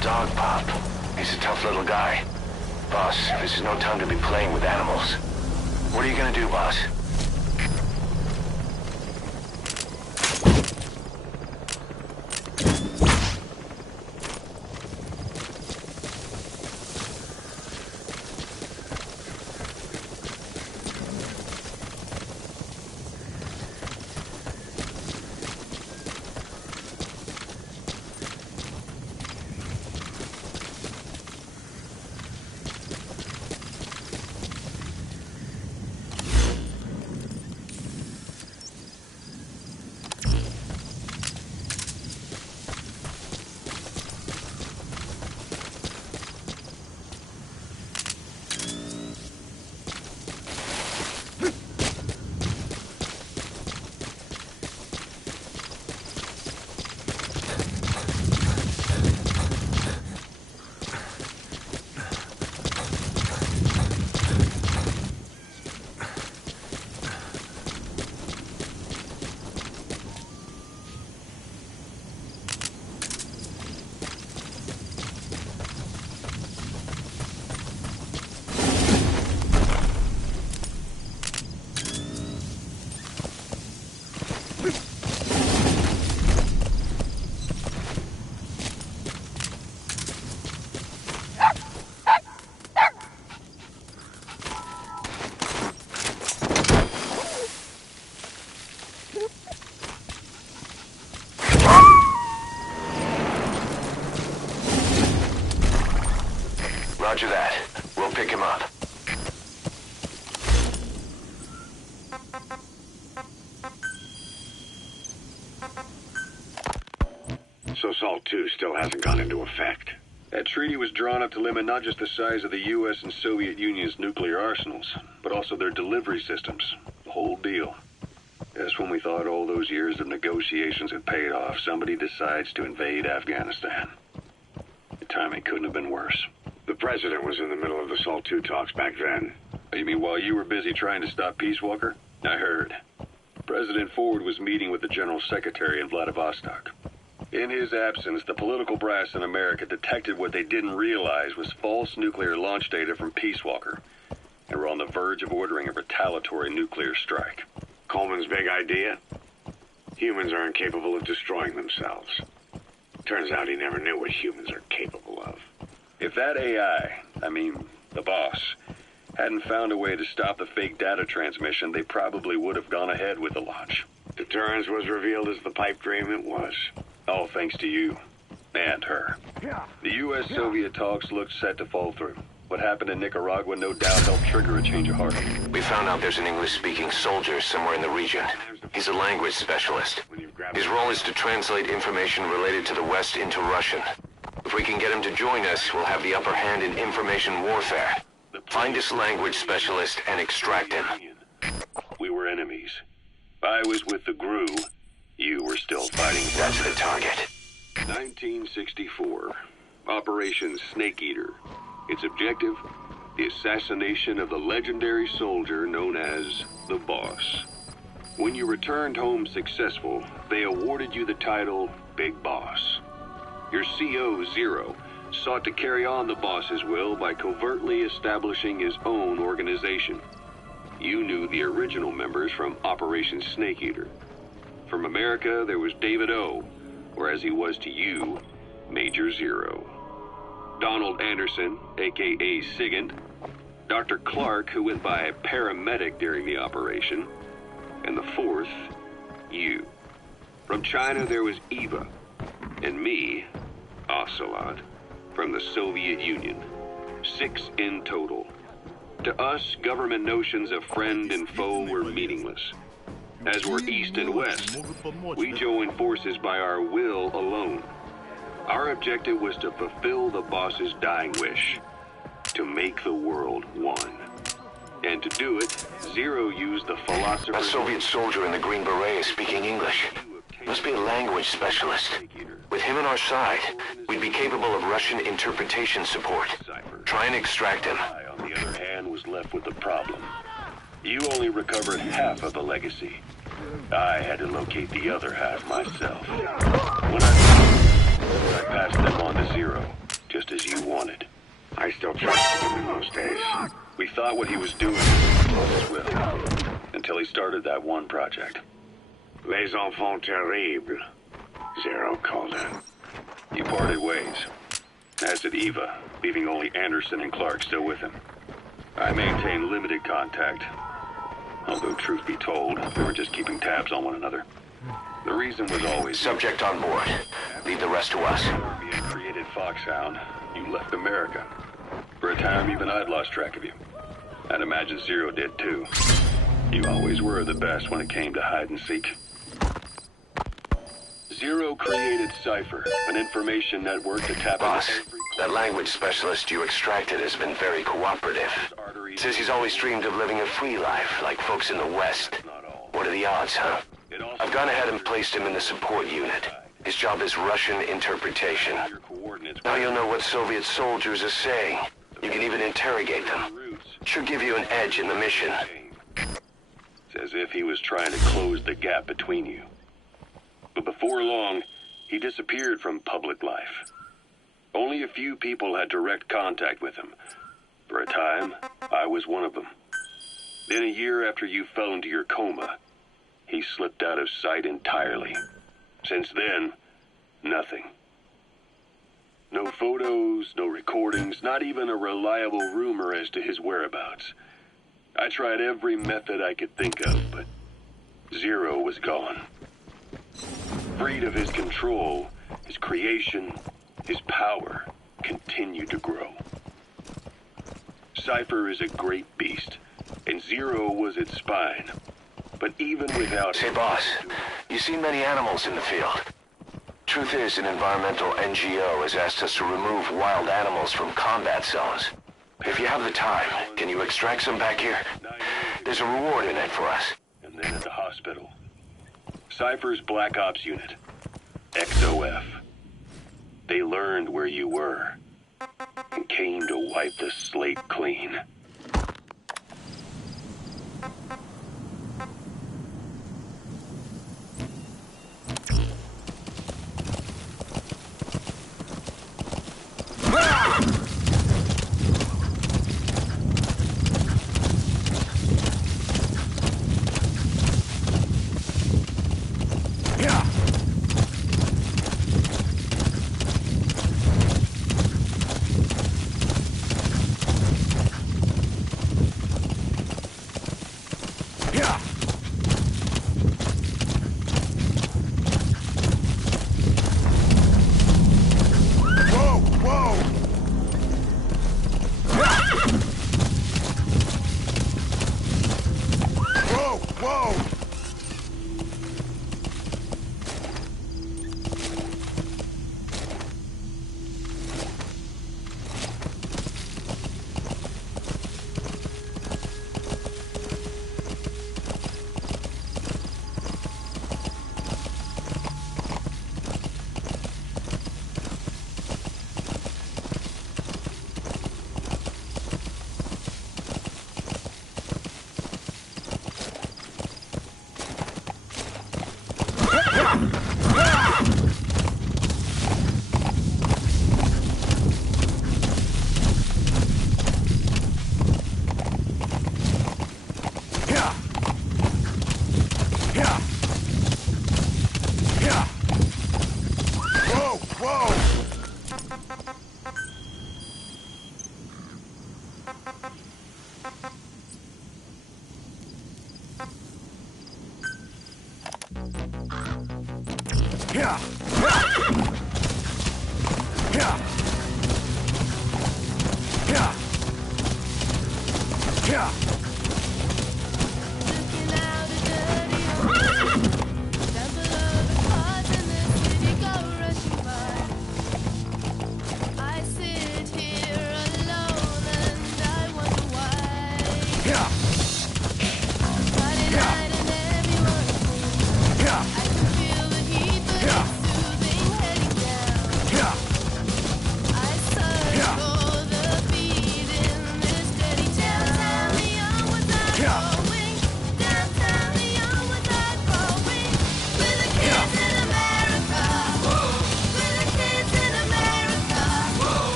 Dog Pop. He's a tough little guy. Boss, this is no time to be playing with animals. What are you gonna do, boss? Roger that. We'll pick him up. So SALT 2 still hasn't gone into effect. That treaty was drawn up to limit not just the size of the U.S. and Soviet Union's nuclear arsenals, but also their delivery systems. The whole deal. Just when we thought all those years of negotiations had paid off, somebody decides to invade Afghanistan. The timing couldn't have been worse. The president was in the middle of the SALT 2 talks back then. You mean while you were busy trying to stop Peace Walker? I heard. President Ford was meeting with the General Secretary in Vladivostok. In his absence, the political brass in America detected what they didn't realize was false nuclear launch data from Peace Walker, and were on the verge of ordering a retaliatory nuclear strike. Coleman's big idea? Humans are incapable of destroying themselves. Turns out he never knew what humans are capable of. If that AI, the boss, hadn't found a way to stop the fake data transmission, they probably would have gone ahead with the launch. Deterrence was revealed as the pipe dream it was. All thanks to you. And her. The U.S.-Soviet talks looked set to fall through. What happened in Nicaragua no doubt helped trigger a change of heart. We found out there's an English-speaking soldier somewhere in the region. He's a language specialist. His role is to translate information related to the West into Russian. If we can get him to join us, we'll have the upper hand in information warfare. Find this language specialist and extract him. We were enemies. I was with the GRU. You were still fighting. That's the target. 1964. Operation Snake Eater. Its objective? The assassination of the legendary soldier known as the Boss. When you returned home successful, they awarded you the title Big Boss. Your CO, Zero, sought to carry on the boss's will by covertly establishing his own organization. You knew the original members from Operation Snake Eater. From America, there was David O, or as he was to you, Major Zero. Donald Anderson, a.k.a. Sigint, Dr. Clark, who went by paramedic during the operation, and the fourth, you. From China, there was Eva, and me, Ocelot, from the Soviet Union. 6 in total. To us, government notions of friend and foe were meaningless. As we're East and West, we joined forces by our will alone. Our objective was to fulfill the boss's dying wish, to make the world one. And to do it, Zero used the philosopher... That Soviet soldier in the Green Beret is speaking English. Must be a language specialist. With him on our side, we'd be capable of Russian interpretation support. Try and extract him. I, on the other hand, was left with the problem. You only recovered half of the legacy. I had to locate the other half myself. When I passed them on to Zero, just as you wanted. I still trusted him in those days. We thought what he was doing was his will, until he started that one project. Les enfants terribles, Zero called it. You parted ways, as did Eva, leaving only Anderson and Clark still with him. I maintained limited contact, although truth be told, we were just keeping tabs on one another. The reason was always... Subject on board. Leave the rest to us. Being created Foxhound, you left America. For a time, even I'd lost track of you. I'd imagine Zero did too. You always were the best when it came to hide and seek. Zero created Cypher, an information network to tap Boss, into every... that language specialist you extracted has been very cooperative. Says he's always dreamed of living a free life, like folks in the West. What are the odds, huh? I've gone ahead and placed him in the support unit. His job is Russian interpretation. Now you'll know what Soviet soldiers are saying. You can even interrogate them. Should give you an edge in the mission. It's as if he was trying to close the gap between you. But before long, he disappeared from public life. Only a few people had direct contact with him. For a time, I was one of them. Then a year after you fell into your coma, he slipped out of sight entirely. Since then, nothing. No photos, no recordings, not even a reliable rumor as to his whereabouts. I tried every method I could think of, but Zero was gone. Freed of his control, his creation, his power continued to grow. Cypher is a great beast, and Zero was its spine. But even without... Say, boss, you see many animals in the field. Truth is, an environmental NGO has asked us to remove wild animals from combat zones. If you have the time, can you extract some back here? There's a reward in it for us. And then at the hospital. Cypher's Black Ops unit. XOF. They learned where you were, and came to wipe the slate clean.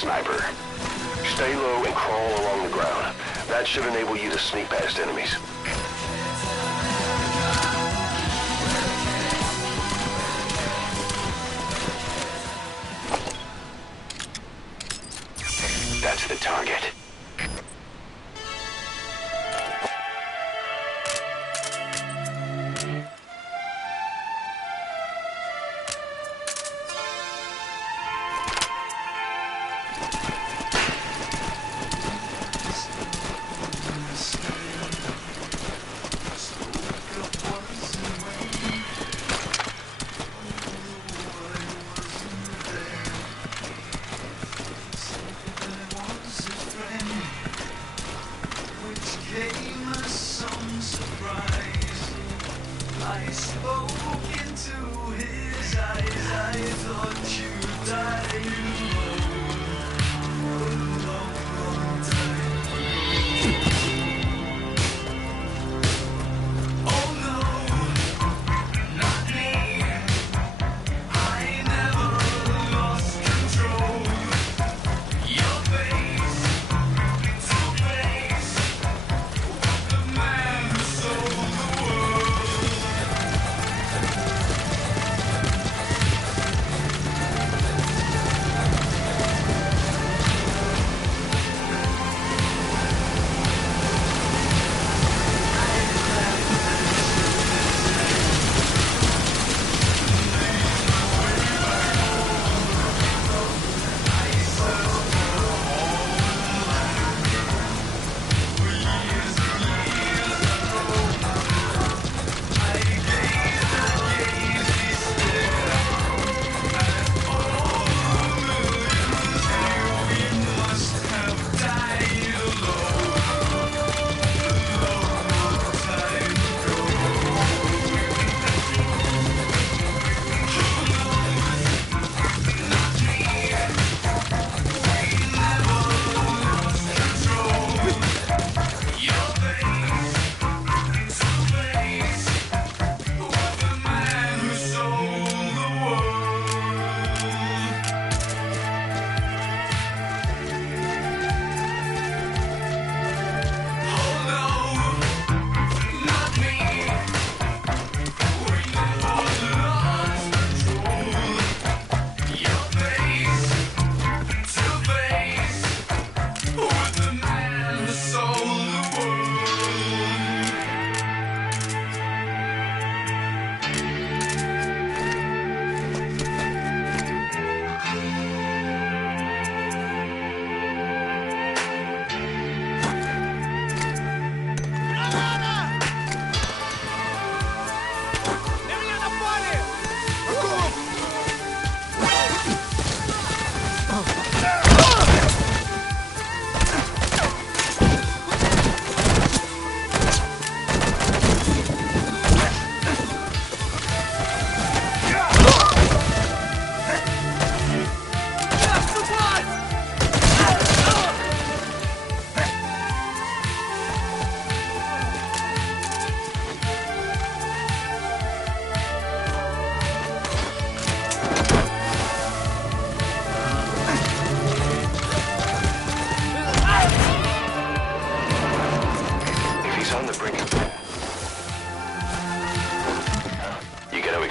sniper. Stay low and crawl along the ground. That should enable you to sneak past enemies. That's the target.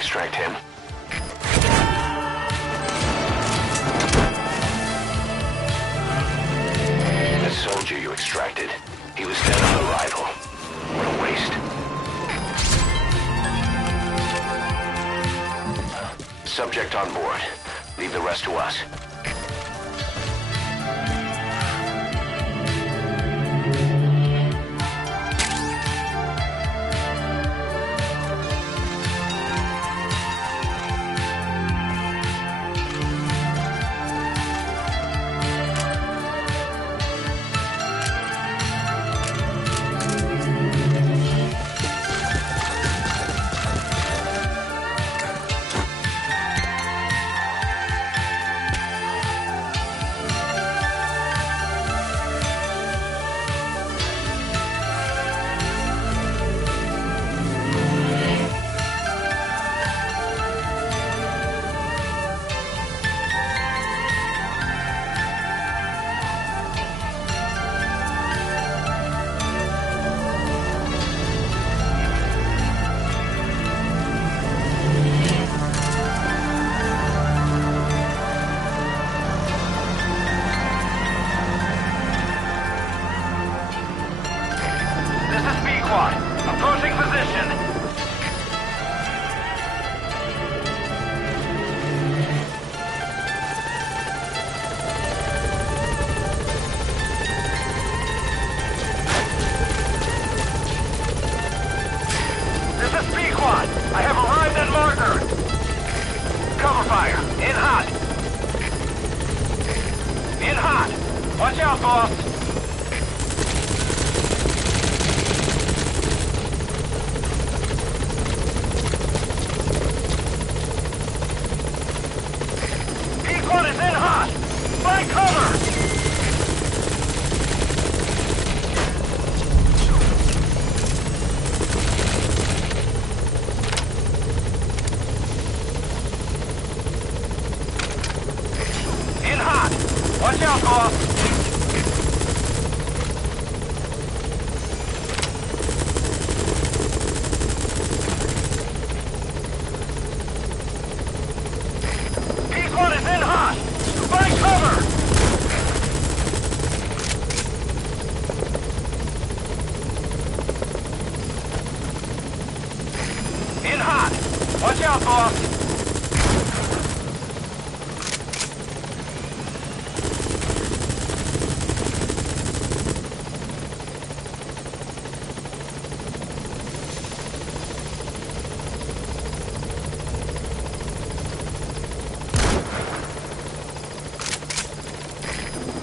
extract him. That soldier you extracted, he was dead on arrival. What a waste. Subject on board. Leave the rest to us. Watch out, boss! P-Quad is in hot! Find cover! Watch out, boss! P-Quad is in hot! Find cover! In hot! Watch out, boss!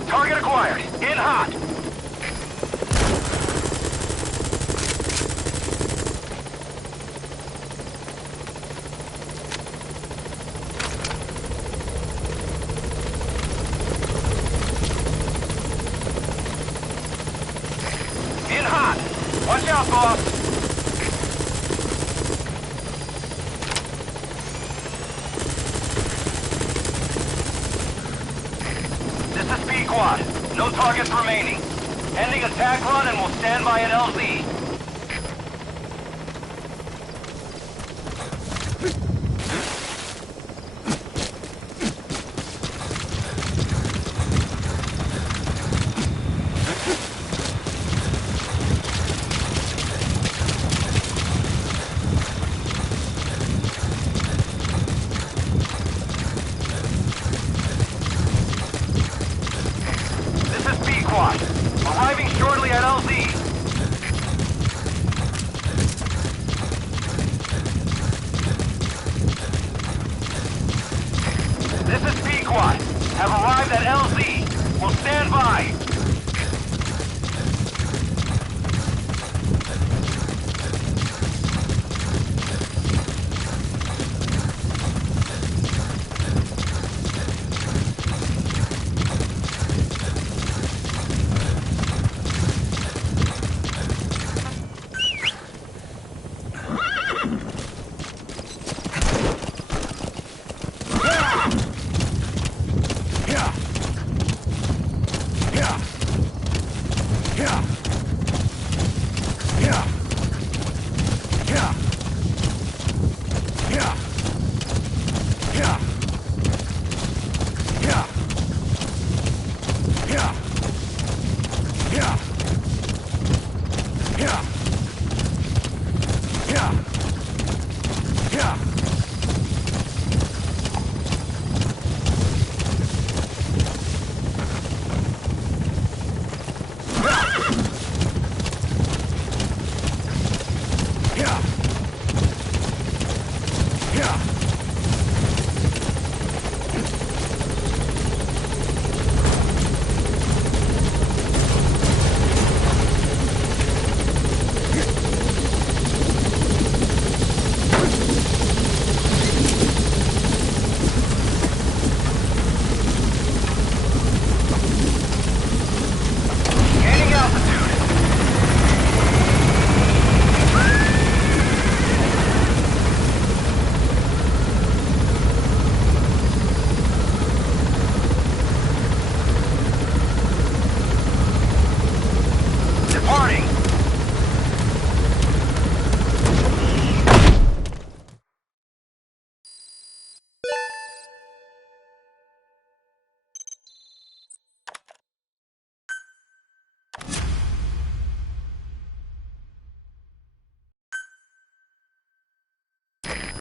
Target acquired. In hot. In hot. Watch out, boss. This is P-Quad. No targets remaining. Ending attack run and we'll stand by at LZ. Arriving shortly at LZ. This is P-Quad. Have arrived at LZ. We'll stand by.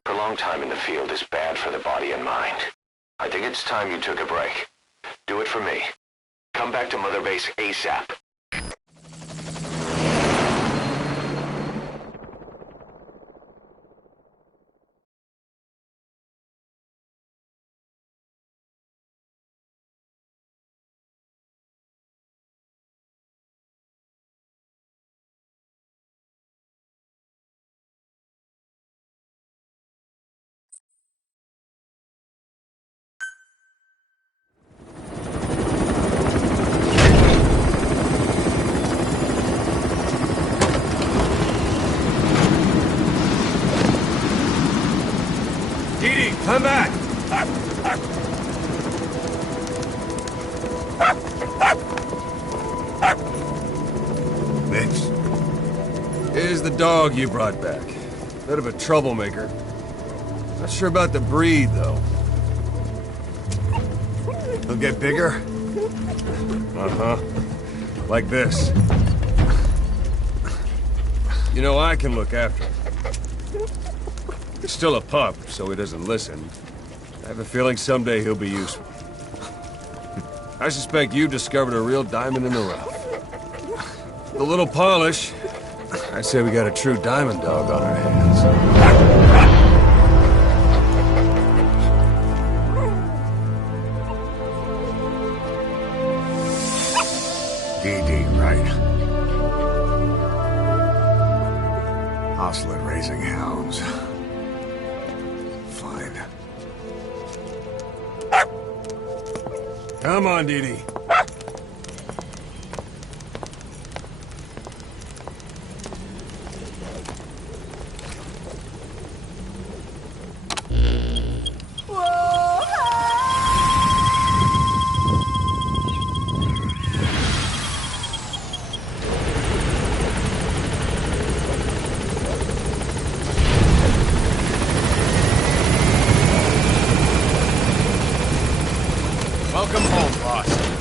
Prolonged time in the field is bad for the body and mind. I think it's time you took a break. Do it for me. Come back to Mother Base ASAP. the dog you brought back. Bit of a troublemaker. Not sure about the breed, though. He'll get bigger? Uh-huh. Like this. You know, I can look after him. He's still a pup, so he doesn't listen. I have a feeling someday he'll be useful. I suspect you discovered a real diamond in the rough. With a little polish, I'd say we got a true diamond dog on our hands. DD, right? Hostile at raising hounds. Fine. Come on, Dee. Welcome home, boss.